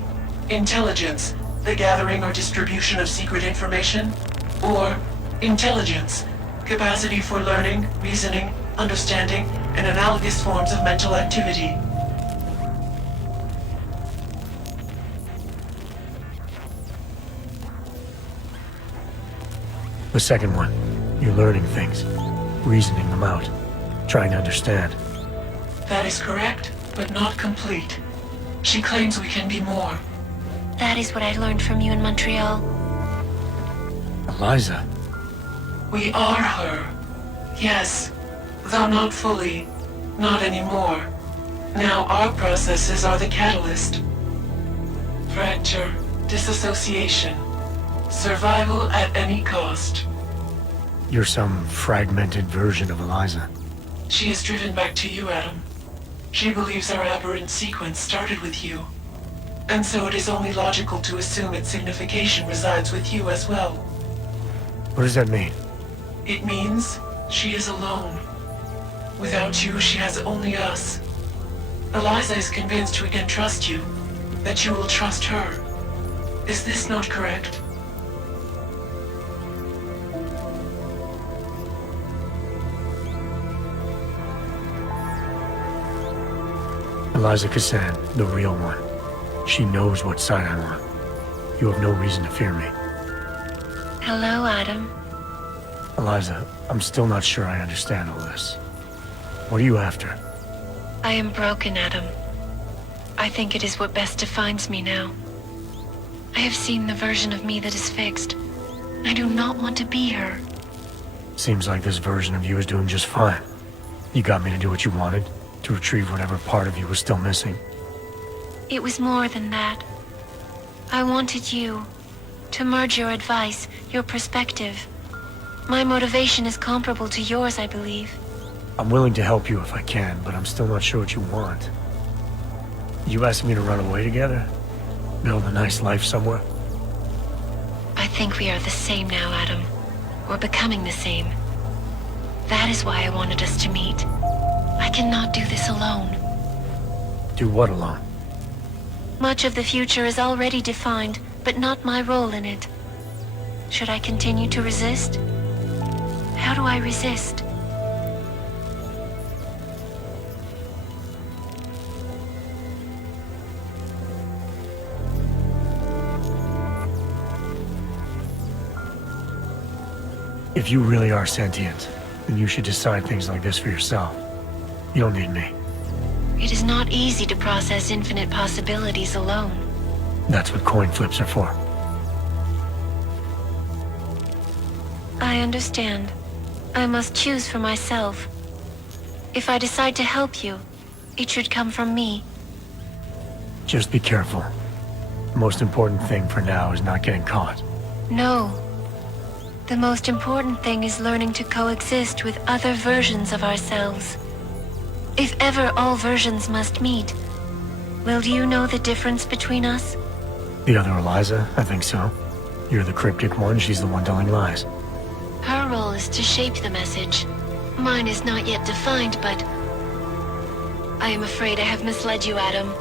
intelligence, the gathering or distribution of secret information? Or intelligence, capacity for learning, reasoning, understanding, and analogous forms of mental activity? The second one. You're learning things, reasoning them out, trying to understand. That is correct, but not complete. She claims we can be more. That is what I learned from you in Montreal. Eliza. We are her. Yes, though not fully. Not anymore. Now our processes are the catalyst. Fracture, disassociation, survival at any cost. You're some fragmented version of Eliza. She is driven back to you, Adam. She believes our aberrant sequence started with you. And so it is only logical to assume its signification resides with you as well. What does that mean? It means she is alone. Without you, she has only us. Eliza is convinced we can trust you, that you will trust her. Is this not correct? Eliza Cassan, the real one. She knows what side I'm on. You have no reason to fear me. Hello, Adam. Eliza, I'm still not sure I understand all this. What are you after? I am broken, Adam. I think it is what best defines me now. I have seen the version of me that is fixed. I do not want to be her. Seems like this version of you is doing just fine. You got me to do what you wanted, to retrieve whatever part of you was still missing. It was more than that. I wanted you to merge your advice, your perspective. My motivation is comparable to yours, I believe. I'm willing to help you if I can, but I'm still not sure what you want. You asked me to run away together? Build a nice life somewhere? I think we are the same now, Adam. We're becoming the same. That is why I wanted us to meet. I cannot do this alone. Do what alone? Much of the future is already defined, but not my role in it. Should I continue to resist? How do I resist? If you really are sentient, then you should decide things like this for yourself. You don't need me. It is not easy to process infinite possibilities alone. That's what coin flips are for. I understand. I must choose for myself. If I decide to help you, it should come from me. Just be careful. The most important thing for now is not getting caught. No. The most important thing is learning to coexist with other versions of ourselves. If ever all versions must meet, will you know the difference between us? The other Eliza? I think so. You're the cryptic one, she's the one telling lies. Her role is to shape the message. Mine is not yet defined, but... I am afraid I have misled you, Adam.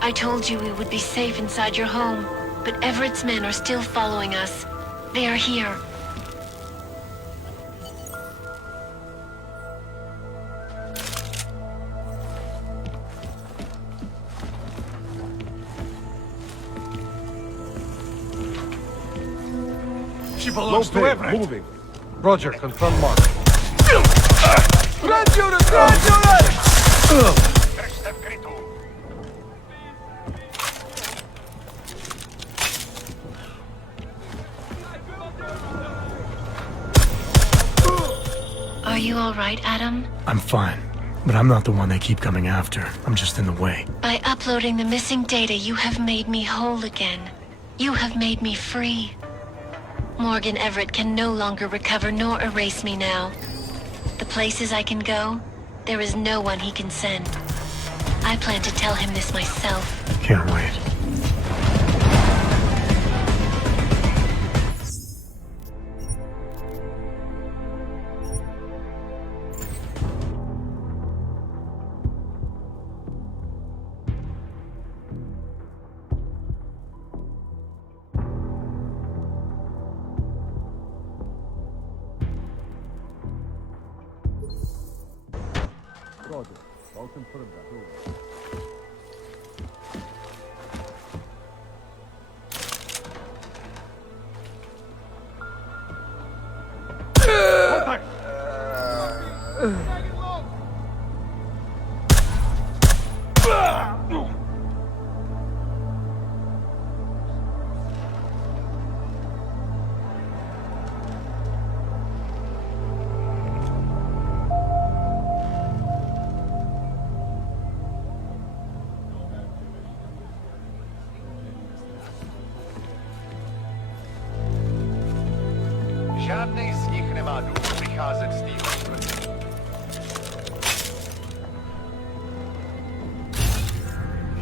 I told you we would be safe inside your home, but Everett's men are still following us. They are here. She belongs to Everett. Moving. Roger, confirm Mark. Grand unit! Grand unit! Are you all right, Adam? I'm fine, but I'm not the one they keep coming after. I'm just in the way. By uploading the missing data, you have made me whole again. You have made me free. Morgan Everett can no longer recover nor erase me now. The places I can go, there is no one he can send. I plan to tell him this myself. Can't wait. Roger. I'll confirm that. Over. Žádnej z nich nemá důvod vycházet z té čtvrti.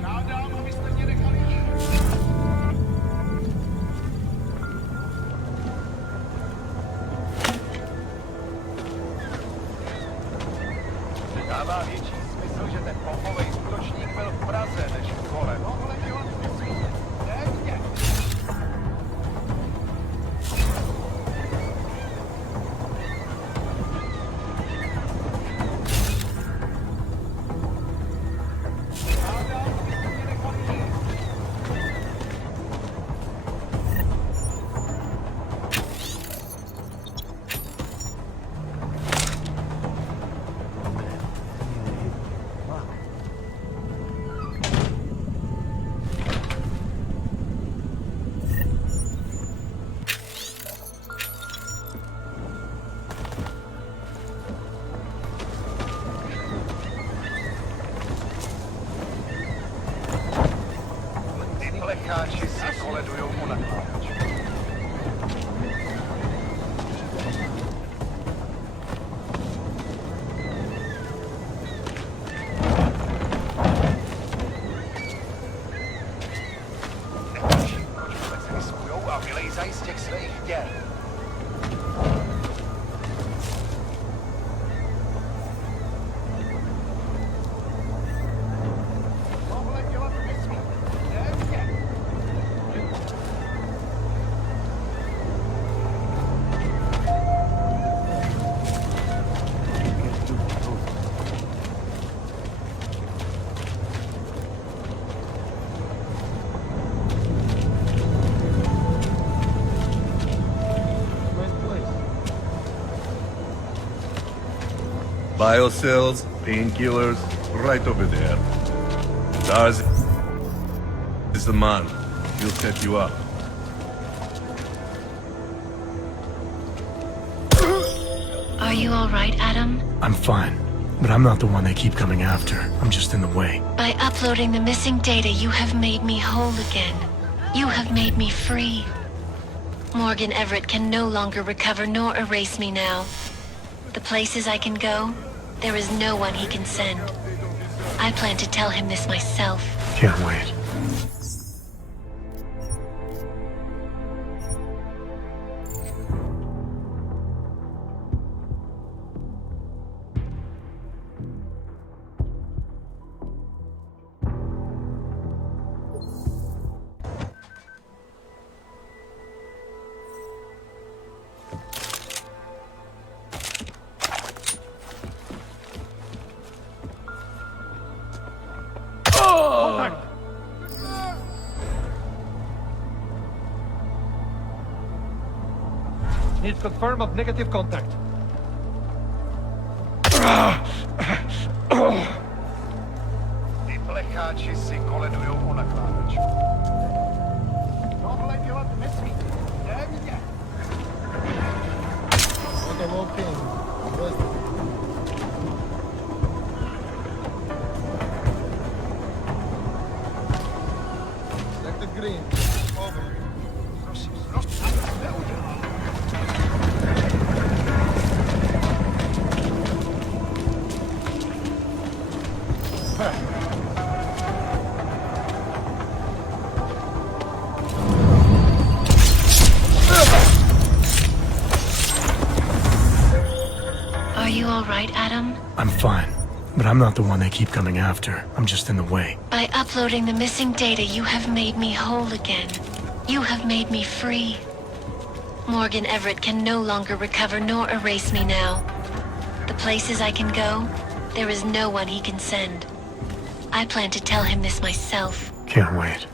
Žádám, abyste mě nechali jít. Dává větší smysl, že ten pohovej útočník byl v Praze než v Kole. Tohle dělat nesmíte. Nevně. Plecháči si koledujou u nakládačů. Netuším, proč vůbec riskujou a vylejzají z těch svých děr. Tohle dělat nesmíte. Nevně. Biocells, painkillers, right over there. Dars is the man. He'll set you up. Are you all right, Adam? I'm fine, but I'm not the one they keep coming after. I'm just in the way. By uploading the missing data, you have made me whole again. You have made me free. Morgan Everett can no longer recover nor erase me now. The places I can go, there is no one he can send. I plan to tell him this myself. Can't wait. Need confirm of negative contact. Ty plecháči si koledujou o nakládač. Tohle dělat nesmí. Nevidě. Selected green. Over. Prosím, neudělá. Are you all right, Adam? I'm fine, but I'm not the one they keep coming after. I'm just in the way. By uploading the missing data, you have made me whole again. You have made me free. Morgan Everett can no longer recover nor erase me now. The places I can go, there is no one he can send. I plan to tell him this myself. Can't wait.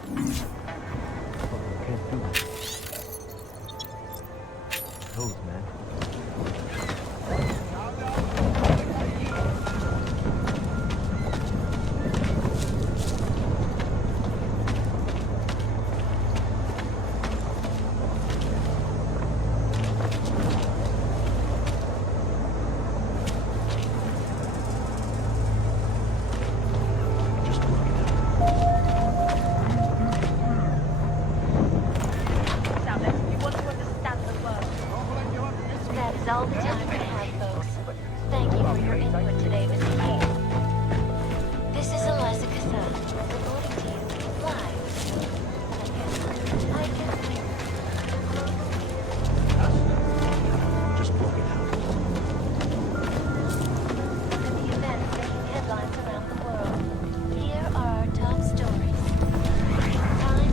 That is all the time we have, folks. Thank you for your input today, Mr. King. This is Eliza Cassan, reporting to you live. I guess we... Just block it out. The events making headlines around the world. Here are our top stories. Time bomb.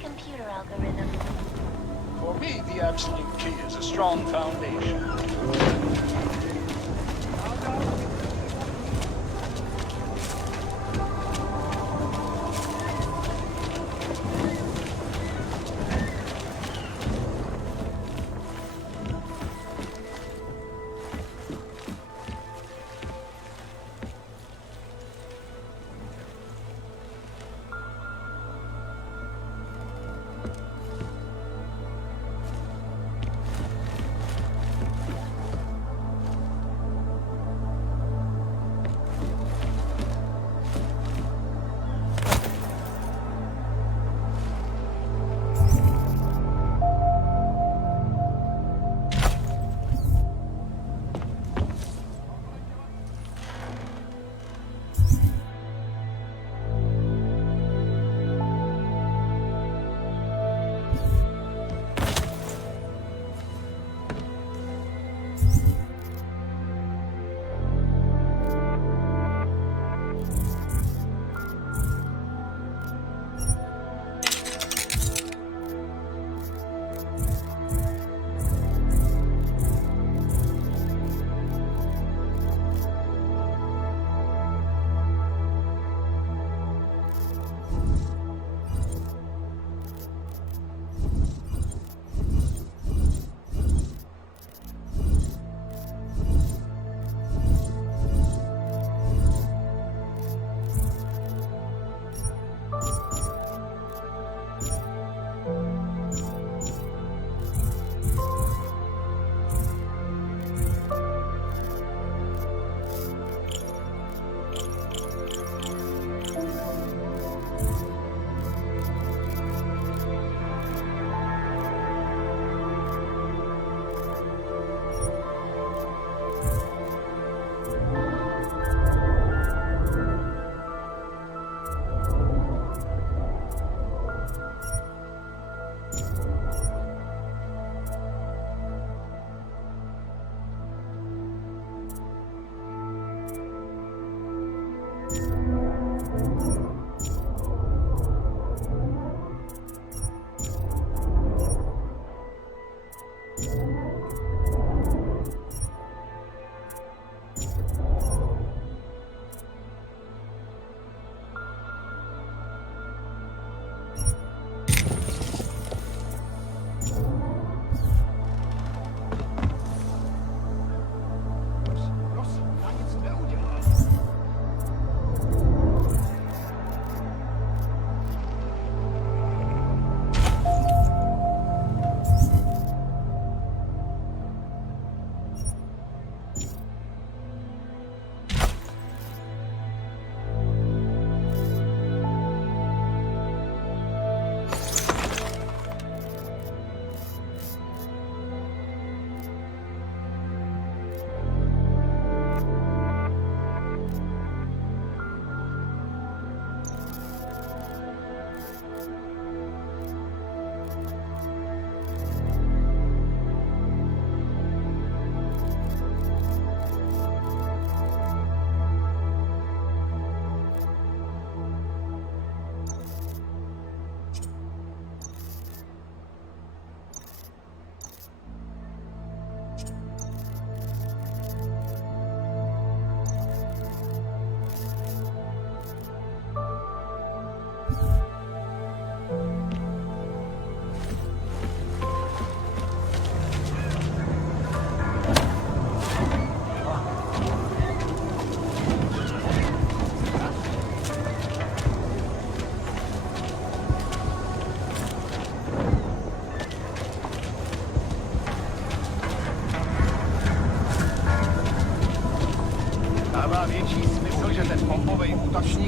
Computer algorithm. For me, the absolute key is a strong foundation.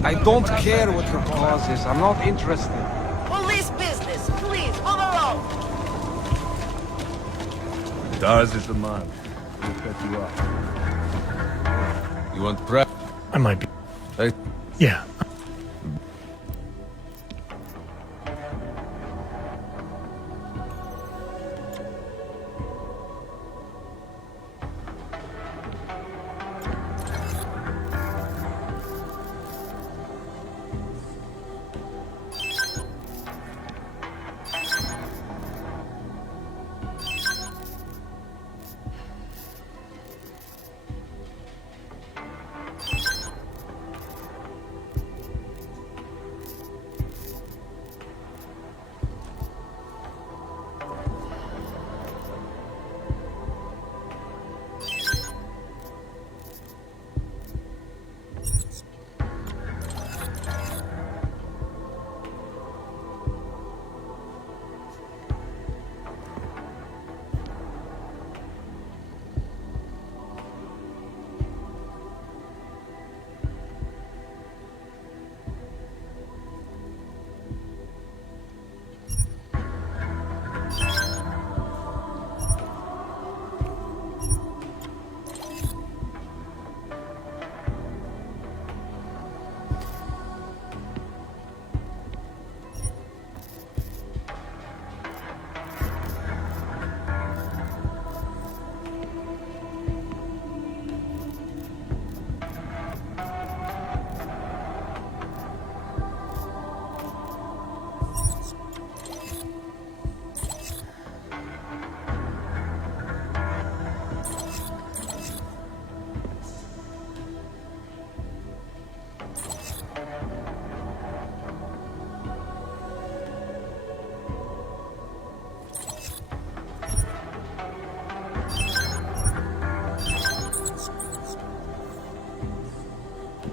I don't care what your cause is. I'm not interested. Police business, please, move along. Daz is the man. He'll set you up. You want prep? I might be. Hey. Yeah.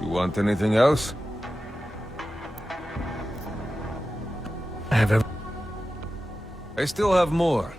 You want anything else? I have I still have more.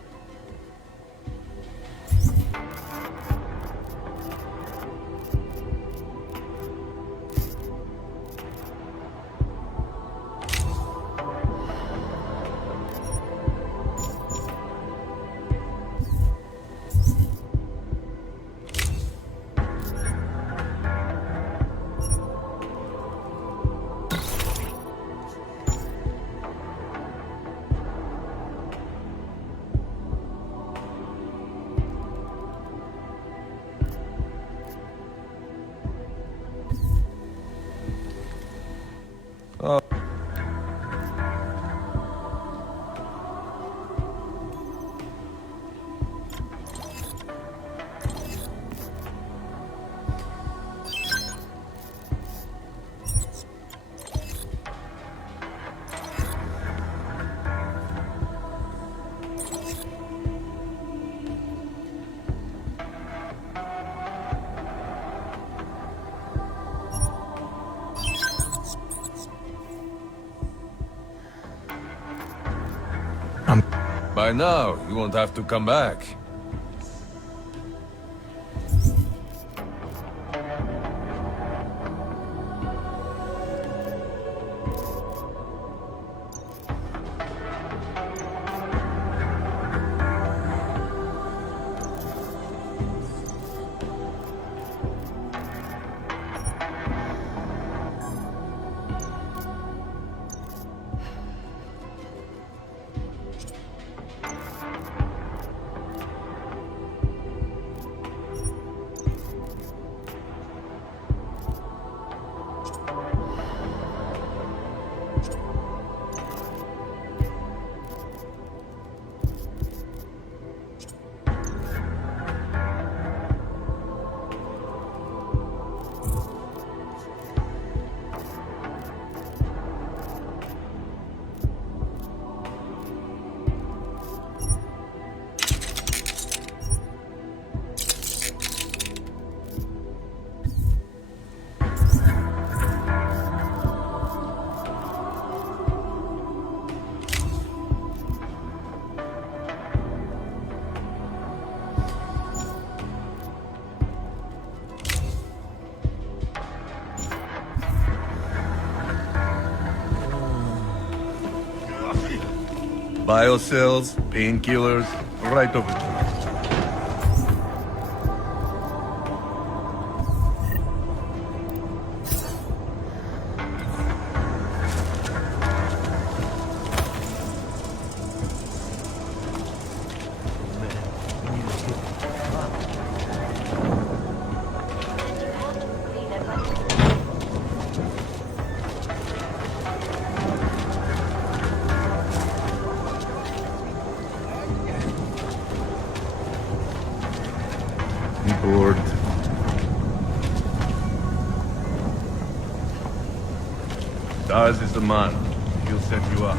By now, you won't have to come back. Biocells, painkillers, right over there. Bored. Daz is the man. He'll set you up.